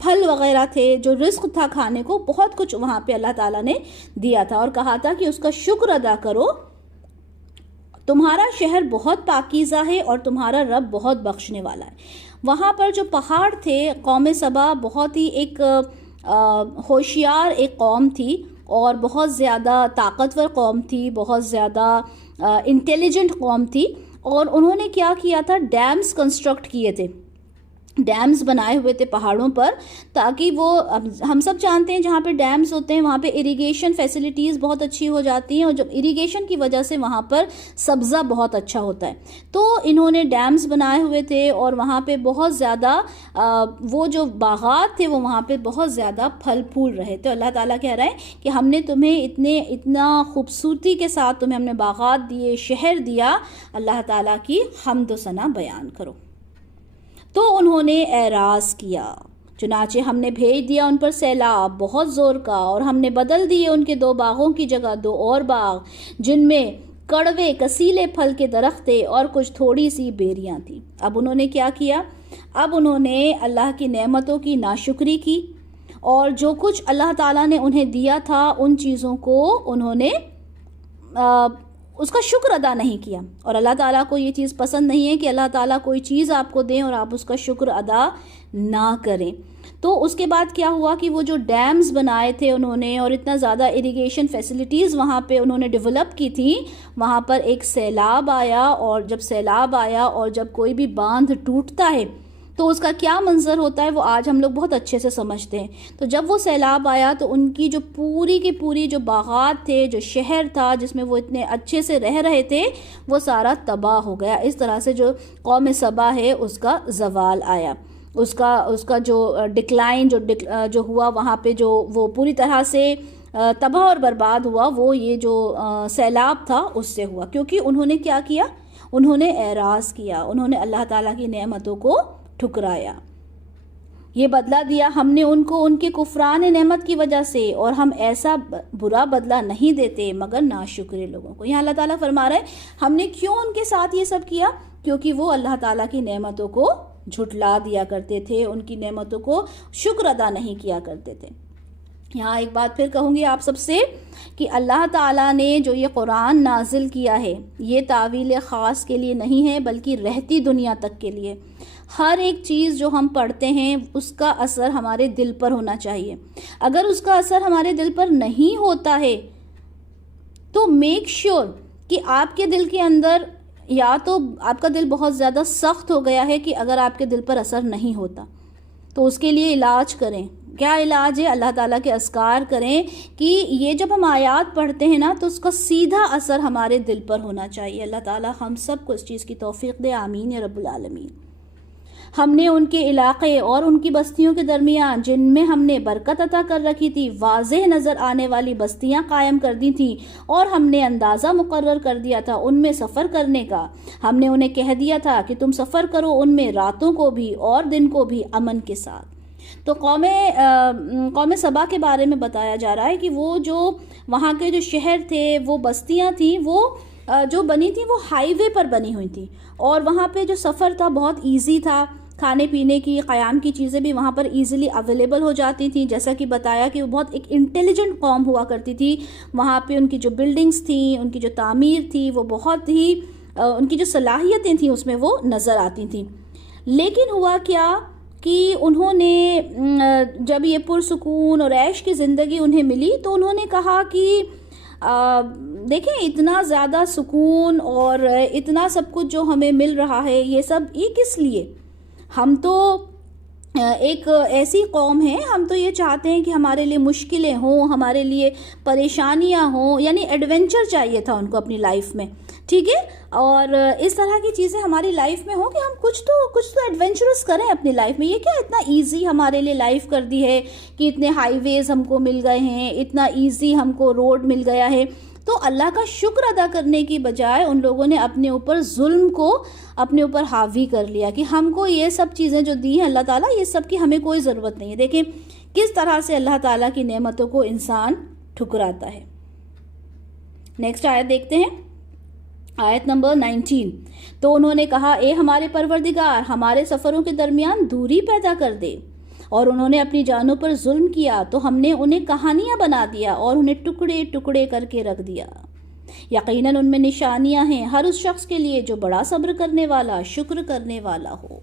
پھل وغیرہ تھے، جو رزق تھا کھانے کو، بہت کچھ وہاں پہ اللہ تعالیٰ نے دیا تھا. اور کہا تھا کہ اس کا شکر ادا کرو، تمہارا شہر بہت پاکیزہ ہے اور تمہارا رب بہت بخشنے والا ہے. وہاں پر جو پہاڑ تھے، قوم سبا بہت ہی ایک ہوشیار ایک قوم تھی اور بہت زیادہ طاقتور قوم تھی، بہت زیادہ انٹیلیجنٹ قوم تھی. اور انہوں نے کیا کیا تھا، ڈیمز کنسٹرکٹ کیے تھے، ڈیمز بنائے ہوئے تھے پہاڑوں پر، تاکہ وہ ہم سب جانتے ہیں جہاں پہ ڈیمز ہوتے ہیں وہاں پہ اریگیشن فیسلٹیز بہت اچھی ہو جاتی ہیں، اور جب اریگیشن کی وجہ سے وہاں پر سبزہ بہت اچھا ہوتا ہے. تو انہوں نے ڈیمز بنائے ہوئے تھے اور وہاں پہ بہت زیادہ وہ جو باغات تھے وہ وہاں پہ بہت زیادہ پھل پھول رہے تھے. اللہ تعالیٰ کہہ رہے ہیں کہ ہم نے تمہیں اتنا خوبصورتی کے ساتھ تمہیں ہم نے باغات دیے، شہر دیا، اللہ تعالیٰ کی حمد و ثنا بیان کرو. تو انہوں نے اعراض کیا، چنانچہ ہم نے بھیج دیا ان پر سیلاب بہت زور کا، اور ہم نے بدل دیے ان کے 2 باغوں کی جگہ 2 اور باغ، جن میں کڑوے کسیلے پھل کے درخت تھے اور کچھ تھوڑی سی بیریاں تھیں۔ اب انہوں نے کیا کیا؟ اب انہوں نے اللہ کی نعمتوں کی ناشکری کی اور جو کچھ اللہ تعالیٰ نے انہیں دیا تھا ان چیزوں کو انہوں نے اس کا شکر ادا نہیں کیا، اور اللہ تعالیٰ کو یہ چیز پسند نہیں ہے کہ اللہ تعالیٰ کوئی چیز آپ کو دیں اور آپ اس کا شکر ادا نہ کریں۔ تو اس کے بعد کیا ہوا کہ وہ جو ڈیمز بنائے تھے انہوں نے اور اتنا زیادہ اریگیشن فیسلٹیز وہاں پہ انہوں نے ڈیولپ کی تھی، وہاں پر ایک سیلاب آیا، اور جب سیلاب آیا اور جب کوئی بھی باندھ ٹوٹتا ہے تو اس کا کیا منظر ہوتا ہے وہ آج ہم لوگ بہت اچھے سے سمجھتے ہیں۔ تو جب وہ سیلاب آیا تو ان کی جو پوری کی پوری جو باغات تھے، جو شہر تھا جس میں وہ اتنے اچھے سے رہ رہے تھے، وہ سارا تباہ ہو گیا۔ اس طرح سے جو قوم سبا ہے اس کا زوال آیا، اس کا جو ڈکلائن جو ہوا وہاں پہ، جو وہ پوری طرح سے تباہ اور برباد ہوا، وہ یہ جو سیلاب تھا اس سے ہوا، کیونکہ انہوں نے کیا کیا؟ انہوں نے اعراض کیا، انہوں نے اللہ تعالیٰ کی نعمتوں کو ٹھکرایا۔ یہ بدلہ دیا ہم نے ان کو ان کے کفران نعمت کی وجہ سے، اور ہم ایسا برا بدلہ نہیں دیتے مگر ناشکرے لوگوں کو۔ یہاں اللہ تعالیٰ فرما رہے ہیں ہم نے کیوں ان کے ساتھ یہ سب کیا؟ کیونکہ وہ اللہ تعالیٰ کی نعمتوں کو جھٹلا دیا کرتے تھے، ان کی نعمتوں کو شکر ادا نہیں کیا کرتے تھے۔ یہاں ایک بات پھر کہوں گی آپ سب سے کہ اللہ تعالیٰ نے جو یہ قرآن نازل کیا ہے یہ تعویل خاص کے لیے نہیں ہے بلکہ رہتی دنیا تک کے لیے۔ ہر ایک چیز جو ہم پڑھتے ہیں اس کا اثر ہمارے دل پر ہونا چاہیے۔ اگر اس کا اثر ہمارے دل پر نہیں ہوتا ہے تو میک شیور کہ آپ کے دل کے اندر یا تو آپ کا دل بہت زیادہ سخت ہو گیا ہے، کہ اگر آپ کے دل پر اثر نہیں ہوتا تو اس کے لیے علاج کریں۔ کیا علاج ہے؟ اللہ تعالیٰ کے اذکار کریں کہ یہ جب ہم آیات پڑھتے ہیں نا تو اس کا سیدھا اثر ہمارے دل پر ہونا چاہیے۔ اللہ تعالیٰ ہم سب کو اس چیز کی توفیق دے، آمین یا رب العالمین۔ ہم نے ان کے علاقے اور ان کی بستیوں کے درمیان جن میں ہم نے برکت عطا کر رکھی تھی واضح نظر آنے والی بستیاں قائم کر دی تھیں، اور ہم نے اندازہ مقرر کر دیا تھا ان میں سفر کرنے کا۔ ہم نے انہیں کہہ دیا تھا کہ تم سفر کرو ان میں راتوں کو بھی اور دن کو بھی امن کے ساتھ۔ تو قوم سبا کے بارے میں بتایا جا رہا ہے کہ وہ جو وہاں کے جو شہر تھے، وہ بستیاں تھیں، وہ جو بنی تھیں وہ ہائی وے پر بنی ہوئی تھیں، اور وہاں پہ جو سفر تھا بہت ایزی تھا، کھانے پینے کی قیام کی چیزیں بھی وہاں پر ایزیلی اویلیبل ہو جاتی تھیں۔ جیسا کہ بتایا کہ وہ بہت ایک انٹیلیجنٹ قوم ہوا کرتی تھی، وہاں پہ ان کی جو بلڈنگز تھیں، ان کی جو تعمیر تھی، وہ بہت ہی ان کی جو صلاحیتیں تھیں اس میں وہ نظر آتی تھیں۔ لیکن ہوا کیا کہ انہوں نے جب یہ پرسکون اور عیش کی زندگی انہیں ملی تو انہوں نے کہا کہ دیکھیں اتنا زیادہ سکون اور اتنا سب کچھ جو ہمیں مل رہا ہے یہ کس لیے؟ ہم تو ایک ایسی قوم ہے، ہم تو یہ چاہتے ہیں کہ ہمارے لیے مشکلیں ہوں، ہمارے لیے پریشانیاں ہوں، یعنی ایڈونچر چاہیے تھا ان کو اپنی لائف میں، ٹھیک ہے، اور اس طرح کی چیزیں ہماری لائف میں ہوں کہ ہم کچھ تو ایڈونچرس کریں اپنی لائف میں۔ یہ کیا اتنا ایزی ہمارے لیے لائف کر دی ہے کہ اتنے ہائی ویز ہم کو مل گئے ہیں، اتنا ایزی ہم کو روڈ مل گیا ہے۔ تو اللہ کا شکر ادا کرنے کی بجائے ان لوگوں نے اپنے اوپر ظلم کو اپنے اوپر حاوی کر لیا کہ ہم کو یہ سب چیزیں جو دی ہیں اللہ تعالیٰ، یہ سب کی ہمیں کوئی ضرورت نہیں ہے۔ دیکھیں کس طرح سے اللہ تعالیٰ کی نعمتوں کو انسان ٹھکراتا ہے۔ نیکسٹ آیت دیکھتے ہیں، آیت نمبر 19۔ تو انہوں نے کہا اے ہمارے پروردگار، ہمارے سفروں کے درمیان دوری پیدا کر دے، اور انہوں نے اپنی جانوں پر ظلم کیا تو ہم نے انہیں کہانیاں بنا دیا اور انہیں ٹکڑے ٹکڑے کر کے رکھ دیا۔ یقیناً ان میں نشانیاں ہیں ہر اس شخص کے لیے جو بڑا صبر کرنے والا، شکر کرنے والا ہو۔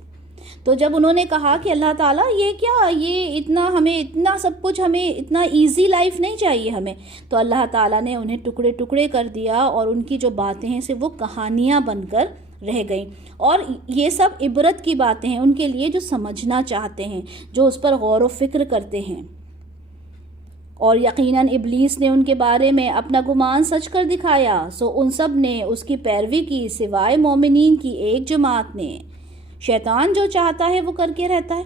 تو جب انہوں نے کہا کہ اللہ تعالیٰ یہ کیا، یہ اتنا سب کچھ، ہمیں اتنا ایزی لائف نہیں چاہیے ہمیں، تو اللہ تعالیٰ نے انہیں ٹکڑے ٹکڑے کر دیا اور ان کی جو باتیں ہیں وہ کہانیاں بن کر رہ گئیں۔ اور یہ سب عبرت کی باتیں ہیں ان کے لیے جو سمجھنا چاہتے ہیں، جو اس پر غور و فکر کرتے ہیں۔ اور یقیناً ابلیس نے ان کے بارے میں اپنا گمان سچ کر دکھایا، سو ان سب نے اس کی پیروی کی سوائے مومنین کی ایک جماعت نے۔ شیطان جو چاہتا ہے وہ کر کے رہتا ہے،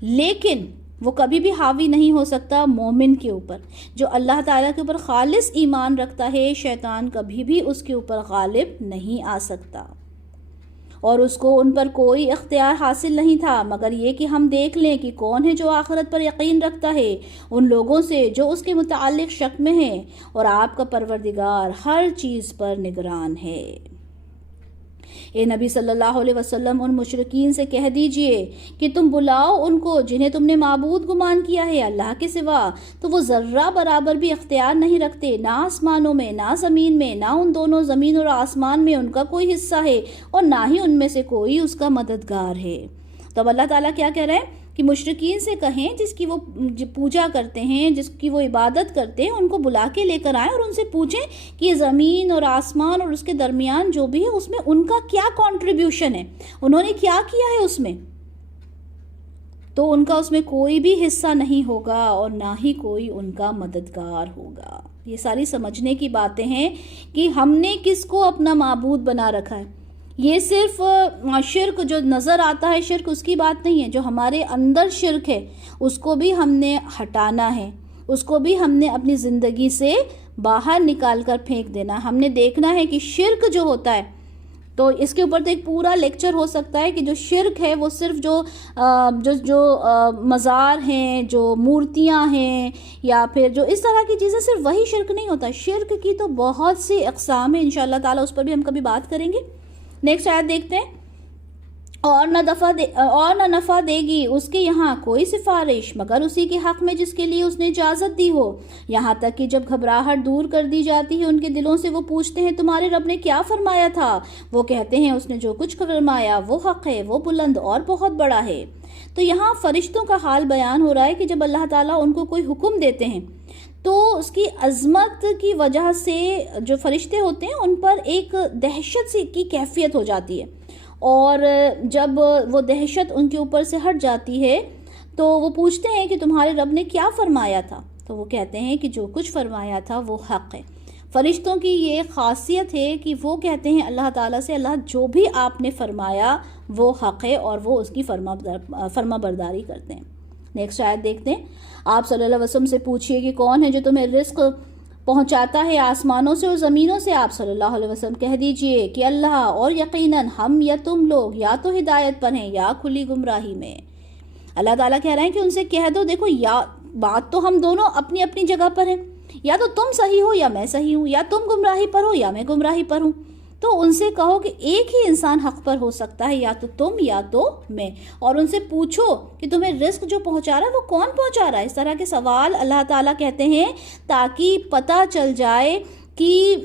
لیکن وہ کبھی بھی حاوی نہیں ہو سکتا مومن کے اوپر۔ جو اللہ تعالیٰ کے اوپر خالص ایمان رکھتا ہے، شیطان کبھی بھی اس کے اوپر غالب نہیں آ سکتا۔ اور اس کو ان پر کوئی اختیار حاصل نہیں تھا مگر یہ کہ ہم دیکھ لیں کہ کون ہے جو آخرت پر یقین رکھتا ہے ان لوگوں سے جو اس کے متعلق شک میں ہیں، اور آپ کا پروردگار ہر چیز پر نگران ہے۔ اے نبی صلی اللہ علیہ وسلم ان مشرکین سے کہہ دیجئے کہ تم بلاؤ ان کو جنہیں تم نے معبود گمان کیا ہے اللہ کے سوا، تو وہ ذرہ برابر بھی اختیار نہیں رکھتے، نہ آسمانوں میں نہ زمین میں، نہ ان دونوں زمین اور آسمان میں ان کا کوئی حصہ ہے، اور نہ ہی ان میں سے کوئی اس کا مددگار ہے۔ تو اب اللہ تعالیٰ کیا کہہ رہے ہیں کہ مشرکین سے کہیں جس کی وہ پوجا کرتے ہیں، جس کی وہ عبادت کرتے ہیں، ان کو بلا کے لے کر آئیں اور ان سے پوچھیں کہ یہ زمین اور آسمان اور اس کے درمیان جو بھی ہے اس میں ان کا کیا کنٹریبیوشن ہے، انہوں نے کیا کیا ہے اس میں، تو ان کا اس میں کوئی بھی حصہ نہیں ہوگا اور نہ ہی کوئی ان کا مددگار ہوگا۔ یہ ساری سمجھنے کی باتیں ہیں کہ ہم نے کس کو اپنا معبود بنا رکھا ہے۔ یہ صرف شرک جو نظر آتا ہے شرک اس کی بات نہیں ہے، جو ہمارے اندر شرک ہے اس کو بھی ہم نے ہٹانا ہے، اس کو بھی ہم نے اپنی زندگی سے باہر نکال کر پھینک دینا۔ ہم نے دیکھنا ہے کہ شرک جو ہوتا ہے، تو اس کے اوپر تو ایک پورا لیکچر ہو سکتا ہے کہ جو شرک ہے وہ صرف جو مزار ہیں، جو مورتیاں ہیں، یا پھر جو اس طرح کی چیزیں، صرف وہی شرک نہیں ہوتا۔ شرک کی تو بہت سی اقسام ہیں، انشاءاللہ تعالیٰ اس پر بھی ہم کبھی بات کریں گے۔ نیکسٹ آیت دیکھتے ہیں، اور نہ نفع دے گی اس کے یہاں کوئی سفارش مگر اسی کے حق میں جس کے لیے اس نے اجازت دی ہو، یہاں تک کہ جب گھبراہٹ دور کر دی جاتی ہے ان کے دلوں سے، وہ پوچھتے ہیں تمہارے رب نے کیا فرمایا تھا، وہ کہتے ہیں اس نے جو کچھ فرمایا وہ حق ہے، وہ بلند اور بہت بڑا ہے۔ تو یہاں فرشتوں کا حال بیان ہو رہا ہے کہ جب اللہ تعالیٰ ان کو کوئی حکم دیتے ہیں تو اس کی عظمت کی وجہ سے جو فرشتے ہوتے ہیں ان پر ایک دہشت سی کی کیفیت ہو جاتی ہے، اور جب وہ دہشت ان کے اوپر سے ہٹ جاتی ہے تو وہ پوچھتے ہیں کہ تمہارے رب نے کیا فرمایا تھا، تو وہ کہتے ہیں کہ جو کچھ فرمایا تھا وہ حق ہے۔ فرشتوں کی یہ خاصیت ہے کہ وہ کہتے ہیں اللہ تعالیٰ سے، اللہ جو بھی آپ نے فرمایا وہ حق ہے، اور وہ اس کی فرما برداری کرتے ہیں۔ نیکسٹ آیت دیکھتے ہیں، آپ صلی اللہ علیہ وسلم سے پوچھئے کہ کون ہے جو تمہیں رزق پہنچاتا ہے آسمانوں سے اور زمینوں سے، آپ صلی اللہ علیہ وسلم کہہ دیجئے کہ اللہ، اور یقیناً ہم یا تم لوگ یا تو ہدایت پر ہیں یا کھلی گمراہی میں۔ اللہ تعالیٰ کہہ رہے ہیں کہ ان سے کہہ دو، دیکھو یا بات تو ہم دونوں اپنی اپنی جگہ پر ہیں، یا تو تم صحیح ہو یا میں صحیح ہوں، یا تم گمراہی پر ہو یا میں گمراہی پر ہوں، تو ان سے کہو کہ ایک ہی انسان حق پر ہو سکتا ہے، یا تو تم یا تو میں، اور ان سے پوچھو کہ تمہیں رزق جو پہنچا رہا ہے وہ کون پہنچا رہا ہے۔ اس طرح کے سوال اللہ تعالیٰ کہتے ہیں تاکہ پتہ چل جائے کہ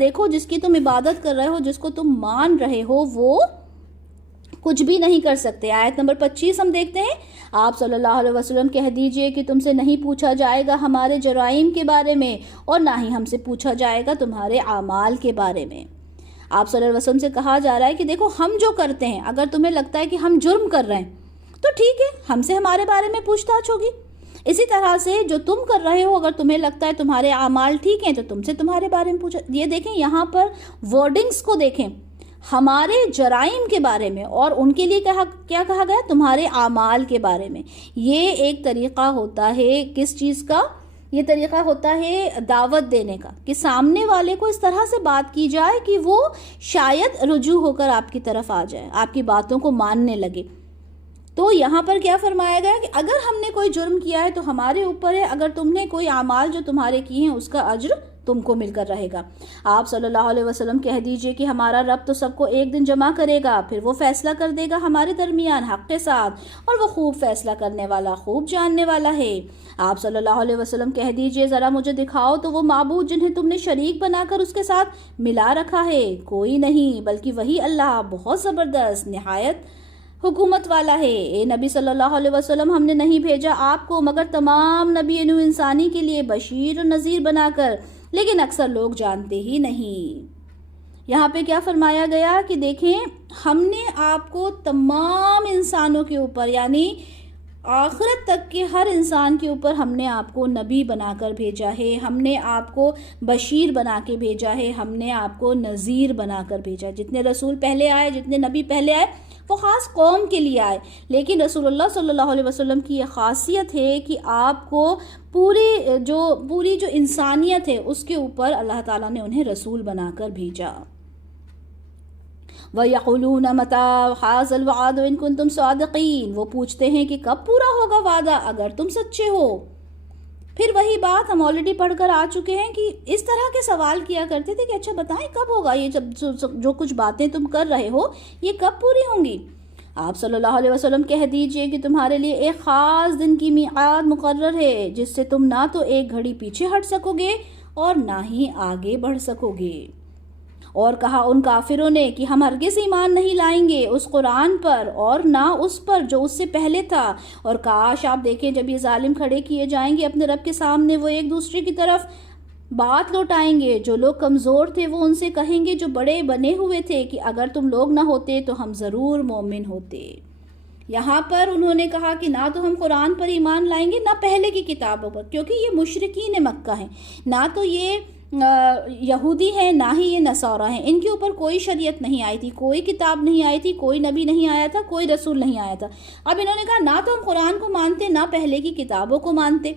دیکھو جس کی تم عبادت کر رہے ہو، جس کو تم مان رہے ہو، وہ کچھ بھی نہیں کر سکتے۔ آیت نمبر 25 ہم دیکھتے ہیں، آپ صلی اللہ علیہ وسلم کہہ دیجئے کہ تم سے نہیں پوچھا جائے گا ہمارے جرائم کے بارے میں، اور نہ ہی ہم سے پوچھا جائے گا تمہارے اعمال کے بارے میں۔ آپ صلی اللہ علیہ وسلم سے کہا جا رہا ہے کہ دیکھو ہم جو کرتے ہیں، اگر تمہیں لگتا ہے کہ ہم جرم کر رہے ہیں تو ٹھیک ہے، ہم سے ہمارے بارے میں پوچھ تاچھ ہوگی۔ اسی طرح سے جو تم کر رہے ہو، اگر تمہیں لگتا ہے تمہارے اعمال ٹھیک ہیں تو تم سے تمہارے بارے میں پوچھا۔ یہ دیکھیں یہاں پر ورڈنگز کو دیکھیں، ہمارے جرائم کے بارے میں، اور ان کے لیے کیا کہا گیا، تمہارے اعمال کے بارے میں۔ یہ ایک طریقہ ہوتا ہے کس چیز کا، یہ طریقہ ہوتا ہے دعوت دینے کا، کہ سامنے والے کو اس طرح سے بات کی جائے کہ وہ شاید رجوع ہو کر آپ کی طرف آ جائے، آپ کی باتوں کو ماننے لگے۔ تو یہاں پر کیا فرمایا گیا کہ اگر ہم نے کوئی جرم کیا ہے تو ہمارے اوپر ہے، اگر تم نے کوئی اعمال جو تمہارے کیے ہیں اس کا اجر تم کو مل کر رہے گا۔ آپ صلی اللہ علیہ وسلم کہہ دیجئے کہ ہمارا رب تو سب کو ایک دن جمع کرے گا، پھر وہ فیصلہ کر دے گا ہمارے درمیان حق کے ساتھ، اور وہ خوب فیصلہ کرنے والا، خوب جاننے والا ہے۔ آپ صلی اللہ علیہ وسلم کہہ دیجئے ذرا مجھے دکھاؤ تو وہ معبود جنہیں تم نے شریک بنا کر اس کے ساتھ ملا رکھا ہے، کوئی نہیں بلکہ وہی اللہ بہت زبردست نہایت حکومت والا ہے۔ اے نبی صلی اللہ علیہ وسلم، ہم نے نہیں بھیجا آپ کو مگر تمام نبی نوع انسانی کے لیے بشیر و نذیر بنا کر، لیکن اکثر لوگ جانتے ہی نہیں۔ یہاں پہ کیا فرمایا گیا کہ دیکھیں ہم نے آپ کو تمام انسانوں کے اوپر، یعنی آخرت تک کے ہر انسان کے اوپر ہم نے آپ کو نبی بنا کر بھیجا ہے، ہم نے آپ کو بشیر بنا کے بھیجا ہے، ہم نے آپ کو نذیر بنا کر بھیجا۔ جتنے رسول پہلے آئے، جتنے نبی پہلے آئے، وہ خاص قوم کے لیے آئے، لیکن رسول اللہ صلی اللہ علیہ وسلم کی یہ خاصیت ہے کہ آپ کو پوری جو انسانیت ہے اس کے اوپر اللہ تعالیٰ نے انہیں رسول بنا کر بھیجا۔ وَيَقُولُونَ مَتَىٰ هَٰذَا الْوَعْدُ إِن كُنتُمْ صَادِقِينَ، وہ پوچھتے ہیں کہ کب پورا ہوگا وعدہ اگر تم سچے ہو۔ پھر وہی بات ہم آلریڈی پڑھ کر آ چکے ہیں کہ اس طرح کے سوال کیا کرتے تھے کہ اچھا بتائیں کب ہوگا یہ، جب جو کچھ باتیں تم کر رہے ہو یہ کب پوری ہوں گی؟ آپ صلی اللہ علیہ وسلم کہہ دیجئے کہ تمہارے لیے ایک خاص دن کی میعاد مقرر ہے جس سے تم نہ تو ایک گھڑی پیچھے ہٹ سکو گے اور نہ ہی آگے بڑھ سکو گے۔ اور کہا ان کافروں نے کہ ہم ہرگز ایمان نہیں لائیں گے اس قرآن پر اور نہ اس پر جو اس سے پہلے تھا، اور کاش آپ دیکھیں جب یہ ظالم کھڑے کیے جائیں گے اپنے رب کے سامنے، وہ ایک دوسرے کی طرف بات لوٹائیں گے۔ جو لوگ کمزور تھے وہ ان سے کہیں گے جو بڑے بنے ہوئے تھے کہ اگر تم لوگ نہ ہوتے تو ہم ضرور مومن ہوتے۔ یہاں پر انہوں نے کہا کہ نہ تو ہم قرآن پر ایمان لائیں گے نہ پہلے کی کتابوں پر، کیونکہ یہ مشرکین مکہ ہیں، نہ تو یہ یہودی ہیں نہ ہی یہ نصارہ ہیں، ان کے اوپر کوئی شریعت نہیں آئی تھی، کوئی کتاب نہیں آئی تھی، کوئی نبی نہیں آیا تھا، کوئی رسول نہیں آیا تھا۔ اب انہوں نے کہا نہ تو ہم قرآن کو مانتے نہ پہلے کی کتابوں کو مانتے۔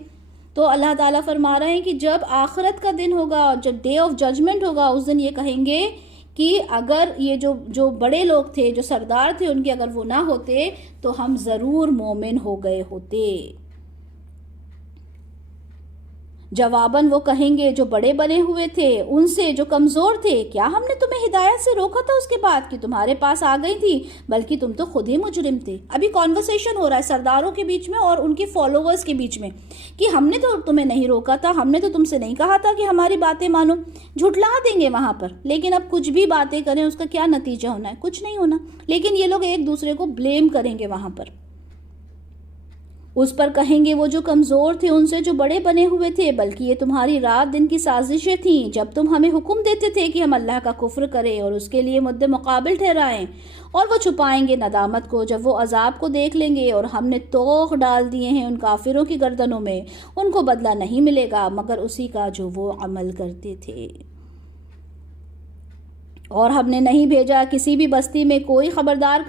تو اللہ تعالیٰ فرما رہے ہیں کہ جب آخرت کا دن ہوگا، جب ڈے آف ججمنٹ ہوگا، اس دن یہ کہیں گے کہ اگر یہ جو بڑے لوگ تھے، جو سردار تھے ان کے اگر وہ نہ ہوتے تو ہم ضرور مومن ہو گئے ہوتے۔ جواباً وہ کہیں گے جو بڑے بنے ہوئے تھے ان سے جو کمزور تھے، کیا ہم نے تمہیں ہدایت سے روکا تھا اس کے بعد کہ تمہارے پاس آ گئی تھی، بلکہ تم تو خود ہی مجرم تھے۔ ابھی کانورسیشن ہو رہا ہے سرداروں کے بیچ میں اور ان کے فالوورز کے بیچ میں کہ ہم نے تو تمہیں نہیں روکا تھا، ہم نے تو تم سے نہیں کہا تھا کہ ہماری باتیں مانو۔ جھٹلا دیں گے وہاں پر، لیکن اب کچھ بھی باتیں کریں اس کا کیا نتیجہ ہونا ہے؟ کچھ نہیں ہونا، لیکن یہ لوگ ایک دوسرے کو بلیم کریں گے وہاں پر۔ اس پر کہیں گے وہ جو کمزور تھے ان سے جو بڑے بنے ہوئے تھے، بلکہ یہ تمہاری رات دن کی سازشیں تھیں جب تم ہمیں حکم دیتے تھے کہ ہم اللہ کا کفر کریں اور اس کے لیے مد مقابل ٹھہرائیں۔ اور وہ چھپائیں گے ندامت کو جب وہ عذاب کو دیکھ لیں گے، اور ہم نے توق ڈال دیے ہیں ان کافروں کی گردنوں میں، ان کو بدلہ نہیں ملے گا مگر اسی کا جو وہ عمل کرتے تھے۔ اور ہم نے نہیں بھیجا کسی بھی بستی میں کوئی خبردار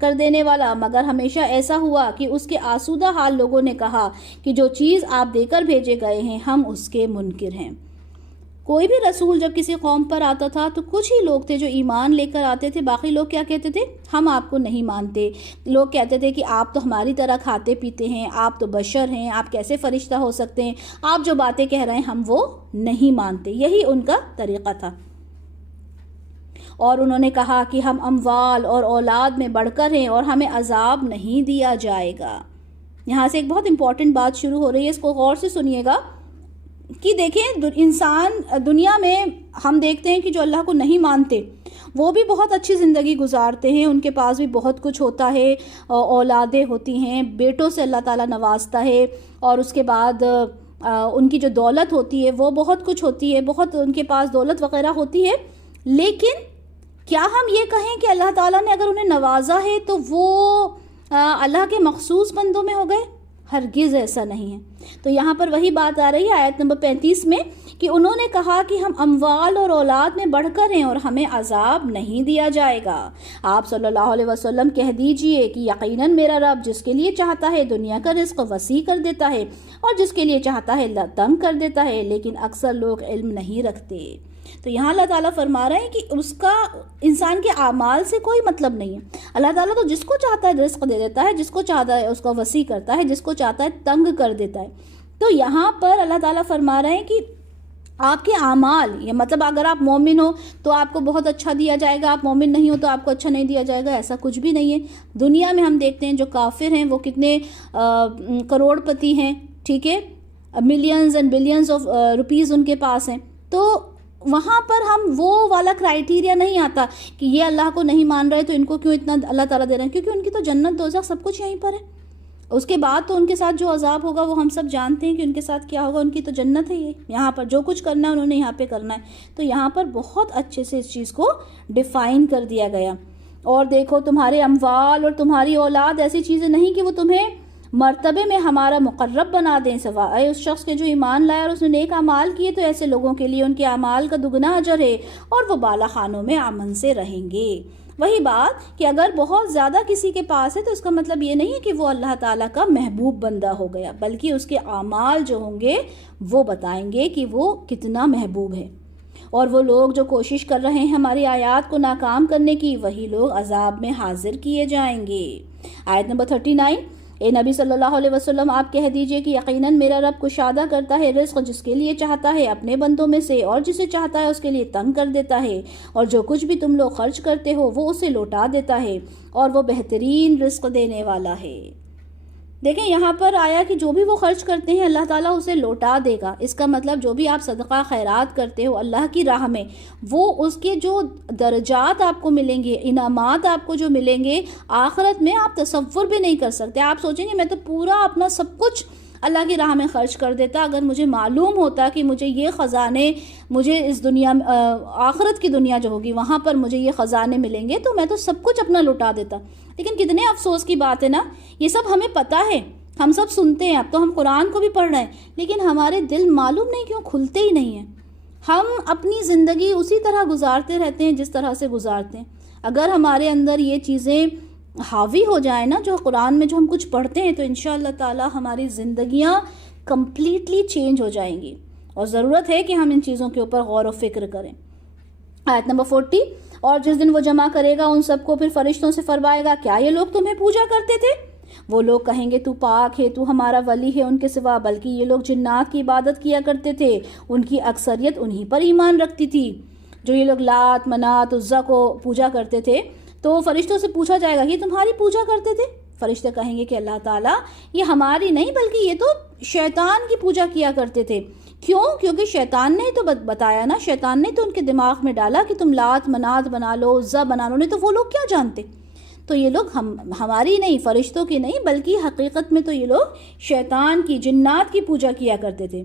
کر دینے والا، مگر ہمیشہ ایسا ہوا کہ اس کے آسودہ حال لوگوں نے کہا کہ جو چیز آپ دے کر بھیجے گئے ہیں ہم اس کے منکر ہیں۔ کوئی بھی رسول جب کسی قوم پر آتا تھا تو کچھ ہی لوگ تھے جو ایمان لے کر آتے تھے، باقی لوگ کیا کہتے تھے؟ ہم آپ کو نہیں مانتے۔ لوگ کہتے تھے کہ آپ تو ہماری طرح کھاتے پیتے ہیں، آپ تو بشر ہیں، آپ کیسے فرشتہ ہو سکتے ہیں، آپ جو باتیں کہہ رہے ہیں ہم وہ نہیں مانتے۔ یہی ان کا طریقہ تھا۔ اور انہوں نے کہا کہ ہم اموال اور اولاد میں بڑھ کر ہیں اور ہمیں عذاب نہیں دیا جائے گا۔ یہاں سے ایک بہت امپورٹنٹ بات شروع ہو رہی ہے، اس کو غور سے سنیے گا کہ دیکھیں انسان دنیا میں ہم دیکھتے ہیں کہ جو اللہ کو نہیں مانتے وہ بھی بہت اچھی زندگی گزارتے ہیں، ان کے پاس بھی بہت کچھ ہوتا ہے، اولادیں ہوتی ہیں، بیٹوں سے اللہ تعالیٰ نوازتا ہے، اور اس کے بعد ان کی جو دولت ہوتی ہے وہ بہت کچھ ہوتی ہے، بہت ان کے پاس دولت وغیرہ ہوتی ہے۔ لیکن کیا ہم یہ کہیں کہ اللہ تعالیٰ نے اگر انہیں نوازا ہے تو وہ اللہ کے مخصوص بندوں میں ہو گئے؟ ہرگز ایسا نہیں ہے۔ تو یہاں پر وہی بات آ رہی ہے آیت نمبر 35 میں کہ انہوں نے کہا کہ ہم اموال اور اولاد میں بڑھ کر ہیں اور ہمیں عذاب نہیں دیا جائے گا۔ آپ صلی اللہ علیہ وسلم کہہ دیجئے کہ یقیناً میرا رب جس کے لیے چاہتا ہے دنیا کا رزق وسیع کر دیتا ہے اور جس کے لیے چاہتا ہے تنگ کر دیتا ہے، لیکن اکثر لوگ علم نہیں رکھتے۔ تو یہاں اللہ تعالیٰ فرما رہے ہیں کہ اس کا انسان کے اعمال سے کوئی مطلب نہیں ہے۔ اللہ تعالیٰ تو جس کو چاہتا ہے رزق دے دیتا ہے، جس کو چاہتا ہے اس کو وسیع کرتا ہے، جس کو چاہتا ہے تنگ کر دیتا ہے۔ تو یہاں پر اللہ تعالیٰ فرما رہے ہیں کہ آپ کے اعمال، یہ مطلب اگر آپ مومن ہو تو آپ کو بہت اچھا دیا جائے گا، آپ مومن نہیں ہو تو آپ کو اچھا نہیں دیا جائے گا، ایسا کچھ بھی نہیں ہے۔ دنیا میں ہم دیکھتے ہیں جو کافر ہیں وہ کتنے کروڑ پتی ہیں، ٹھیک ہے، millions and billions of rupees ان کے پاس ہیں۔ تو وہاں پر ہم وہ والا کرائیٹیریا نہیں آتا کہ یہ اللہ کو نہیں مان رہے تو ان کو کیوں اتنا اللہ تعالیٰ دے رہے ہیں، کیونکہ ان کی تو جنت دوزخ سب کچھ یہیں پر ہے۔ اس کے بعد تو ان کے ساتھ جو عذاب ہوگا وہ ہم سب جانتے ہیں کہ ان کے ساتھ کیا ہوگا، ان کی تو جنت ہے، یہ یہاں پر جو کچھ کرنا ہے انہوں نے یہاں پہ کرنا ہے۔ تو یہاں پر بہت اچھے سے اس چیز کو ڈیفائن کر دیا گیا۔ اور دیکھو تمہارے اموال اور تمہاری اولاد ایسی چیزیں نہیں کہ وہ تمہیں مرتبے میں ہمارا مقرب بنا دیں، سوائے اس شخص کے جو ایمان لائے اور اس نے نیک اعمال کیے، تو ایسے لوگوں کے لیے ان کے اعمال کا دگنا اجر ہے اور وہ بالا خانوں میں امن سے رہیں گے۔ وہی بات کہ اگر بہت زیادہ کسی کے پاس ہے تو اس کا مطلب یہ نہیں ہے کہ وہ اللہ تعالیٰ کا محبوب بندہ ہو گیا، بلکہ اس کے اعمال جو ہوں گے وہ بتائیں گے کہ وہ کتنا محبوب ہے۔ اور وہ لوگ جو کوشش کر رہے ہیں ہماری آیات کو ناکام کرنے کی، وہی لوگ عذاب میں حاضر کیے جائیں گے۔ آیت نمبر 39، اے نبی صلی اللہ علیہ وسلم آپ کہہ دیجئے کہ یقیناً میرا رب کشادہ کرتا ہے رزق جس کے لیے چاہتا ہے اپنے بندوں میں سے، اور جسے چاہتا ہے اس کے لیے تنگ کر دیتا ہے، اور جو کچھ بھی تم لوگ خرچ کرتے ہو وہ اسے لوٹا دیتا ہے، اور وہ بہترین رزق دینے والا ہے۔ دیکھیں یہاں پر آیا کہ جو بھی وہ خرچ کرتے ہیں اللہ تعالیٰ اسے لوٹا دے گا۔ اس کا مطلب جو بھی آپ صدقہ خیرات کرتے ہو اللہ کی راہ میں، وہ اس کے جو درجات آپ کو ملیں گے، انعامات آپ کو جو ملیں گے آخرت میں، آپ تصور بھی نہیں کر سکتے۔ آپ سوچیں گے میں تو پورا اپنا سب کچھ اللہ کی راہ میں خرچ کر دیتا، اگر مجھے معلوم ہوتا کہ مجھے یہ خزانے، مجھے اس دنیا آخرت کی دنیا جو ہوگی وہاں پر مجھے یہ خزانے ملیں گے تو میں تو سب کچھ اپنا لٹا دیتا۔ لیکن کتنے افسوس کی بات ہے نا، یہ سب ہمیں پتہ ہے، ہم سب سنتے ہیں، اب تو ہم قرآن کو بھی پڑھ رہے ہیں، لیکن ہمارے دل معلوم نہیں کیوں کھلتے ہی نہیں ہیں۔ ہم اپنی زندگی اسی طرح گزارتے رہتے ہیں جس طرح سے گزارتے ہیں۔ اگر ہمارے اندر یہ چیزیں حاوی ہو جائیں نا، جو قرآن میں جو ہم کچھ پڑھتے ہیں، تو انشاءاللہ تعالی ہماری زندگیاں کمپلیٹلی چینج ہو جائیں گی، اور ضرورت ہے کہ ہم ان چیزوں کے اوپر غور و فکر کریں۔ آیت نمبر 40، اور جس دن وہ جمع کرے گا ان سب کو، پھر فرشتوں سے فرمائے گا کیا یہ لوگ تمہیں پوجا کرتے تھے؟ وہ لوگ کہیں گے تو پاک ہے، تو ہمارا ولی ہے ان کے سوا، بلکہ یہ لوگ جنات کی عبادت کیا کرتے تھے، ان کی اکثریت انہی پر ایمان رکھتی تھی۔ جو یہ لوگ لات، منات، عزا کو پوجا کرتے تھے، تو فرشتوں سے پوچھا جائے گا یہ تمہاری پوجا کرتے تھے؟ فرشتے کہیں گے کہ اللہ تعالیٰ یہ ہماری نہیں بلکہ یہ تو شیطان کی پوجا کیا کرتے تھے۔ کیوں؟ کیونکہ شیطان نے تو بتایا نا، شیطان نے تو ان کے دماغ میں ڈالا کہ تم لات منات بنا لو، عزا بنا لو، نہیں تو وہ لوگ کیا جانتے؟ تو یہ لوگ ہماری نہیں، فرشتوں کی نہیں، بلکہ حقیقت میں تو یہ لوگ شیطان کی، جنات کی پوجا کیا کرتے تھے۔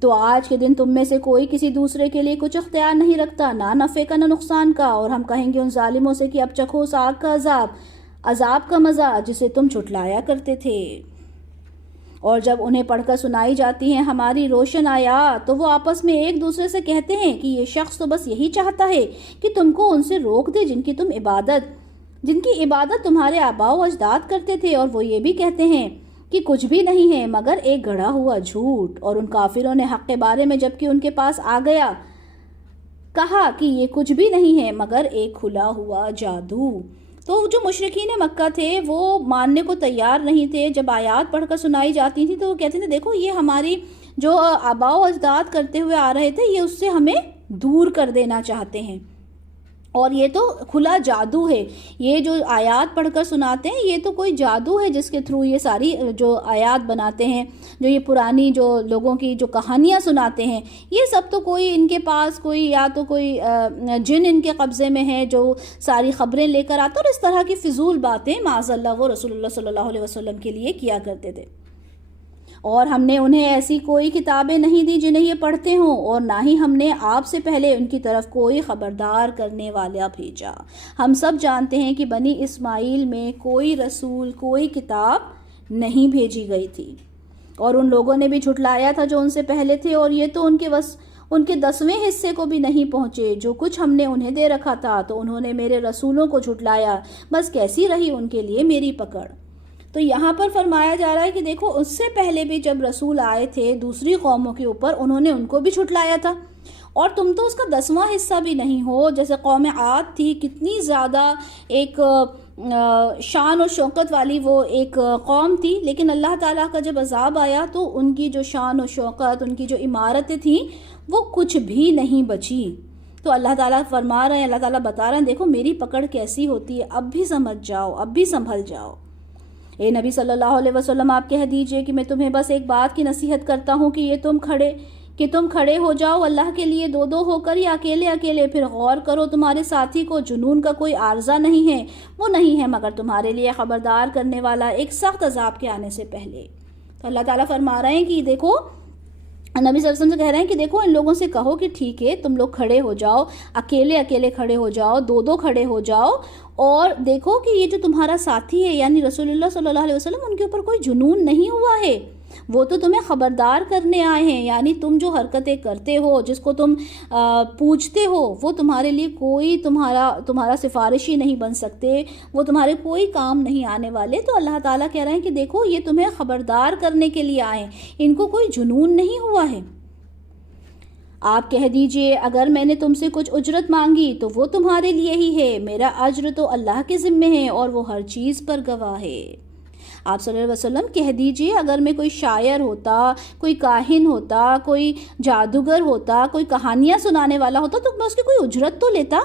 تو آج کے دن تم میں سے کوئی کسی دوسرے کے لیے کچھ اختیار نہیں رکھتا، نہ نفع کا نہ نقصان کا، اور ہم کہیں گے ان ظالموں سے کہ اب چکھو اس آگ کا عذاب کا مزہ جسے تم جھٹلایا کرتے تھے۔ اور جب انہیں پڑھ کر سنائی جاتی ہیں ہماری روشن آیات، تو وہ آپس میں ایک دوسرے سے کہتے ہیں کہ یہ شخص تو بس یہی چاہتا ہے کہ تم کو ان سے روک دے جن کی عبادت تمہارے آباء و اجداد کرتے تھے، اور وہ یہ بھی کہتے ہیں کہ کچھ بھی نہیں ہے مگر ایک گڑھا ہوا جھوٹ۔ اور ان کافروں نے حق کے بارے میں جبکہ ان کے پاس آ گیا کہا کہ یہ کچھ بھی نہیں ہے مگر ایک کھلا ہوا جادو۔ تو جو مشرکین مکہ تھے وہ ماننے کو تیار نہیں تھے۔ جب آیات پڑھ کر سنائی جاتی تھی تو وہ کہتے تھے دیکھو یہ ہماری جو آباء و اجداد کرتے ہوئے آ رہے تھے، یہ اس سے ہمیں دور کر دینا چاہتے ہیں، اور یہ تو کھلا جادو ہے۔ یہ جو آیات پڑھ کر سناتے ہیں یہ تو کوئی جادو ہے جس کے تھرو یہ ساری جو آیات بناتے ہیں، جو یہ پرانی جو لوگوں کی جو کہانیاں سناتے ہیں، یہ سب تو کوئی ان کے پاس کوئی یا تو کوئی جن ان کے قبضے میں ہے جو ساری خبریں لے کر آتا، اور اس طرح کی فضول باتیں معاذ اللہ وہ رسول اللہ صلی اللہ علیہ وسلم کے لیے کیا کرتے تھے۔ اور ہم نے انہیں ایسی کوئی کتابیں نہیں دی جنہیں یہ پڑھتے ہوں، اور نہ ہی ہم نے آپ سے پہلے ان کی طرف کوئی خبردار کرنے والا بھیجا۔ ہم سب جانتے ہیں کہ بنی اسماعیل میں کوئی رسول، کوئی کتاب نہیں بھیجی گئی تھی، اور ان لوگوں نے بھی جھٹلایا تھا جو ان سے پہلے تھے، اور یہ تو ان کے 10ویں حصے کو بھی نہیں پہنچے جو کچھ ہم نے انہیں دے رکھا تھا، تو انہوں نے میرے رسولوں کو جھٹلایا، بس کیسی رہی ان کے لیے میری پکڑ۔ تو یہاں پر فرمایا جا رہا ہے کہ دیکھو اس سے پہلے بھی جب رسول آئے تھے دوسری قوموں کے اوپر، انہوں نے ان کو بھی جھٹلایا تھا، اور تم تو اس کا 10واں حصہ بھی نہیں ہو۔ جیسے قوم عاد تھی، کتنی زیادہ ایک شان و شوکت والی وہ ایک قوم تھی، لیکن اللہ تعالیٰ کا جب عذاب آیا تو ان کی جو شان و شوکت، ان کی جو عمارتیں تھیں وہ کچھ بھی نہیں بچی۔ تو اللہ تعالیٰ فرما رہے ہیں، اللہ تعالیٰ بتا رہے ہیں دیکھو میری پکڑ کیسی ہوتی ہے، اب بھی سمجھ جاؤ، اب بھی سنبھل جاؤ۔ اے نبی صلی اللہ علیہ وسلم آپ کہہ دیجئے کہ میں تمہیں بس ایک بات کی نصیحت کرتا ہوں کہ تم کھڑے ہو جاؤ اللہ کے لیے، دو دو ہو کر یا اکیلے اکیلے، پھر غور کرو تمہارے ساتھی کو جنون کا کوئی عارضہ نہیں ہے، وہ نہیں ہے مگر تمہارے لیے خبردار کرنے والا ایک سخت عذاب کے آنے سے پہلے۔ تو اللہ تعالیٰ فرما رہے ہیں کہ دیکھو، نبی صلی اللہ علیہ وسلم سے کہہ رہے ہیں کہ دیکھو ان لوگوں سے کہو کہ ٹھیک ہے تم لوگ کھڑے ہو جاؤ، اکیلے اکیلے کھڑے ہو جاؤ، دو دو کھڑے ہو جاؤ، اور دیکھو کہ یہ جو تمہارا ساتھی ہے یعنی رسول اللہ صلی اللہ علیہ وسلم، ان کے اوپر کوئی جنون نہیں ہوا ہے، وہ تو تمہیں خبردار کرنے آئے ہیں۔ یعنی تم جو حرکتیں کرتے ہو، جس کو تم پوجتے ہو، وہ تمہارے لیے کوئی تمہارا سفارشی نہیں بن سکتے، وہ تمہارے کوئی کام نہیں آنے والے۔ تو اللہ تعالیٰ کہہ رہے ہیں کہ دیکھو یہ تمہیں خبردار کرنے کے لیے آئے ہیں، ان کو کوئی جنون نہیں ہوا ہے۔ آپ کہہ دیجئے اگر میں نے تم سے کچھ اجرت مانگی تو وہ تمہارے لیے ہی ہے، میرا اجر تو اللہ کے ذمے ہے اور وہ ہر چیز پر گواہ ہے۔ آپ صلی اللہ علیہ وسلم کہہ دیجئے اگر میں کوئی شاعر ہوتا، کوئی کاہن ہوتا، کوئی جادوگر ہوتا، کوئی کہانیاں سنانے والا ہوتا تو میں اس کی کوئی اجرت تو لیتا؟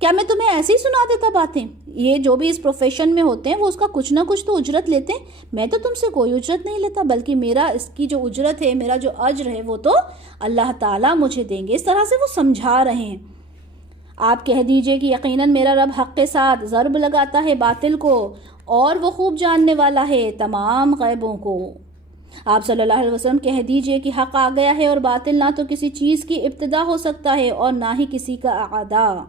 کیا میں تمہیں ایسے ہی سنا دیتا باتیں؟ یہ جو بھی اس پروفیشن میں ہوتے ہیں وہ اس کا کچھ نہ کچھ تو اجرت لیتے ہیں۔ میں تو تم سے کوئی اجرت نہیں لیتا، بلکہ میرا اس کی جو اجرت ہے، میرا جو اجر ہے وہ تو اللہ تعالیٰ مجھے دیں گے۔ اس طرح سے وہ سمجھا رہے ہیں۔ آپ کہہ دیجئے کہ یقیناً میرا رب حق کے ساتھ ضرب لگاتا ہے باطل کو، اور وہ خوب جاننے والا ہے تمام غیبوں کو۔ آپ صلی اللہ علیہ وسلم کہہ دیجئے کہ حق آ گیا ہے اور باطل نہ تو کسی چیز کی ابتدا ہو سکتا ہے اور نہ ہی کسی کا اعادہ۔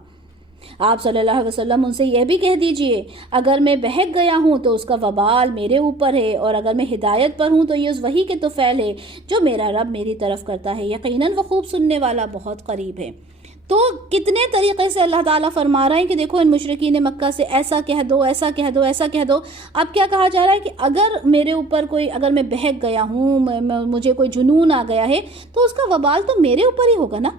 آپ صلی اللہ علیہ وسلم ان سے یہ بھی کہہ دیجئے اگر میں بہک گیا ہوں تو اس کا وبال میرے اوپر ہے، اور اگر میں ہدایت پر ہوں تو یہ اس وحی کے طفیل ہے جو میرا رب میری طرف کرتا ہے، یقیناً وہ خوب سننے والا بہت قریب ہے۔ تو کتنے طریقے سے اللہ تعالیٰ فرما رہے ہیں کہ دیکھو ان مشرکین مکہ سے ایسا کہہ دو، ایسا کہہ دو، ایسا کہہ دو۔ اب کیا کہا جا رہا ہے کہ اگر میرے اوپر کوئی، اگر میں بہک گیا ہوں، مجھے کوئی جنون آ گیا ہے تو اس کا وبال تو میرے اوپر ہی ہوگا نا۔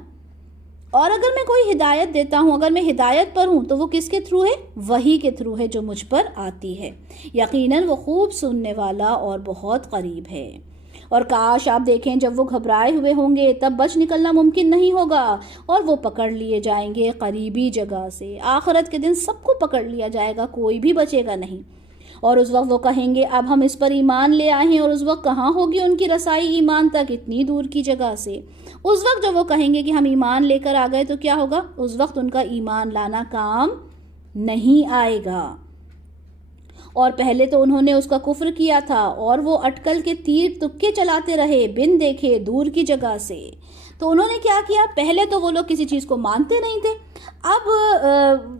اور اگر میں کوئی ہدایت دیتا ہوں، اگر میں ہدایت پر ہوں تو وہ کس کے تھرو ہے؟ وحی کے تھرو ہے جو مجھ پر آتی ہے۔ یقیناً وہ خوب سننے والا اور بہت قریب ہے۔ اور کاش آپ دیکھیں جب وہ گھبرائے ہوئے ہوں گے تب بچ نکلنا ممکن نہیں ہوگا، اور وہ پکڑ لیے جائیں گے قریبی جگہ سے۔ آخرت کے دن سب کو پکڑ لیا جائے گا، کوئی بھی بچے گا نہیں۔ اور اس وقت وہ کہیں گے اب ہم اس پر ایمان لے آئے ہیں، اور اس وقت کہاں ہوگی ان کی رسائی ایمان تک، اتنی دور کی جگہ سے۔ اس وقت جب وہ کہیں گے کہ ہم ایمان لے کر آ گئے تو کیا ہوگا؟ اس وقت ان کا ایمان لانا کام نہیں آئے گا۔ اور پہلے تو انہوں نے اس کا کفر کیا تھا، اور وہ اٹکل کے تیر تکے چلاتے رہے بن دیکھے دور کی جگہ سے۔ تو انہوں نے کیا کیا؟ پہلے تو وہ لوگ کسی چیز کو مانتے نہیں تھے، اب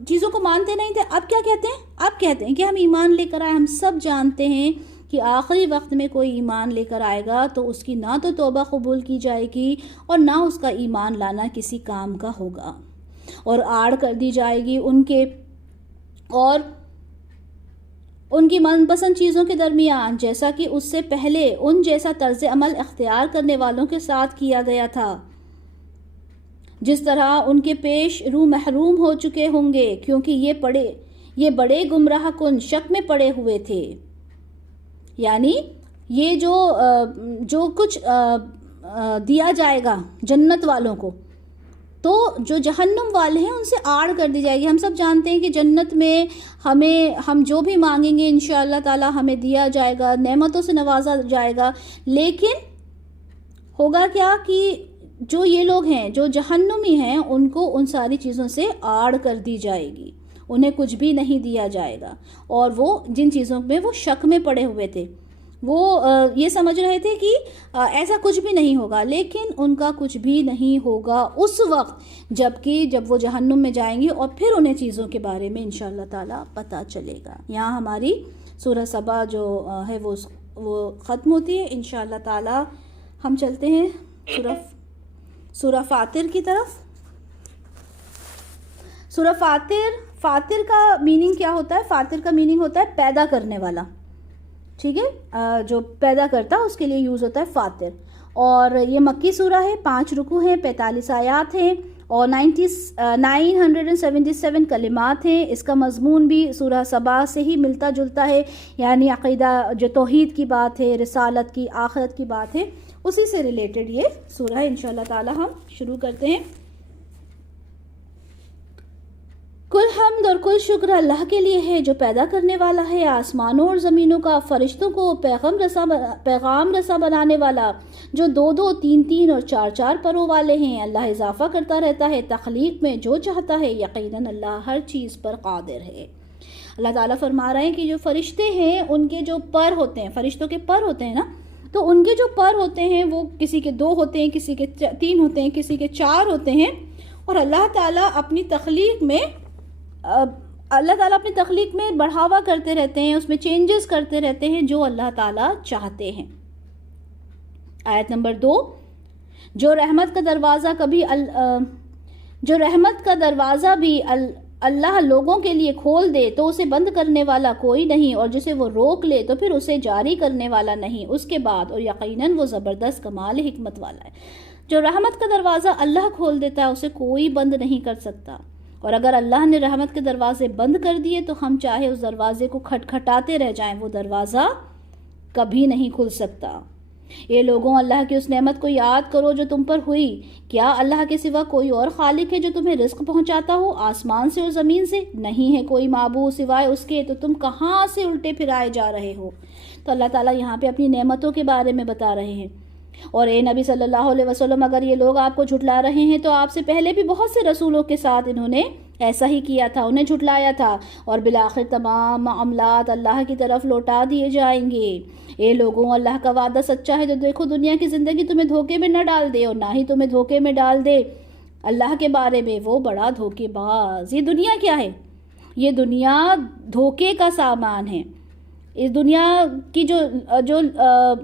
چیزوں کو مانتے نہیں تھے، اب کیا کہتے ہیں؟ اب کہتے ہیں کہ ہم ایمان لے کر آئے۔ ہم سب جانتے ہیں کہ آخری وقت میں کوئی ایمان لے کر آئے گا تو اس کی نہ تو توبہ قبول کی جائے گی اور نہ اس کا ایمان لانا کسی کام کا ہوگا، اور آڑ کر دی جائے گی ان کے اور ان کی من پسند چیزوں کے درمیان، جیسا کہ اس سے پہلے ان جیسا طرز عمل اختیار کرنے والوں کے ساتھ کیا گیا تھا، جس طرح ان کے پیش رو محروم ہو چکے ہوں گے، کیونکہ یہ بڑے گمراہ کن شک میں پڑے ہوئے تھے۔ یعنی یہ جو کچھ دیا جائے گا جنت والوں کو، تو جو جہنم والے ہیں ان سے آڑ کر دی جائے گی۔ ہم سب جانتے ہیں کہ جنت میں ہم جو بھی مانگیں گے انشاءاللہ تعالی ہمیں دیا جائے گا، نعمتوں سے نوازا جائے گا، لیکن ہوگا کیا کہ جو یہ لوگ ہیں جو جہنمی ہیں ان کو ان ساری چیزوں سے آڑ کر دی جائے گی، انہیں کچھ بھی نہیں دیا جائے گا، اور وہ جن چیزوں میں وہ شک میں پڑے ہوئے تھے، وہ یہ سمجھ رہے تھے کہ ایسا کچھ بھی نہیں ہوگا، لیکن ان کا کچھ بھی نہیں ہوگا اس وقت جب وہ جہنم میں جائیں گے، اور پھر انہیں چیزوں کے بارے میں انشاءاللہ تعالی پتہ چلے گا۔ یہاں ہماری سورہ سبا جو ہے وہ ختم ہوتی ہے۔ انشاءاللہ تعالی ہم چلتے ہیں سورہ فاطر کی طرف۔ سورہ فاطر کا میننگ کیا ہوتا ہے؟ فاطر کا میننگ ہوتا ہے پیدا کرنے والا، ٹھیک ہے، جو پیدا کرتا اس کے لیے یوز ہوتا ہے فاطر۔ اور یہ مکی سورہ ہے، 5 رکوع ہیں، 45 آیات ہیں، اور 977 کلمات ہیں۔ اس کا مضمون بھی سورہ سبا سے ہی ملتا جلتا ہے، یعنی عقیدہ جو توحید کی بات ہے، رسالت کی، آخرت کی بات ہے، اسی سے ریلیٹڈ یہ سورہ ہے۔ انشاءاللہ تعالی ہم شروع کرتے ہیں۔ کل حمد اور کل شکر اللہ کے لیے ہے جو پیدا کرنے والا ہے آسمانوں اور زمینوں کا، فرشتوں کو پیغام رسا بنانے والا، جو 2 3 اور 4 پروں والے ہیں۔ اللہ اضافہ کرتا رہتا ہے تخلیق میں جو چاہتا ہے، یقیناً اللہ ہر چیز پر قادر ہے۔ اللہ تعالیٰ فرما رہے ہیں کہ جو فرشتے ہیں ان کے جو پر ہوتے ہیں، فرشتوں کے پر ہوتے ہیں نا، تو ان کے جو پر ہوتے ہیں وہ کسی کے 2 ہوتے ہیں، کسی کے 3 ہوتے ہیں، کسی کے 4 ہوتے ہیں، اور اللہ تعالیٰ اپنی تخلیق میں بڑھاوا کرتے رہتے ہیں، اس میں چینجز کرتے رہتے ہیں جو اللہ تعالیٰ چاہتے ہیں۔ آیت نمبر 2، جو رحمت کا دروازہ بھی اللہ لوگوں کے لیے کھول دے تو اسے بند کرنے والا کوئی نہیں، اور جسے وہ روک لے تو پھر اسے جاری کرنے والا نہیں اس کے بعد، اور یقیناً وہ زبردست کمال حکمت والا ہے۔ جو رحمت کا دروازہ اللہ کھول دیتا ہے اسے کوئی بند نہیں کر سکتا، اور اگر اللہ نے رحمت کے دروازے بند کر دیے تو ہم چاہے اس دروازے کو کھٹکھٹاتے رہ جائیں، وہ دروازہ کبھی نہیں کھل سکتا۔ اے لوگوں، اللہ کی اس نعمت کو یاد کرو جو تم پر ہوئی۔ کیا اللہ کے سوا کوئی اور خالق ہے جو تمہیں رزق پہنچاتا ہو آسمان سے اور زمین سے؟ نہیں ہے کوئی معبود سوائے اس کے، تو تم کہاں سے الٹے پھرائے جا رہے ہو؟ تو اللہ تعالیٰ یہاں پہ اپنی نعمتوں کے بارے میں بتا رہے ہیں۔ اور اے نبی صلی اللہ علیہ وسلم، اگر یہ لوگ آپ کو جھٹلا رہے ہیں تو آپ سے پہلے بھی بہت سے رسولوں کے ساتھ انہوں نے ایسا ہی کیا تھا، انہیں جھٹلایا تھا، اور بالآخر تمام معاملات اللہ کی طرف لوٹا دیے جائیں گے۔ اے لوگوں، اللہ کا وعدہ سچا ہے، تو دیکھو دنیا کی زندگی تمہیں دھوکے میں نہ ڈال دے، اور نہ ہی تمہیں دھوکے میں ڈال دے اللہ کے بارے میں، وہ بڑا دھوکے باز۔ یہ دنیا کیا ہے؟ یہ دنیا دھوکے کا سامان ہے۔ اس دنیا کی جو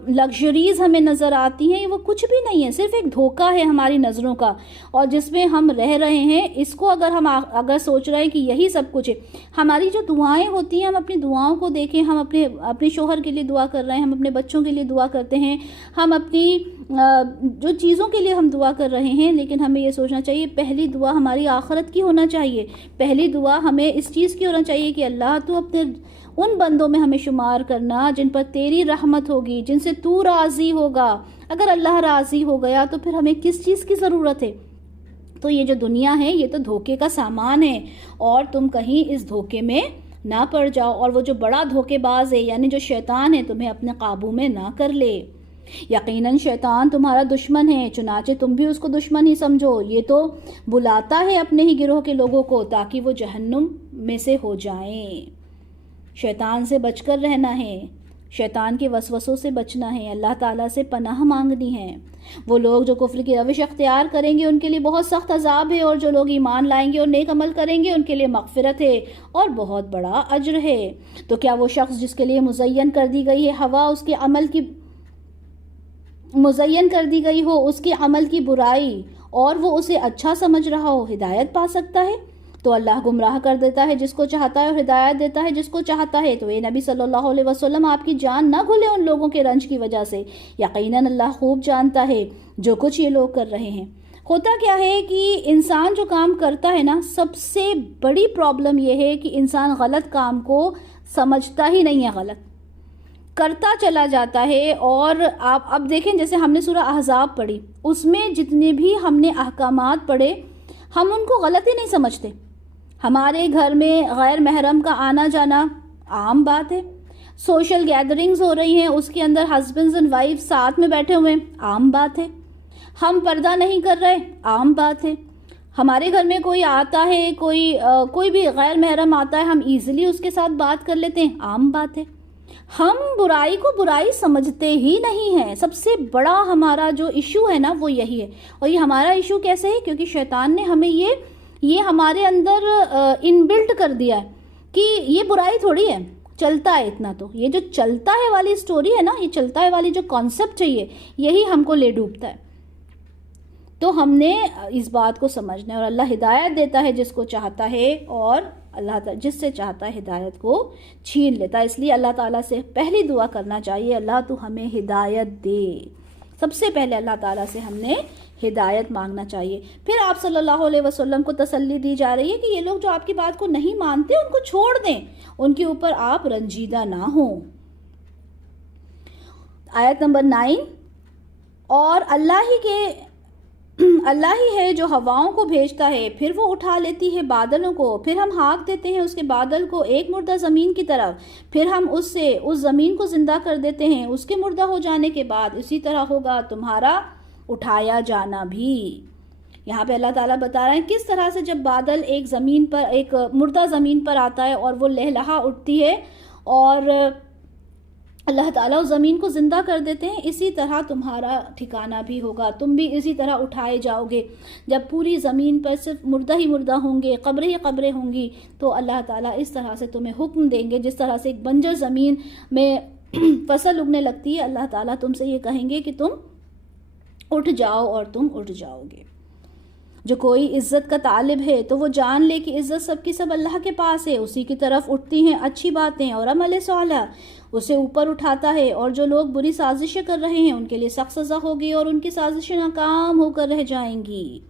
لگژریز ہمیں نظر آتی ہیں وہ کچھ بھی نہیں ہے، صرف ایک دھوکہ ہے ہماری نظروں کا، اور جس میں ہم رہ رہے ہیں۔ اس کو اگر سوچ رہے ہیں کہ یہی سب کچھ ہے، ہماری جو دعائیں ہوتی ہیں، ہم اپنی دعاؤں کو دیکھیں، ہم اپنے شوہر کے لیے دعا کر رہے ہیں، ہم اپنے بچوں کے لیے دعا کرتے ہیں، ہم اپنی جو چیزوں کے لیے ہم دعا کر رہے ہیں، لیکن ہمیں یہ سوچنا چاہیے پہلی دعا ہماری آخرت کی ہونا چاہیے۔ پہلی دعا ہمیں اس چیز کی ہونا چاہیے کہ اللہ تو اپنے ان بندوں میں ہمیں شمار کرنا جن پر تیری رحمت ہوگی، جن سے تو راضی ہوگا۔ اگر اللہ راضی ہو گیا تو پھر ہمیں کس چیز کی ضرورت ہے؟ تو یہ جو دنیا ہے یہ تو دھوکے کا سامان ہے، اور تم کہیں اس دھوکے میں نہ پڑ جاؤ، اور وہ جو بڑا دھوکے باز ہے یعنی جو شیطان ہے تمہیں اپنے قابو میں نہ کر لے۔ یقیناً شیطان تمہارا دشمن ہے، چنانچہ تم بھی اس کو دشمن ہی سمجھو۔ یہ تو بلاتا ہے اپنے ہی گروہ کے لوگوں کو تاکہ وہ جہنم میں سے ہو جائیں۔ شیطان سے بچ کر رہنا ہے، شیطان کے وسوسوں سے بچنا ہے، اللہ تعالیٰ سے پناہ مانگنی ہے۔ وہ لوگ جو کفر کی روش اختیار کریں گے ان کے لیے بہت سخت عذاب ہے، اور جو لوگ ایمان لائیں گے اور نیک عمل کریں گے ان کے لیے مغفرت ہے اور بہت بڑا اجر ہے۔ تو کیا وہ شخص جس کے لیے مزین کر دی گئی ہے ہوا، اس کے عمل کی مزین کر دی گئی ہو اس کے عمل کی برائی، اور وہ اسے اچھا سمجھ رہا ہو، ہدایت پا سکتا ہے؟ تو اللہ گمراہ کر دیتا ہے جس کو چاہتا ہے اور ہدایت دیتا ہے جس کو چاہتا ہے۔ تو اے نبی صلی اللہ علیہ وسلم، آپ کی جان نہ گھلے ان لوگوں کے رنج کی وجہ سے، یقیناً اللہ خوب جانتا ہے جو کچھ یہ لوگ کر رہے ہیں۔ ہوتا کیا ہے کہ انسان جو کام کرتا ہے نا، سب سے بڑی پرابلم یہ ہے کہ انسان غلط کام کو سمجھتا ہی نہیں ہے، غلط کرتا چلا جاتا ہے۔ اور آپ اب دیکھیں، جیسے ہم نے سورہ احزاب پڑھی، اس میں جتنے بھی ہم نے احکامات پڑھے ہم ان کو غلط ہی نہیں سمجھتے۔ ہمارے گھر میں غیر محرم کا آنا جانا عام بات ہے، سوشل گیدرنگز ہو رہی ہیں، اس کے اندر ہسبینڈز اینڈ وائف ساتھ میں بیٹھے ہوئے ہیں، عام بات ہے۔ ہم پردہ نہیں کر رہے، عام بات ہے۔ ہمارے گھر میں کوئی آتا ہے، کوئی بھی غیر محرم آتا ہے، ہم ایزیلی اس کے ساتھ بات کر لیتے ہیں، عام بات ہے۔ ہم برائی کو برائی سمجھتے ہی نہیں ہیں۔ سب سے بڑا ہمارا جو ایشو ہے نا وہ یہی ہے، اور یہ ہمارا ایشو کیسے ہے؟ کیونکہ شیطان نے ہمیں یہ ہمارے اندر ان بلٹ کر دیا ہے کہ یہ برائی تھوڑی ہے، چلتا ہے اتنا۔ تو یہ جو چلتا ہے والی سٹوری ہے نا، یہ چلتا ہے والی جو کانسیپٹ چاہیے، یہی ہم کو لے ڈوبتا ہے۔ تو ہم نے اس بات کو سمجھنا ہے، اور اللہ ہدایت دیتا ہے جس کو چاہتا ہے، اور اللہ جس سے چاہتا ہے ہدایت کو چھین لیتا ہے۔ اس لیے اللہ تعالیٰ سے پہلی دعا کرنا چاہیے، اللہ تو ہمیں ہدایت دے۔ سب سے پہلے اللہ تعالیٰ سے ہم نے ہدایت مانگنا چاہیے۔ پھر آپ صلی اللہ علیہ وسلم کو تسلی دی جا رہی ہے کہ یہ لوگ جو آپ کی بات کو نہیں مانتے ان کو چھوڑ دیں، ان کے اوپر آپ رنجیدہ نہ ہوں۔ آیت نمبر 9، اور اللہ ہی ہے جو ہواؤں کو بھیجتا ہے، پھر وہ اٹھا لیتی ہے بادلوں کو، پھر ہم ہانک دیتے ہیں اس کے بادل کو ایک مردہ زمین کی طرف، پھر ہم اس زمین کو زندہ کر دیتے ہیں اس کے مردہ ہو جانے کے بعد، اسی طرح ہوگا تمہارا اٹھایا جانا بھی۔ یہاں پہ اللہ تعالیٰ بتا رہے ہیں کس طرح سے جب بادل ایک مردہ زمین پر آتا ہے اور وہ لہلہا اٹھتی ہے اور اللہ تعالیٰ اس زمین کو زندہ کر دیتے ہیں، اسی طرح تمہارا ٹھکانہ بھی ہوگا، تم بھی اسی طرح اٹھائے جاؤ گے۔ جب پوری زمین پر صرف مردہ ہی مردہ ہوں گے، قبریں ہی قبریں ہوں گی، تو اللہ تعالیٰ اس طرح سے تمہیں حکم دیں گے، جس طرح سے ایک بنجر زمین میں فصل اگنے لگتی ہے، اللہ تعالیٰ تم سے یہ کہیں گے کہ تم اٹھ جاؤ، اور تم اٹھ جاؤ گے۔ جو کوئی عزت کا طالب ہے تو وہ جان لے کہ عزت سب کی سب اللہ کے پاس ہے، اسی کی طرف اٹھتی ہیں اچھی باتیں اور عمل صالح اسے اوپر اٹھاتا ہے، اور جو لوگ بری سازشیں کر رہے ہیں ان کے لیے سخت سزا ہوگی اور ان کی سازشیں ناکام ہو کر رہ جائیں گی۔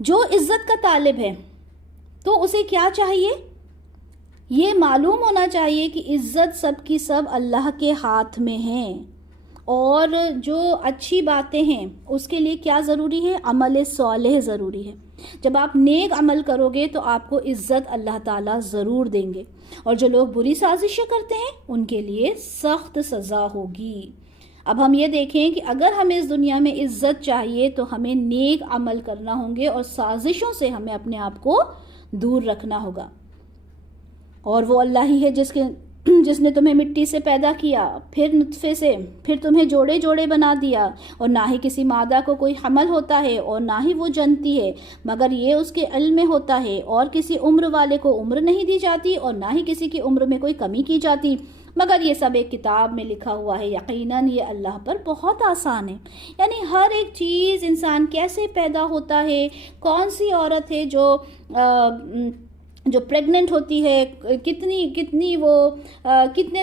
جو عزت کا طالب ہے تو اسے کیا چاہیے؟ یہ معلوم ہونا چاہیے کہ عزت سب کی سب اللہ کے ہاتھ میں ہیں، اور جو اچھی باتیں ہیں اس کے لیے کیا ضروری ہے؟ عمل صالح ضروری ہے۔ جب آپ نیک عمل کرو گے تو آپ کو عزت اللہ تعالیٰ ضرور دیں گے، اور جو لوگ بری سازشیں کرتے ہیں ان کے لیے سخت سزا ہوگی۔ اب ہم یہ دیکھیں کہ اگر ہمیں اس دنیا میں عزت چاہیے تو ہمیں نیک عمل کرنا ہوں گے، اور سازشوں سے ہمیں اپنے آپ کو دور رکھنا ہوگا۔ اور وہ اللہ ہی ہے جس نے تمہیں مٹی سے پیدا کیا، پھر نطفے سے، پھر تمہیں جوڑے جوڑے بنا دیا، اور نہ ہی کسی مادہ کو کوئی حمل ہوتا ہے اور نہ ہی وہ جنتی ہے، مگر یہ اس کے علم میں ہوتا ہے، اور کسی عمر والے کو عمر نہیں دی جاتی اور نہ ہی کسی کی عمر میں کوئی کمی کی جاتی، مگر یہ سب ایک کتاب میں لکھا ہوا ہے، یقیناً یہ اللہ پر بہت آسان ہے۔ یعنی ہر ایک چیز، انسان کیسے پیدا ہوتا ہے، کون سی عورت ہے جو پریگننٹ ہوتی ہے، کتنے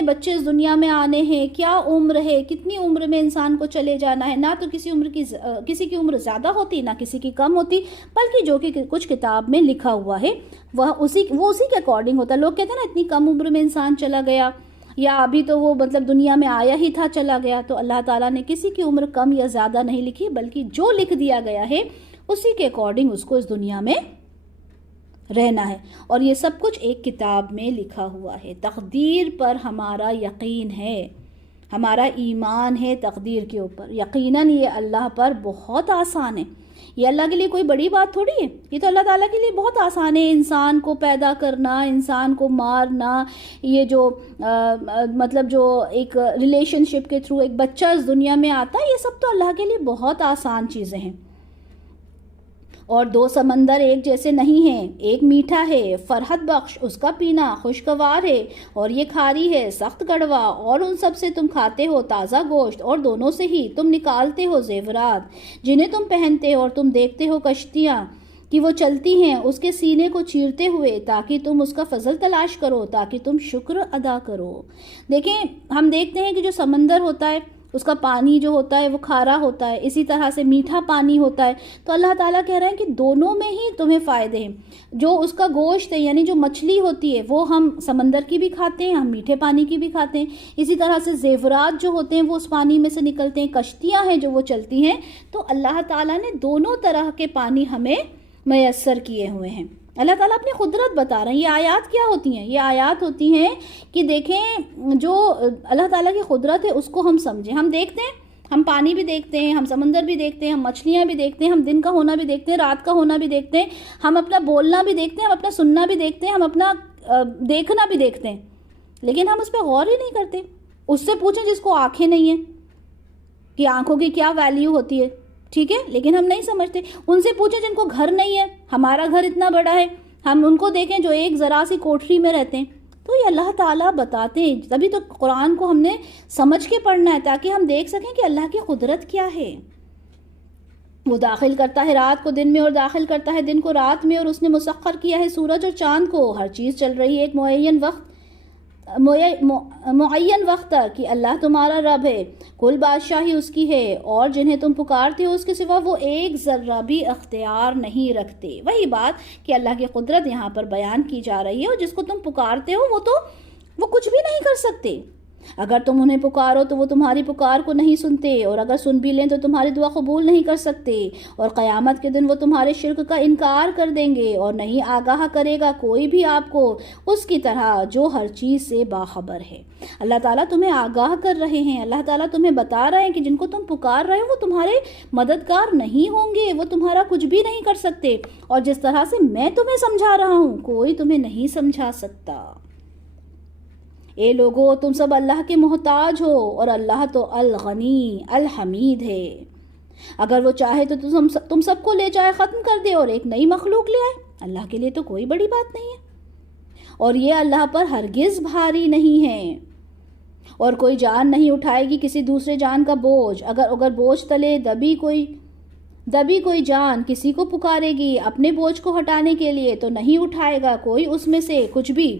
بچے اس دنیا میں آنے ہیں، کیا عمر ہے، کتنی عمر میں انسان کو چلے جانا ہے، نہ تو کسی کی عمر زیادہ ہوتی نہ کسی کی کم ہوتی، بلکہ جو کہ کچھ کتاب میں لکھا ہوا ہے وہ اسی کے اکارڈنگ ہوتا ہے۔ لوگ کہتے ہیں نا اتنی کم عمر میں انسان چلا گیا، یا ابھی تو وہ دنیا میں آیا ہی تھا چلا گیا، تو اللہ تعالیٰ نے کسی کی عمر کم یا زیادہ نہیں لکھی، بلکہ جو لکھ دیا گیا ہے اسی کے اکارڈنگ اس کو اس دنیا میں رہنا ہے، اور یہ سب کچھ ایک کتاب میں لکھا ہوا ہے۔ تقدیر پر ہمارا یقین ہے، ہمارا ایمان ہے تقدیر کے اوپر، یقیناً یہ اللہ پر بہت آسان ہے۔ یہ اللہ کے لیے کوئی بڑی بات تھوڑی ہے، یہ تو اللہ تعالیٰ کے لیے بہت آسان ہے۔ انسان کو پیدا کرنا، انسان کو مارنا، یہ جو جو ایک ریلیشن شپ کے تھرو ایک بچہ اس دنیا میں آتا ہے، یہ سب تو اللہ کے لیے بہت آسان چیزیں ہیں۔ اور دو سمندر ایک جیسے نہیں ہیں، ایک میٹھا ہے فرحت بخش، اس کا پینا خوشگوار ہے، اور یہ کھاری ہے سخت کڑوا، اور ان سب سے تم کھاتے ہو تازہ گوشت، اور دونوں سے ہی تم نکالتے ہو زیورات جنہیں تم پہنتے ہو، اور تم دیکھتے ہو کشتیاں کہ وہ چلتی ہیں اس کے سینے کو چیرتے ہوئے، تاکہ تم اس کا فضل تلاش کرو، تاکہ تم شکر ادا کرو۔ دیکھیں، ہم دیکھتے ہیں کہ جو سمندر ہوتا ہے اس کا پانی جو ہوتا ہے وہ کھارا ہوتا ہے، اسی طرح سے میٹھا پانی ہوتا ہے، تو اللہ تعالیٰ کہہ رہے ہیں کہ دونوں میں ہی تمہیں فائدے ہیں۔ جو اس کا گوشت ہے، یعنی جو مچھلی ہوتی ہے، وہ ہم سمندر کی بھی کھاتے ہیں، ہم میٹھے پانی کی بھی کھاتے ہیں، اسی طرح سے زیورات جو ہوتے ہیں وہ اس پانی میں سے نکلتے ہیں، کشتیاں ہیں جو وہ چلتی ہیں، تو اللہ تعالیٰ نے دونوں طرح کے پانی ہمیں میسر کیے ہوئے ہیں۔ اللہ تعالیٰ اپنی قدرت بتا رہے ہیں۔ یہ آیات کیا ہوتی ہیں؟ یہ آیات ہوتی ہیں کہ دیکھیں جو اللہ تعالیٰ کی قدرت ہے اس کو ہم سمجھیں۔ ہم دیکھتے ہیں، ہم پانی بھی دیکھتے ہیں، ہم سمندر بھی دیکھتے ہیں، ہم مچھلیاں بھی دیکھتے ہیں، ہم دن کا ہونا بھی دیکھتے ہیں، رات کا ہونا بھی دیکھتے ہیں، ہم اپنا بولنا بھی دیکھتے ہیں، ہم اپنا سننا بھی دیکھتے ہیں، ہم اپنا دیکھنا بھی دیکھتے ہیں، لیکن ہم اس پہ غور ہی نہیں کرتے۔ اس سے پوچھیں جس کو آنکھیں نہیں ہیں کہ آنکھوں کی کیا ویلیو ہوتی ہے، ٹھیک ہے، لیکن ہم نہیں سمجھتے۔ ان سے پوچھیں جن کو گھر نہیں ہے، ہمارا گھر اتنا بڑا ہے، ہم ان کو دیکھیں جو ایک ذرا سی کوٹھری میں رہتے ہیں۔ تو یہ اللہ تعالیٰ بتاتے ہیں، تبھی تو قرآن کو ہم نے سمجھ کے پڑھنا ہے تاکہ ہم دیکھ سکیں کہ اللہ کی قدرت کیا ہے۔ وہ داخل کرتا ہے رات کو دن میں اور داخل کرتا ہے دن کو رات میں، اور اس نے مسخر کیا ہے سورج اور چاند کو، ہر چیز چل رہی ہے ایک معین وقت تک کہ اللہ تمہارا رب ہے، کل بادشاہی اس کی ہے، اور جنہیں تم پکارتے ہو اس کے سوا وہ ایک ذرہ بھی اختیار نہیں رکھتے۔ وہی بات کہ اللہ کی قدرت یہاں پر بیان کی جا رہی ہے، اور جس کو تم پکارتے ہو وہ کچھ بھی نہیں کر سکتے۔ اگر تم انہیں پکارو تو وہ تمہاری پکار کو نہیں سنتے، اور اگر سن بھی لیں تو تمہاری دعا قبول نہیں کر سکتے، اور قیامت کے دن وہ تمہارے شرک کا انکار کر دیں گے، اور نہیں آگاہ کرے گا کوئی بھی آپ کو اس کی طرح جو ہر چیز سے باخبر ہے۔ اللہ تعالیٰ تمہیں آگاہ کر رہے ہیں، اللہ تعالیٰ تمہیں بتا رہے ہیں کہ جن کو تم پکار رہے ہو وہ تمہارے مددگار نہیں ہوں گے، وہ تمہارا کچھ بھی نہیں کر سکتے، اور جس طرح سے میں تمہیں سمجھا رہا ہوں کوئی تمہیں نہیں سمجھا سکتا۔ اے لوگو، تم سب اللہ کے محتاج ہو، اور اللہ تو الغنی الحمید ہے۔ اگر وہ چاہے تو تم سب کو لے جائے ختم کر دے اور ایک نئی مخلوق لے آئے، اللہ کے لیے تو کوئی بڑی بات نہیں ہے، اور یہ اللہ پر ہرگز بھاری نہیں ہے۔ اور کوئی جان نہیں اٹھائے گی کسی دوسرے جان کا بوجھ، اگر بوجھ تلے دبی کوئی جان کسی کو پکارے گی اپنے بوجھ کو ہٹانے کے لیے تو نہیں اٹھائے گا کوئی اس میں سے کچھ بھی،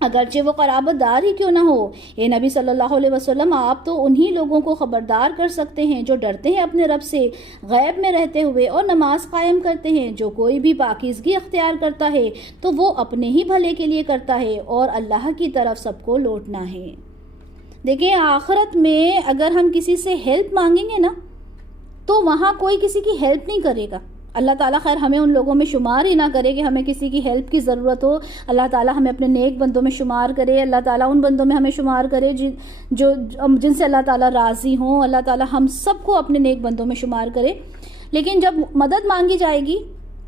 اگرچہ وہ قرابت دار ہی کیوں نہ ہو۔ اے نبی صلی اللہ علیہ وسلم، آپ تو انہی لوگوں کو خبردار کر سکتے ہیں جو ڈرتے ہیں اپنے رب سے غیب میں رہتے ہوئے اور نماز قائم کرتے ہیں۔ جو کوئی بھی پاکیزگی اختیار کرتا ہے تو وہ اپنے ہی بھلے کے لیے کرتا ہے اور اللہ کی طرف سب کو لوٹنا ہے۔ دیکھیں، آخرت میں اگر ہم کسی سے ہیلپ مانگیں گے نا تو وہاں کوئی کسی کی ہیلپ نہیں کرے گا۔ اللہ تعالیٰ خیر ہمیں ان لوگوں میں شمار ہی نہ کرے کہ ہمیں کسی کی ہیلپ کی ضرورت ہو۔ اللہ تعالیٰ ہمیں اپنے نیک بندوں میں شمار کرے، اللہ تعالیٰ ان بندوں میں ہمیں شمار کرے جن سے اللہ تعالیٰ راضی ہوں۔ اللہ تعالیٰ ہم سب کو اپنے نیک بندوں میں شمار کرے۔ لیکن جب مدد مانگی جائے گی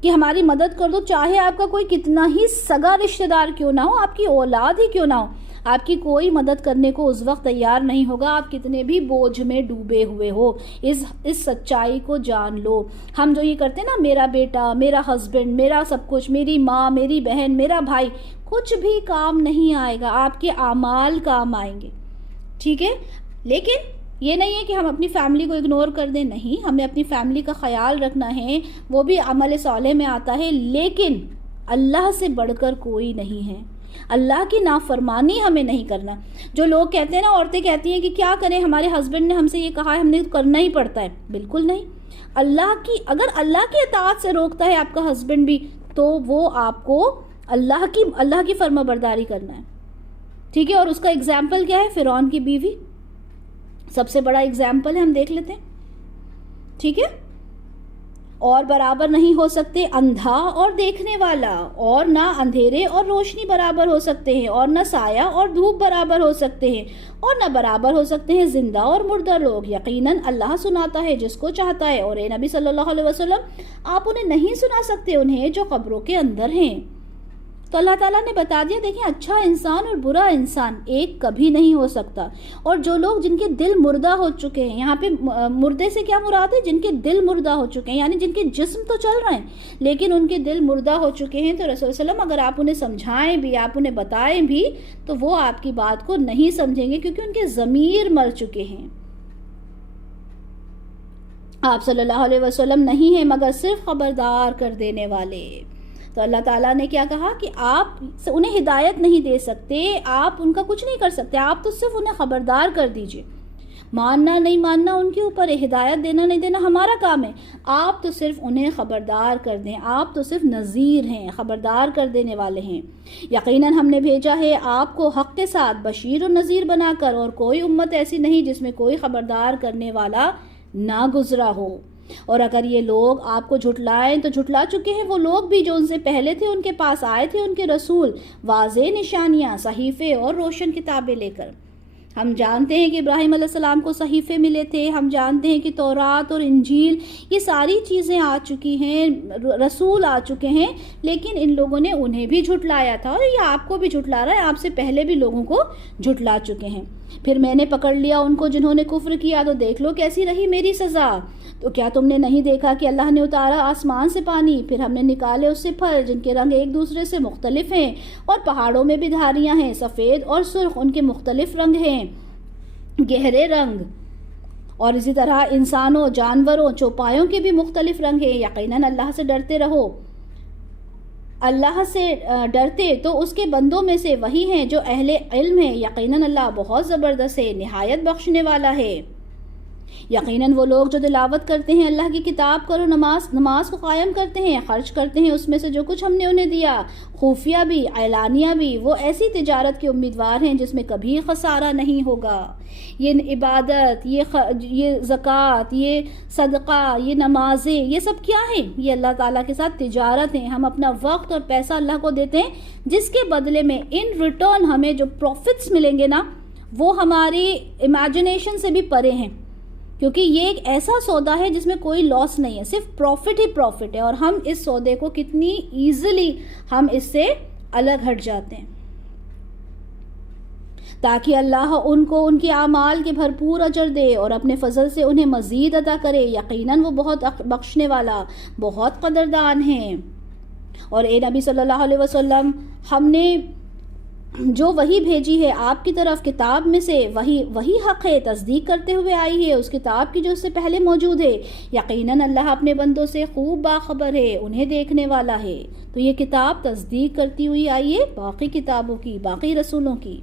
کہ ہماری مدد کر دو، چاہے آپ کا کوئی کتنا ہی سگا رشتہ دار کیوں نہ ہو، آپ کی اولاد ہی کیوں نہ ہو، آپ کی کوئی مدد کرنے کو اس وقت تیار نہیں ہوگا، آپ کتنے بھی بوجھ میں ڈوبے ہوئے ہو۔ اس سچائی کو جان لو۔ ہم جو یہ کرتے ہیں نا، میرا بیٹا، میرا ہسبینڈ، میرا سب کچھ، میری ماں، میری بہن، میرا بھائی، کچھ بھی کام نہیں آئے گا، آپ کے اعمال کام آئیں گے، ٹھیک ہے؟ لیکن یہ نہیں ہے کہ ہم اپنی فیملی کو اگنور کر دیں، نہیں، ہمیں اپنی فیملی کا خیال رکھنا ہے، وہ بھی عمل صالح میں آتا ہے، لیکن اللہ سے بڑھ کر کوئی نہیں ہے۔ اللہ کی نافرمانی ہمیں نہیں کرنا۔ جو لوگ کہتے ہیں نا، عورتیں کہتی ہیں کہ کیا کریں، ہمارے ہسبینڈ نے ہم سے یہ کہا ہے، ہم نے کرنا ہی پڑتا ہے۔ بالکل نہیں۔ اگر اللہ کی اطاعت سے روکتا ہے آپ کا ہسبینڈ بھی، تو وہ آپ کو اللہ کی فرما برداری کرنا ہے، ٹھیک ہے؟ اور اس کا اگزامپل کیا ہے؟ فرعون کی بیوی سب سے بڑا اگزامپل ہے، ہم دیکھ لیتے ہیں، ٹھیک ہے؟ اور برابر نہیں ہو سکتے اندھا اور دیکھنے والا، اور نہ اندھیرے اور روشنی برابر ہو سکتے ہیں، اور نہ سایہ اور دھوپ برابر ہو سکتے ہیں، اور نہ برابر ہو سکتے ہیں زندہ اور مردہ لوگ۔ یقیناً اللہ سناتا ہے جس کو چاہتا ہے، اور اے نبی صلی اللہ علیہ وسلم، آپ انہیں نہیں سنا سکتے، انہیں جو قبروں کے اندر ہیں۔ تو اللہ تعالیٰ نے بتا دیا، دیکھیں، اچھا انسان اور برا انسان ایک کبھی نہیں ہو سکتا۔ اور جو لوگ جن کے دل مردہ ہو چکے ہیں، یہاں پہ مردے سے کیا مراد ہے؟ جن کے دل مردہ ہو چکے ہیں، یعنی جن کے جسم تو چل رہے ہیں لیکن ان کے دل مردہ ہو چکے ہیں، تو رسول صلی اللہ علیہ وسلم اگر آپ انہیں سمجھائیں بھی، آپ انہیں بتائیں بھی، تو وہ آپ کی بات کو نہیں سمجھیں گے، کیونکہ ان کے ضمیر مر چکے ہیں۔ آپ صلی اللہ علیہ وسلم نہیں ہیں مگر صرف خبردار کر دینے والے۔ تو اللہ تعالیٰ نے کیا کہا کہ آپ انہیں ہدایت نہیں دے سکتے، آپ ان کا کچھ نہیں کر سکتے، آپ تو صرف انہیں خبردار کر دیجئے۔ ماننا نہیں ماننا ان کے اوپر ہے، ہدایت دینا نہیں دینا ہمارا کام ہے، آپ تو صرف انہیں خبردار کر دیں، آپ تو صرف نذیر ہیں، خبردار کر دینے والے ہیں۔ یقیناً ہم نے بھیجا ہے آپ کو حق کے ساتھ بشیر و نذیر بنا کر، اور کوئی امت ایسی نہیں جس میں کوئی خبردار کرنے والا نہ گزرا ہو۔ اور اگر یہ لوگ آپ کو جھٹلائیں تو جھٹلا چکے ہیں وہ لوگ بھی جو ان سے پہلے تھے، ان کے پاس آئے تھے ان کے رسول واضح نشانیاں، صحیفے اور روشن کتابیں لے کر۔ ہم جانتے ہیں کہ ابراہیم علیہ السلام کو صحیفے ملے تھے، ہم جانتے ہیں کہ تورات اور انجیل یہ ساری چیزیں آ چکی ہیں، رسول آ چکے ہیں، لیکن ان لوگوں نے انہیں بھی جھٹلایا تھا، اور یہ آپ کو بھی جھٹلا رہا ہے، آپ سے پہلے بھی لوگوں کو جھٹلا چکے ہیں۔ پھر میں نے پکڑ لیا ان کو جنہوں نے کفر کیا، تو دیکھ لو کیسی رہی میری سزا۔ تو کیا تم نے نہیں دیکھا کہ اللہ نے اتارا آسمان سے پانی، پھر ہم نے نکالے اس سے پھل جن کے رنگ ایک دوسرے سے مختلف ہیں، اور پہاڑوں میں بھی دھاریاں ہیں، سفید اور سرخ، ان کے مختلف رنگ ہیں، گہرے رنگ، اور اسی طرح انسانوں، جانوروں، چوپایوں کے بھی مختلف رنگ ہیں۔ یقیناً اللہ سے ڈرتے رہو، اللہ سے ڈرتے تو اس کے بندوں میں سے وہی ہیں جو اہل علم ہیں، یقیناً اللہ بہت زبردست ہے، نہایت بخشنے والا ہے۔ یقیناً وہ لوگ جو تلاوت کرتے ہیں اللہ کی کتاب کو، نماز کو قائم کرتے ہیں، خرچ کرتے ہیں اس میں سے جو کچھ ہم نے انہیں دیا، خفیہ بھی اعلانیہ بھی، وہ ایسی تجارت کے امیدوار ہیں جس میں کبھی خسارہ نہیں ہوگا۔ یہ عبادت، یہ زکوٰۃ، یہ صدقہ، یہ نمازیں، یہ سب کیا ہے؟ یہ اللہ تعالیٰ کے ساتھ تجارت ہیں۔ ہم اپنا وقت اور پیسہ اللہ کو دیتے ہیں، جس کے بدلے میں ان ریٹرن ہمیں جو پروفٹس ملیں گے نا، وہ ہماری امیجنیشن سے بھی پرے ہیں، کیونکہ یہ ایک ایسا سودا ہے جس میں کوئی لاس نہیں ہے، صرف پروفٹ ہی پروفٹ ہے، اور ہم اس سودے کو کتنی ایزیلی ہم اس سے الگ ہٹ جاتے ہیں، تاکہ اللہ ان کو ان کے اعمال کے بھرپور اجر دے اور اپنے فضل سے انہیں مزید عطا کرے۔ یقیناً وہ بہت بخشنے والا، بہت قدردان ہیں۔ اور اے نبی صلی اللہ علیہ وسلم، ہم نے جو وہی بھیجی ہے آپ کی طرف کتاب میں سے وہی حق ہے، تصدیق کرتے ہوئے آئی ہے اس کتاب کی جو اس سے پہلے موجود ہے۔ یقیناً اللہ اپنے بندوں سے خوب باخبر ہے، انہیں دیکھنے والا ہے۔ تو یہ کتاب تصدیق کرتی ہوئی آئی ہے باقی کتابوں کی، باقی رسولوں کی۔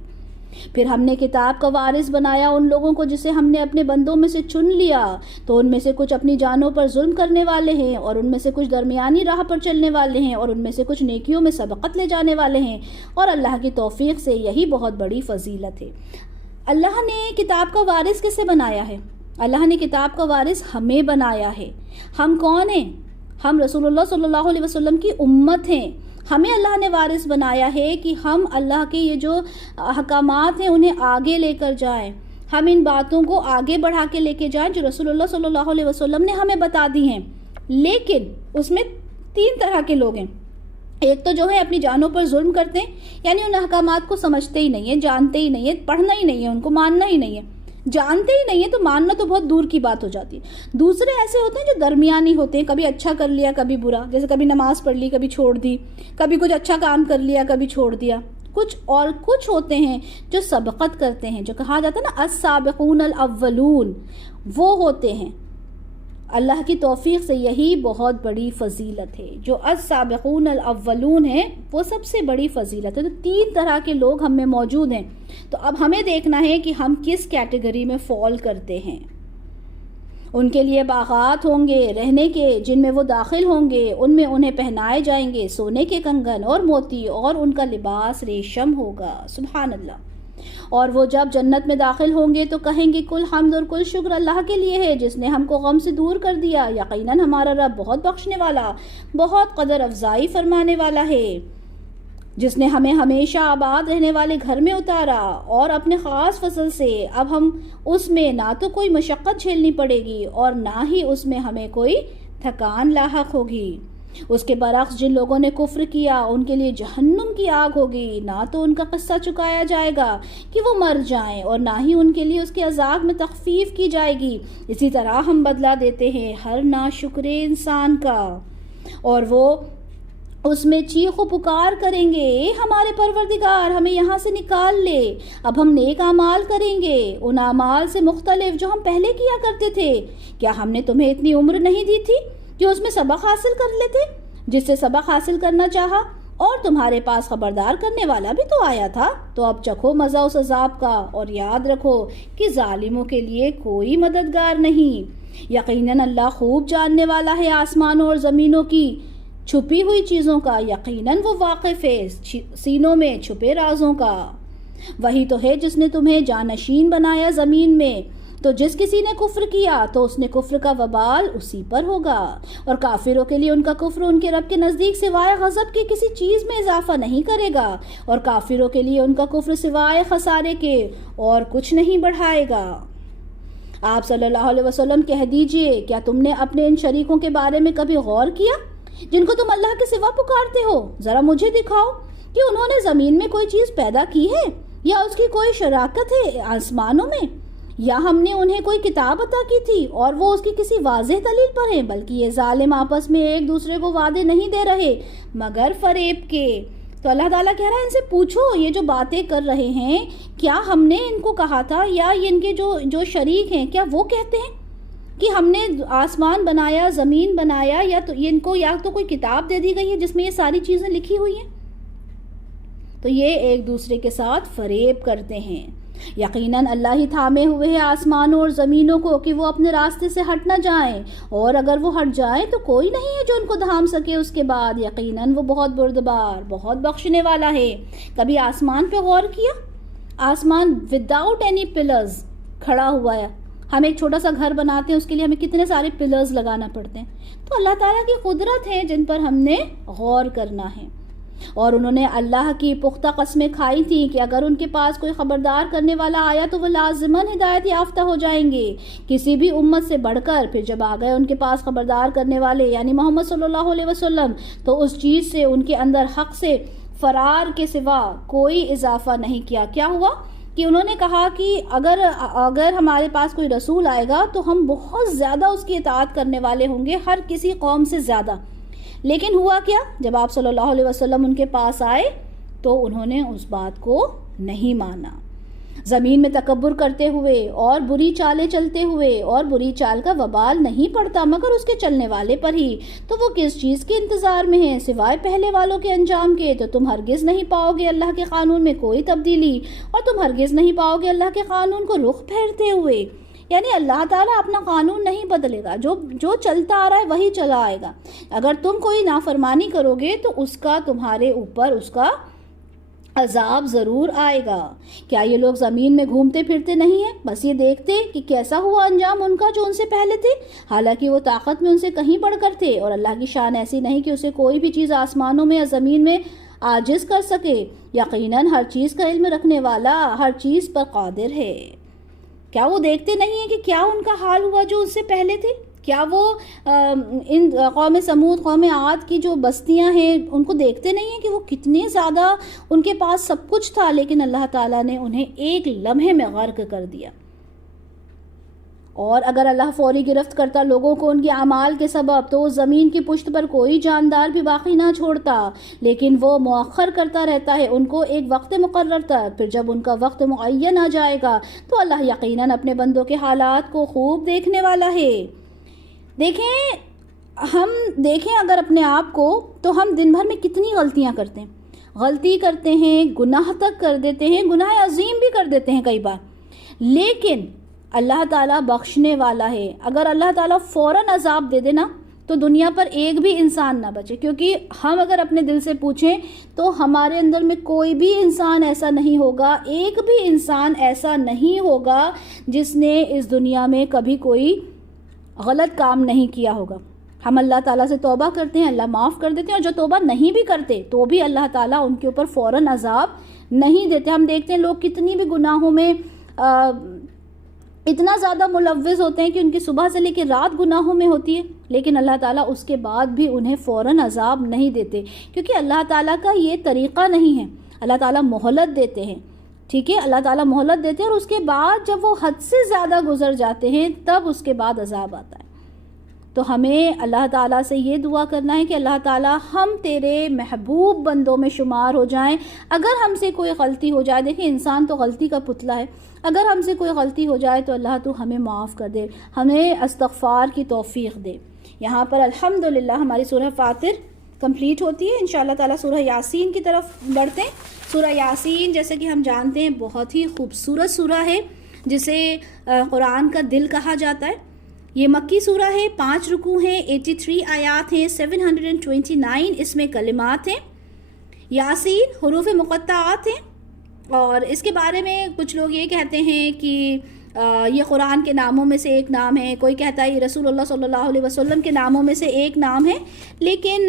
پھر ہم نے کتاب کا وارث بنایا ان لوگوں کو جسے ہم نے اپنے بندوں میں سے چن لیا، تو ان میں سے کچھ اپنی جانوں پر ظلم کرنے والے ہیں، اور ان میں سے کچھ درمیانی راہ پر چلنے والے ہیں، اور ان میں سے کچھ نیکیوں میں سبقت لے جانے والے ہیں، اور اللہ کی توفیق سے یہی بہت بڑی فضیلت ہے۔ اللہ نے کتاب کا وارث کسے بنایا ہے؟ اللہ نے کتاب کا وارث ہمیں بنایا ہے۔ ہم کون ہیں؟ ہم رسول اللہ صلی اللہ علیہ وسلم کی امت ہیں۔ ہمیں اللہ نے وارث بنایا ہے کہ ہم اللہ کے یہ جو احکامات ہیں انہیں آگے لے کر جائیں، ہم ان باتوں کو آگے بڑھا کے لے کے جائیں جو رسول اللہ صلی اللہ علیہ وسلم نے ہمیں بتا دی ہیں۔ لیکن اس میں 3 طرح کے لوگ ہیں۔ ایک تو جو ہے اپنی جانوں پر ظلم کرتے ہیں، یعنی ان احکامات کو سمجھتے ہی نہیں ہیں، جانتے ہی نہیں ہیں، پڑھنا ہی نہیں ہے، ان کو ماننا ہی نہیں ہے، جانتے ہی نہیں ہے تو ماننا تو بہت دور کی بات ہو جاتی ہے۔ دوسرے ایسے ہوتے ہیں جو درمیانی ہوتے ہیں، کبھی اچھا کر لیا کبھی برا، جیسے کبھی نماز پڑھ لی کبھی چھوڑ دی، کبھی کچھ اچھا کام کر لیا کبھی چھوڑ دیا۔ کچھ ہوتے ہیں جو سبقت کرتے ہیں، جو کہا جاتا ہے نا السابقون الاولون، وہ ہوتے ہیں۔ اللہ کی توفیق سے یہی بہت بڑی فضیلت ہے، جو السابقون الاولون ہیں وہ سب سے بڑی فضیلت ہے۔ تو 3 طرح کے لوگ ہم میں موجود ہیں، تو اب ہمیں دیکھنا ہے کہ ہم کس کیٹیگری میں فال کرتے ہیں۔ ان کے لیے باغات ہوں گے رہنے کے، جن میں وہ داخل ہوں گے، ان میں انہیں پہنائے جائیں گے سونے کے کنگن اور موتی، اور ان کا لباس ریشم ہوگا۔ سبحان اللہ۔ اور وہ جب جنت میں داخل ہوں گے تو کہیں گے کل حمد اور کل شکر اللہ کے لیے ہے جس نے ہم کو غم سے دور کر دیا، یقیناً ہمارا رب بہت بخشنے والا، بہت قدر افزائی فرمانے والا ہے، جس نے ہمیں ہمیشہ آباد رہنے والے گھر میں اتارا اور اپنے خاص فضل سے اب ہم اس میں نہ تو کوئی مشقت جھیلنی پڑے گی اور نہ ہی اس میں ہمیں کوئی تھکان لاحق ہوگی۔ اس کے برعکس جن لوگوں نے کفر کیا ان کے لیے جہنم کی آگ ہوگی، نہ تو ان کا قصہ چکایا جائے گا کہ وہ مر جائیں اور نہ ہی ان کے لیے اس کے عذاب میں تخفیف کی جائے گی۔ اسی طرح ہم بدلہ دیتے ہیں ہر ناشکر انسان کا، اور وہ اس میں چیخ و پکار کریں گے اے ہمارے پروردگار ہمیں یہاں سے نکال لے، اب ہم نیک اعمال کریں گے، ان اعمال سے مختلف جو ہم پہلے کیا کرتے تھے۔ کیا ہم نے تمہیں اتنی عمر نہیں دی تھی کہ اس میں سبق حاصل کر لیتے؟ جس سے سبق حاصل کرنا چاہا، اور تمہارے پاس خبردار کرنے والا بھی تو آیا تھا، تو اب چکھو مزہ اس عذاب کا، اور یاد رکھو کہ ظالموں کے لیے کوئی مددگار نہیں۔ یقیناً اللہ خوب جاننے والا ہے آسمانوں اور زمینوں کی چھپی ہوئی چیزوں کا، یقیناً وہ واقف ہے سینوں میں چھپے رازوں کا۔ وہی تو ہے جس نے تمہیں جانشین بنایا زمین میں، تو جس کسی نے کفر کیا تو اس نے کفر کا وبال اسی پر ہوگا، اور کافروں کے لیے ان کا کفر ان کے رب کے نزدیک سوائے غضب کے کسی چیز میں اضافہ نہیں کرے گا، اور کافروں کے لیے ان کا کفر سوائے خسارے کے اور کچھ نہیں بڑھائے گا۔ آپ صلی اللہ علیہ وسلم کہہ دیجئے کیا تم نے اپنے ان شریکوں کے بارے میں کبھی غور کیا جن کو تم اللہ کے سوا پکارتے ہو؟ ذرا مجھے دکھاؤ کہ انہوں نے زمین میں کوئی چیز پیدا کی ہے، یا اس کی کوئی شراکت ہے آسمانوں میں، یا ہم نے انہیں کوئی کتاب عطا کی تھی اور وہ اس کی کسی واضح دلیل پر ہیں، بلکہ یہ ظالم آپس میں ایک دوسرے کو وعدے نہیں دے رہے مگر فریب کے۔ تو اللہ تعالیٰ کہہ رہا ہے ان سے پوچھو یہ جو باتیں کر رہے ہیں کیا ہم نے ان کو کہا تھا، یا ان کے جو شریک ہیں کیا وہ کہتے ہیں کہ ہم نے آسمان بنایا زمین بنایا، یا تو ان کو یا تو کوئی کتاب دے دی گئی ہے جس میں یہ ساری چیزیں لکھی ہوئی ہیں؟ تو یہ ایک دوسرے کے ساتھ فریب کرتے ہیں۔ یقیناً اللہ ہی تھامے ہوئے ہیں آسمانوں اور زمینوں کو کہ وہ اپنے راستے سے ہٹ نہ جائیں، اور اگر وہ ہٹ جائیں تو کوئی نہیں ہے جو ان کو دھام سکے اس کے بعد، یقیناً وہ بہت بردبار بہت بخشنے والا ہے۔ کبھی آسمان پہ غور کیا؟ آسمان وداؤٹ اینی پلرز کھڑا ہوا ہے۔ ہم ایک چھوٹا سا گھر بناتے ہیں اس کے لیے ہمیں کتنے سارے پلرز لگانا پڑتے ہیں۔ تو اللہ تعالیٰ کی قدرت ہے جن پر ہم نے غور کرنا ہے۔ اور انہوں نے اللہ کی پختہ قسمیں کھائی تھیں کہ اگر ان کے پاس کوئی خبردار کرنے والا آیا تو وہ لازماً ہدایت یافتہ ہو جائیں گے کسی بھی امت سے بڑھ کر۔ پھر جب آ گئے ان کے پاس خبردار کرنے والے یعنی محمد صلی اللہ علیہ وسلم، تو اس چیز سے ان کے اندر حق سے فرار کے سوا کوئی اضافہ نہیں کیا۔ کیا ہوا کہ انہوں نے کہا کہ اگر ہمارے پاس کوئی رسول آئے گا تو ہم بہت زیادہ اس کی اطاعت کرنے والے ہوں گے، ہر کسی قوم سے زیادہ۔ لیکن ہوا کیا؟ جب آپ صلی اللہ علیہ وسلم ان کے پاس آئے تو انہوں نے اس بات کو نہیں مانا۔ زمین میں تکبر کرتے ہوئے اور بری چالیں چلتے ہوئے، اور بری چال کا وبال نہیں پڑتا مگر اس کے چلنے والے پر ہی، تو وہ کس چیز کے انتظار میں ہیں سوائے پہلے والوں کے انجام کے؟ تو تم ہرگز نہیں پاؤ گے اللہ کے قانون میں کوئی تبدیلی، اور تم ہرگز نہیں پاؤ گے اللہ کے قانون کو رخ پھیرتے ہوئے۔ یعنی اللہ تعالیٰ اپنا قانون نہیں بدلے گا، جو چلتا آ رہا ہے وہی چلا آئے گا۔ اگر تم کوئی نافرمانی کرو گے تو اس کا تمہارے اوپر اس کا عذاب ضرور آئے گا۔ کیا یہ لوگ زمین میں گھومتے پھرتے نہیں ہیں، بس یہ دیکھتے کہ کیسا ہوا انجام ان کا جو ان سے پہلے تھے؟ حالانکہ وہ طاقت میں ان سے کہیں بڑھ کر تھے، اور اللہ کی شان ایسی نہیں کہ اسے کوئی بھی چیز آسمانوں میں یا زمین میں عاجز کر سکے۔ یقیناً ہر چیز کا علم رکھنے والا ہر چیز پر قادر ہے۔ کیا وہ دیکھتے نہیں ہیں کہ کیا ان کا حال ہوا جو ان سے پہلے تھے؟ کیا وہ ان قوم سمود، قوم عاد کی جو بستیاں ہیں ان کو دیکھتے نہیں ہیں کہ وہ کتنے زیادہ ان کے پاس سب کچھ تھا، لیکن اللہ تعالیٰ نے انہیں ایک لمحے میں غرق کر دیا۔ اور اگر اللہ فوری گرفت کرتا لوگوں کو ان کے اعمال کے سبب تو زمین کی پشت پر کوئی جاندار بھی باقی نہ چھوڑتا، لیکن وہ مؤخر کرتا رہتا ہے ان کو ایک وقت مقرر تک۔ پھر جب ان کا وقت معین آ جائے گا تو اللہ یقیناً اپنے بندوں کے حالات کو خوب دیکھنے والا ہے۔ دیکھیں اگر اپنے آپ کو تو ہم دن بھر میں کتنی غلطیاں غلطی کرتے ہیں، گناہ تک کر دیتے ہیں، گناہ عظیم بھی کر دیتے ہیں کئی بار، لیکن اللہ تعالیٰ بخشنے والا ہے۔ اگر اللہ تعالیٰ فوراً عذاب دے دے نا تو دنیا پر ایک بھی انسان نہ بچے، کیونکہ ہم اگر اپنے دل سے پوچھیں تو ہمارے اندر میں کوئی بھی انسان ایسا نہیں ہوگا، ایک بھی انسان ایسا نہیں ہوگا جس نے اس دنیا میں کبھی کوئی غلط کام نہیں کیا ہوگا۔ ہم اللہ تعالیٰ سے توبہ کرتے ہیں، اللہ معاف کر دیتے ہیں، اور جو توبہ نہیں بھی کرتے تو بھی اللہ تعالیٰ ان کے اوپر فوراً عذاب نہیں دیتے۔ ہم دیکھتے ہیں لوگ کتنی بھی گناہوں میں اتنا زیادہ ملوث ہوتے ہیں کہ ان کی صبح سے لے کے رات گناہوں میں ہوتی ہے، لیکن اللہ تعالیٰ اس کے بعد بھی انہیں فوراً عذاب نہیں دیتے، کیونکہ اللہ تعالیٰ کا یہ طریقہ نہیں ہے۔ اللہ تعالیٰ مہلت دیتے ہیں، ٹھیک ہے، اللہ تعالیٰ مہلت دیتے ہیں، اور اس کے بعد جب وہ حد سے زیادہ گزر جاتے ہیں تب اس کے بعد عذاب آتا ہے۔ تو ہمیں اللہ تعالیٰ سے یہ دعا کرنا ہے کہ اللہ تعالیٰ ہم تیرے محبوب بندوں میں شمار ہو جائیں۔ اگر ہم سے کوئی غلطی ہو جائے، دیکھیں انسان تو غلطی کا پتلا ہے، اگر ہم سے کوئی غلطی ہو جائے تو اللہ تو ہمیں معاف کر دے، ہمیں استغفار کی توفیق دے۔ یہاں پر الحمدللہ ہماری سورہ فاطر کمپلیٹ ہوتی ہے۔ انشاءاللہ تعالیٰ سورہ یاسین کی طرف بڑھتے ہیں۔ سورہ یاسین جیسے کہ ہم جانتے ہیں بہت ہی خوبصورت سورہ ہے، جسے قرآن کا دل کہا جاتا ہے۔ یہ مکی سورہ ہے، 5 رکوع ہیں، 83 آیات ہیں، 729 اس میں کلمات ہیں۔ یاسین حروف مقطعات ہیں، اور اس کے بارے میں کچھ لوگ یہ کہتے ہیں کہ یہ قرآن کے ناموں میں سے ایک نام ہے، کوئی کہتا ہے یہ رسول اللہ صلی اللہ علیہ وسلم کے ناموں میں سے ایک نام ہے، لیکن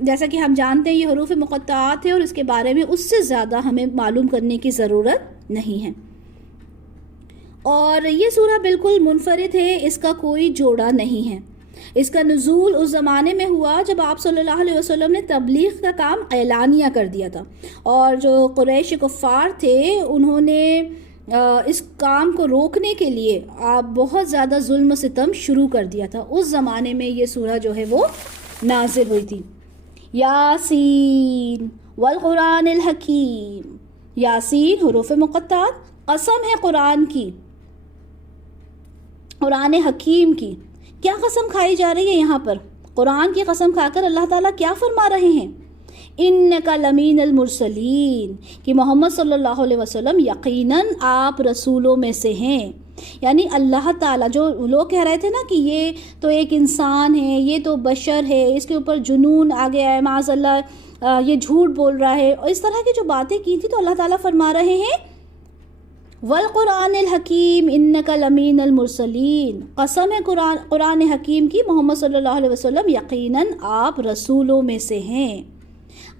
جیسا کہ ہم جانتے ہیں یہ حروف مقطعات ہے، اور اس کے بارے میں اس سے زیادہ ہمیں معلوم کرنے کی ضرورت نہیں ہے۔ اور یہ سورہ بالکل منفرد ہے، اس کا کوئی جوڑا نہیں ہے۔ اس کا نزول اس زمانے میں ہوا جب آپ صلی اللہ علیہ وسلم نے تبلیغ کا کام اعلانیہ کر دیا تھا، اور جو قریش کفار تھے انہوں نے اس کام کو روکنے کے لیے بہت زیادہ ظلم و ستم شروع کر دیا تھا۔ اس زمانے میں یہ سورہ جو ہے وہ نازل ہوئی تھی۔ یاسین والقرآن الحکیم، یاسین حروف مقطعات، قسم ہے قرآن کی، قرآن حکیم کی۔ کیا قسم کھائی جا رہی ہے یہاں پر؟ قرآن کی قسم کھا کر اللہ تعالیٰ کیا فرما رہے ہیں؟ انک لمین المرسلین، کہ محمد صلی اللہ علیہ وسلم یقیناً آپ رسولوں میں سے ہیں۔ یعنی اللہ تعالیٰ، جو لوگ کہہ رہے تھے نا کہ یہ تو ایک انسان ہے، یہ تو بشر ہے، اس کے اوپر جنون آ گیا ہے، معاذ اللہ یہ جھوٹ بول رہا ہے، اور اس طرح کی جو باتیں کی تھی، تو اللہ تعالیٰ فرما رہے ہیں والقرآن الحکیم انک لمین المرسلین، قسم ہے قرآن حکیم کی، محمد صلی اللہ علیہ وسلم یقیناً آپ رسولوں میں سے ہیں۔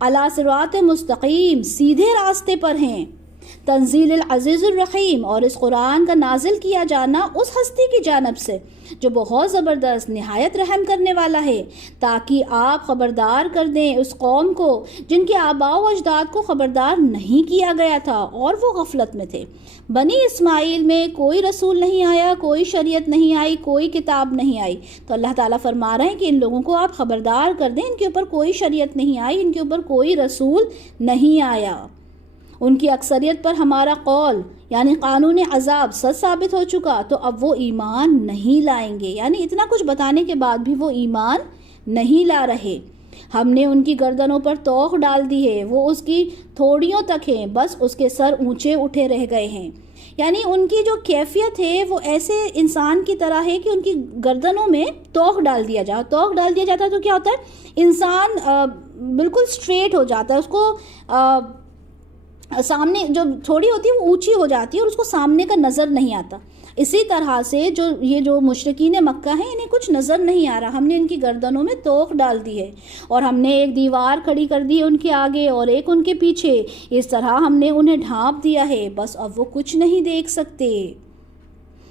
علی صراط مستقیم، سیدھے راستے پر ہیں۔ تنزیل العزیز الرحیم، اور اس قرآن کا نازل کیا جانا اس ہستی کی جانب سے جو بہت زبردست نہایت رحم کرنے والا ہے، تاکہ آپ خبردار کر دیں اس قوم کو جن کے آباء و اجداد کو خبردار نہیں کیا گیا تھا اور وہ غفلت میں تھے۔ بنی اسماعیل میں کوئی رسول نہیں آیا، کوئی شریعت نہیں آئی، کوئی کتاب نہیں آئی، تو اللہ تعالیٰ فرما رہے ہیں کہ ان لوگوں کو آپ خبردار کر دیں، ان کے اوپر کوئی شریعت نہیں آئی، ان کے اوپر کوئی رسول نہیں آیا۔ ان کی اکثریت پر ہمارا قول یعنی قانون عذاب سچ ثابت ہو چکا، تو اب وہ ایمان نہیں لائیں گے، یعنی اتنا کچھ بتانے کے بعد بھی وہ ایمان نہیں لا رہے۔ ہم نے ان کی گردنوں پر توق ڈال دی ہے، وہ اس کی تھوڑیوں تک ہیں، بس اس کے سر اونچے اٹھے رہ گئے ہیں۔ یعنی ان کی جو کیفیت ہے وہ ایسے انسان کی طرح ہے کہ ان کی گردنوں میں توق ڈال دیا جائے۔ توق ڈال دیا جاتا ہے تو کیا ہوتا ہے، انسان بالکل سٹریٹ ہو جاتا ہے، اس کو سامنے جو تھوڑی ہوتی ہے وہ اونچی ہو جاتی ہے اور اس کو سامنے کا نظر نہیں آتا۔ اسی طرح سے جو مشرکین مکہ ہیں انہیں کچھ نظر نہیں آ رہا، ہم نے ان کی گردنوں میں توق ڈال دی ہے، اور ہم نے ایک دیوار کھڑی کر دی ہے ان کے آگے اور ایک ان کے پیچھے، اس طرح ہم نے انہیں ڈھانپ دیا ہے، بس اب وہ کچھ نہیں دیکھ سکتے۔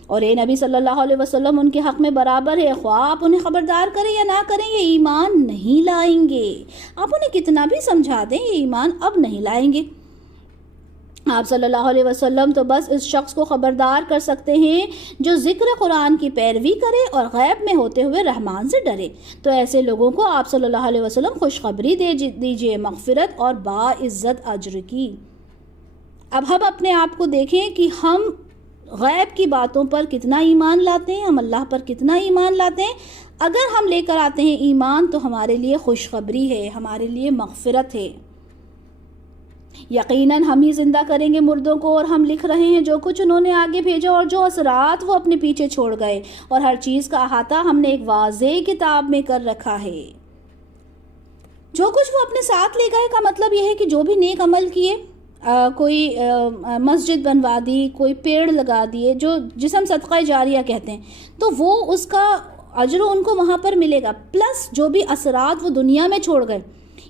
اور اے نبی صلی اللہ علیہ وسلم ان کے حق میں برابر ہے، خواہ آپ انہیں خبردار کریں یا نہ کریں، یہ ایمان نہیں لائیں گے۔ آپ انہیں کتنا بھی سمجھا دیں یہ ایمان اب نہیں لائیں گے۔ آپ صلی اللہ علیہ وسلم تو بس اس شخص کو خبردار کر سکتے ہیں جو ذکر قرآن کی پیروی کرے اور غیب میں ہوتے ہوئے رحمان سے ڈرے، تو ایسے لوگوں کو آپ صلی اللہ علیہ وسلم خوشخبری دے دیجئے مغفرت اور باعزت اجر کی۔ اب ہم اپنے آپ کو دیکھیں کہ ہم غیب کی باتوں پر کتنا ایمان لاتے ہیں، ہم اللہ پر کتنا ایمان لاتے ہیں۔ اگر ہم لے کر آتے ہیں ایمان تو ہمارے لیے خوشخبری ہے، ہمارے لیے مغفرت ہے۔ یقیناً ہم ہی زندہ کریں گے مردوں کو، اور ہم لکھ رہے ہیں جو کچھ انہوں نے آگے بھیجا اور جو اثرات وہ اپنے پیچھے چھوڑ گئے، اور ہر چیز کا احاطہ ہم نے ایک واضح کتاب میں کر رکھا ہے۔ جو کچھ وہ اپنے ساتھ لے گئے کا مطلب یہ ہے کہ جو بھی نیک عمل کیے، کوئی مسجد بنوا دی، کوئی پیڑ لگا دیے، جس ہم صدقہ جاریہ کہتے ہیں، تو وہ اس کا اجر ان کو وہاں پر ملے گا، پلس جو بھی اثرات وہ دنیا میں چھوڑ گئے،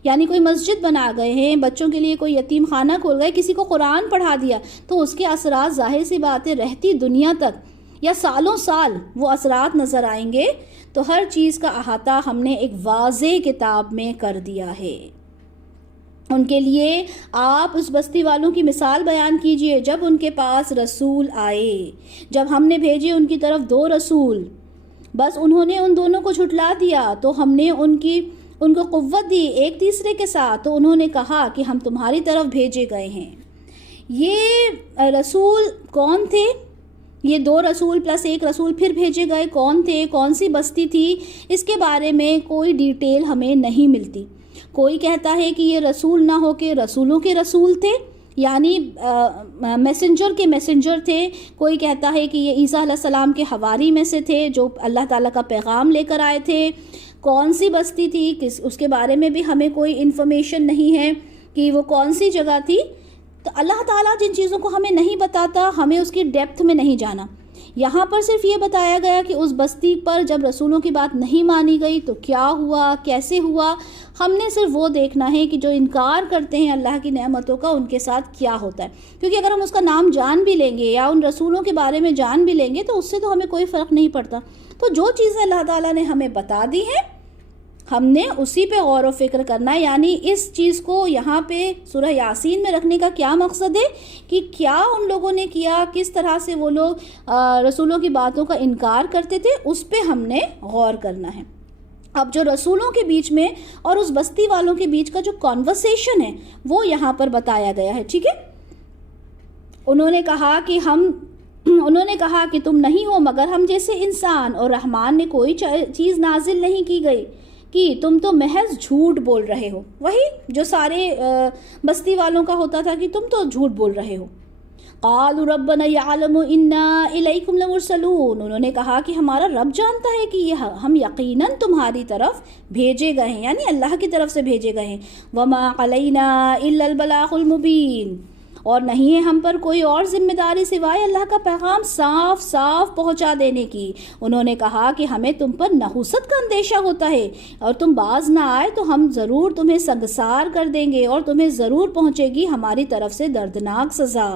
یعنی کوئی مسجد بنا گئے ہیں، بچوں کے لیے کوئی یتیم خانہ کھول گئے، کسی کو قرآن پڑھا دیا، تو اس کے اثرات ظاہر سی بات ہے رہتی دنیا تک یا سالوں سال وہ اثرات نظر آئیں گے، تو ہر چیز کا احاطہ ہم نے ایک واضح کتاب میں کر دیا ہے۔ ان کے لیے آپ اس بستی والوں کی مثال بیان کیجئے جب ان کے پاس رسول آئے، جب ہم نے بھیجے ان کی طرف 2 رسول، بس انہوں نے ان دونوں کو جھٹلا دیا، تو ہم نے ان کو قوت دی ایک تیسرے کے ساتھ، تو انہوں نے کہا کہ ہم تمہاری طرف بھیجے گئے ہیں۔ یہ رسول کون تھے؟ یہ 2 رسول پلس 1 رسول پھر بھیجے گئے کون تھے، کون سی بستی تھی، اس کے بارے میں کوئی ڈیٹیل ہمیں نہیں ملتی۔ کوئی کہتا ہے کہ یہ رسول نہ ہو کے رسولوں کے رسول تھے، یعنی میسنجر کے میسنجر تھے۔ کوئی کہتا ہے کہ یہ عیسیٰ علیہ السلام کے حواری میں سے تھے جو اللہ تعالیٰ کا پیغام لے کر آئے تھے۔ کون سی بستی تھی اس کے بارے میں بھی ہمیں کوئی انفارمیشن نہیں ہے کہ وہ کون سی جگہ تھی۔ تو اللہ تعالیٰ جن چیزوں کو ہمیں نہیں بتاتا، ہمیں اس کی ڈیپتھ میں نہیں جانا۔ یہاں پر صرف یہ بتایا گیا کہ اس بستی پر جب رسولوں کی بات نہیں مانی گئی تو کیا ہوا، کیسے ہوا۔ ہم نے صرف وہ دیکھنا ہے کہ جو انکار کرتے ہیں اللہ کی نعمتوں کا، ان کے ساتھ کیا ہوتا ہے، کیونکہ اگر ہم اس کا نام جان بھی لیں گے یا ان رسولوں کے بارے میں جان بھی لیں گے تو اس سے تو ہمیں کوئی فرق نہیں پڑتا۔ تو جو چیزیں اللہ تعالیٰ نے ہمیں بتا دی ہیں ہم نے اسی پہ غور و فکر کرنا ہے۔ یعنی اس چیز کو یہاں پہ سورہ یاسین میں رکھنے کا کیا مقصد ہے کہ کیا ان لوگوں نے کیا، کس طرح سے وہ لوگ رسولوں کی باتوں کا انکار کرتے تھے، اس پہ ہم نے غور کرنا ہے۔ اب جو رسولوں کے بیچ میں اور اس بستی والوں کے بیچ کا جو کانورسیشن ہے وہ یہاں پر بتایا گیا ہے، ٹھیک ہے۔ انہوں نے کہا کہ تم نہیں ہو مگر ہم جیسے انسان، اور رحمان نے کوئی چیز نازل نہیں کی گئی کہ تم تو محض جھوٹ بول رہے ہو۔ وہی جو سارے بستی والوں کا ہوتا تھا کہ تم تو جھوٹ بول رہے ہو۔ قالوا ربنا يعلم انا الیکم لمرسلون، انہوں نے کہا کہ ہمارا رب جانتا ہے کہ ہم یقیناً تمہاری طرف بھیجے گئے ہیں، یعنی اللہ کی طرف سے بھیجے گئے ہیں۔ وما علینا الا البلاغ المبین، اور نہیں ہے ہم پر کوئی اور ذمہ داری سوائے اللہ کا پیغام صاف صاف پہنچا دینے کی۔ انہوں نے کہا کہ ہمیں تم پر نحوست کا اندیشہ ہوتا ہے، اور تم باز نہ آئے تو ہم ضرور تمہیں سنگسار کر دیں گے اور تمہیں ضرور پہنچے گی ہماری طرف سے دردناک سزا۔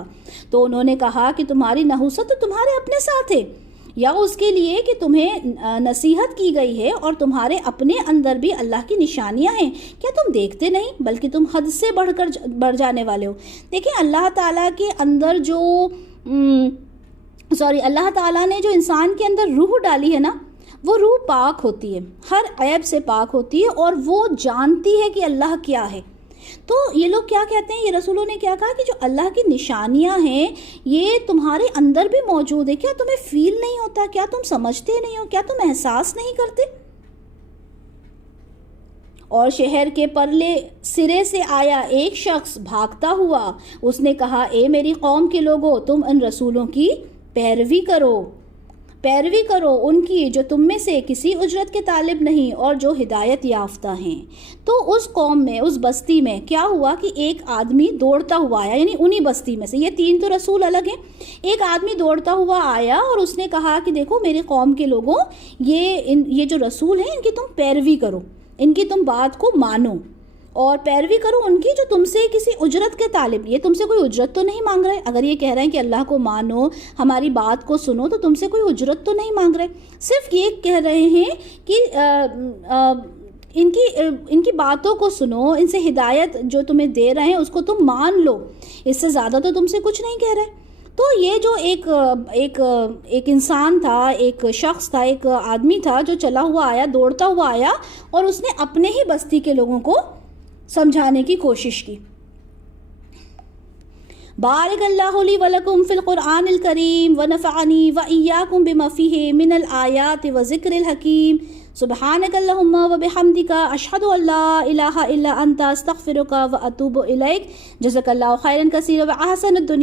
تو انہوں نے کہا کہ تمہاری نحوست تو تمہارے اپنے ساتھ ہے، یا اس کے لیے کہ تمہیں نصیحت کی گئی ہے، اور تمہارے اپنے اندر بھی اللہ کی نشانیاں ہیں، کیا تم دیکھتے نہیں بلکہ تم حد سے بڑھ جانے والے ہو۔ دیکھیں اللہ تعالیٰ کے اندر اللہ تعالیٰ نے جو انسان کے اندر روح ڈالی ہے نا، وہ روح پاک ہوتی ہے، ہر عیب سے پاک ہوتی ہے، اور وہ جانتی ہے کہ اللہ کیا ہے۔ تو یہ لوگ کیا کہتے ہیں، یہ رسولوں نے کیا کہا کہ جو اللہ کی نشانیاں ہیں یہ تمہارے اندر بھی موجود ہے، کیا تمہیں فیل نہیں ہوتا، کیا تم سمجھتے نہیں ہو، کیا تم احساس نہیں کرتے؟ اور شہر کے پرلے سرے سے آیا ایک شخص بھاگتا ہوا، اس نے کہا اے میری قوم کے لوگوں، تم ان رسولوں کی پیروی کرو ان کی جو تم میں سے کسی اجرت کے طالب نہیں اور جو ہدایت یافتہ ہیں۔ تو اس قوم میں، اس بستی میں کیا ہوا کہ ایک آدمی دوڑتا ہوا آیا، یعنی انہی بستی میں سے، یہ تین تو رسول الگ ہیں، ایک آدمی دوڑتا ہوا آیا اور اس نے کہا کہ دیکھو میری قوم کے لوگوں، یہ جو رسول ہیں ان کی تم پیروی کرو، ان کی تم بات کو مانو اور پیروی کرو ان کی جو تم سے کسی اجرت کے طالب، یہ تم سے کوئی اجرت تو نہیں مانگ رہے، اگر یہ کہہ رہے ہیں کہ اللہ کو مانو، ہماری بات کو سنو، تو تم سے کوئی اجرت تو نہیں مانگ رہے، صرف یہ کہہ رہے ہیں کہ ان کی باتوں کو سنو، ان سے ہدایت جو تمہیں دے رہے ہیں اس کو تم مان لو، اس سے زیادہ تو تم سے کچھ نہیں کہہ رہے۔ تو یہ جو ایک انسان تھا، ایک شخص تھا، ایک آدمی تھا جو چلا ہوا آیا، دوڑتا ہوا آیا، اور اس نے اپنے ہی بستی کے لوگوں کو سمجھانے کی کوشش کی۔ بارک اللہ لی ولکم فی القرآن الکریم ونفعنی وإیاکم بما فیہ من الآیات وذکر الحکیم۔ سبحانک اللہم وبحمدک، اشہد ان لا الہ الا انت، استغفرک واتوب الیک۔ جزاک اللہ خیرا کثیرا وأحسن الدنیا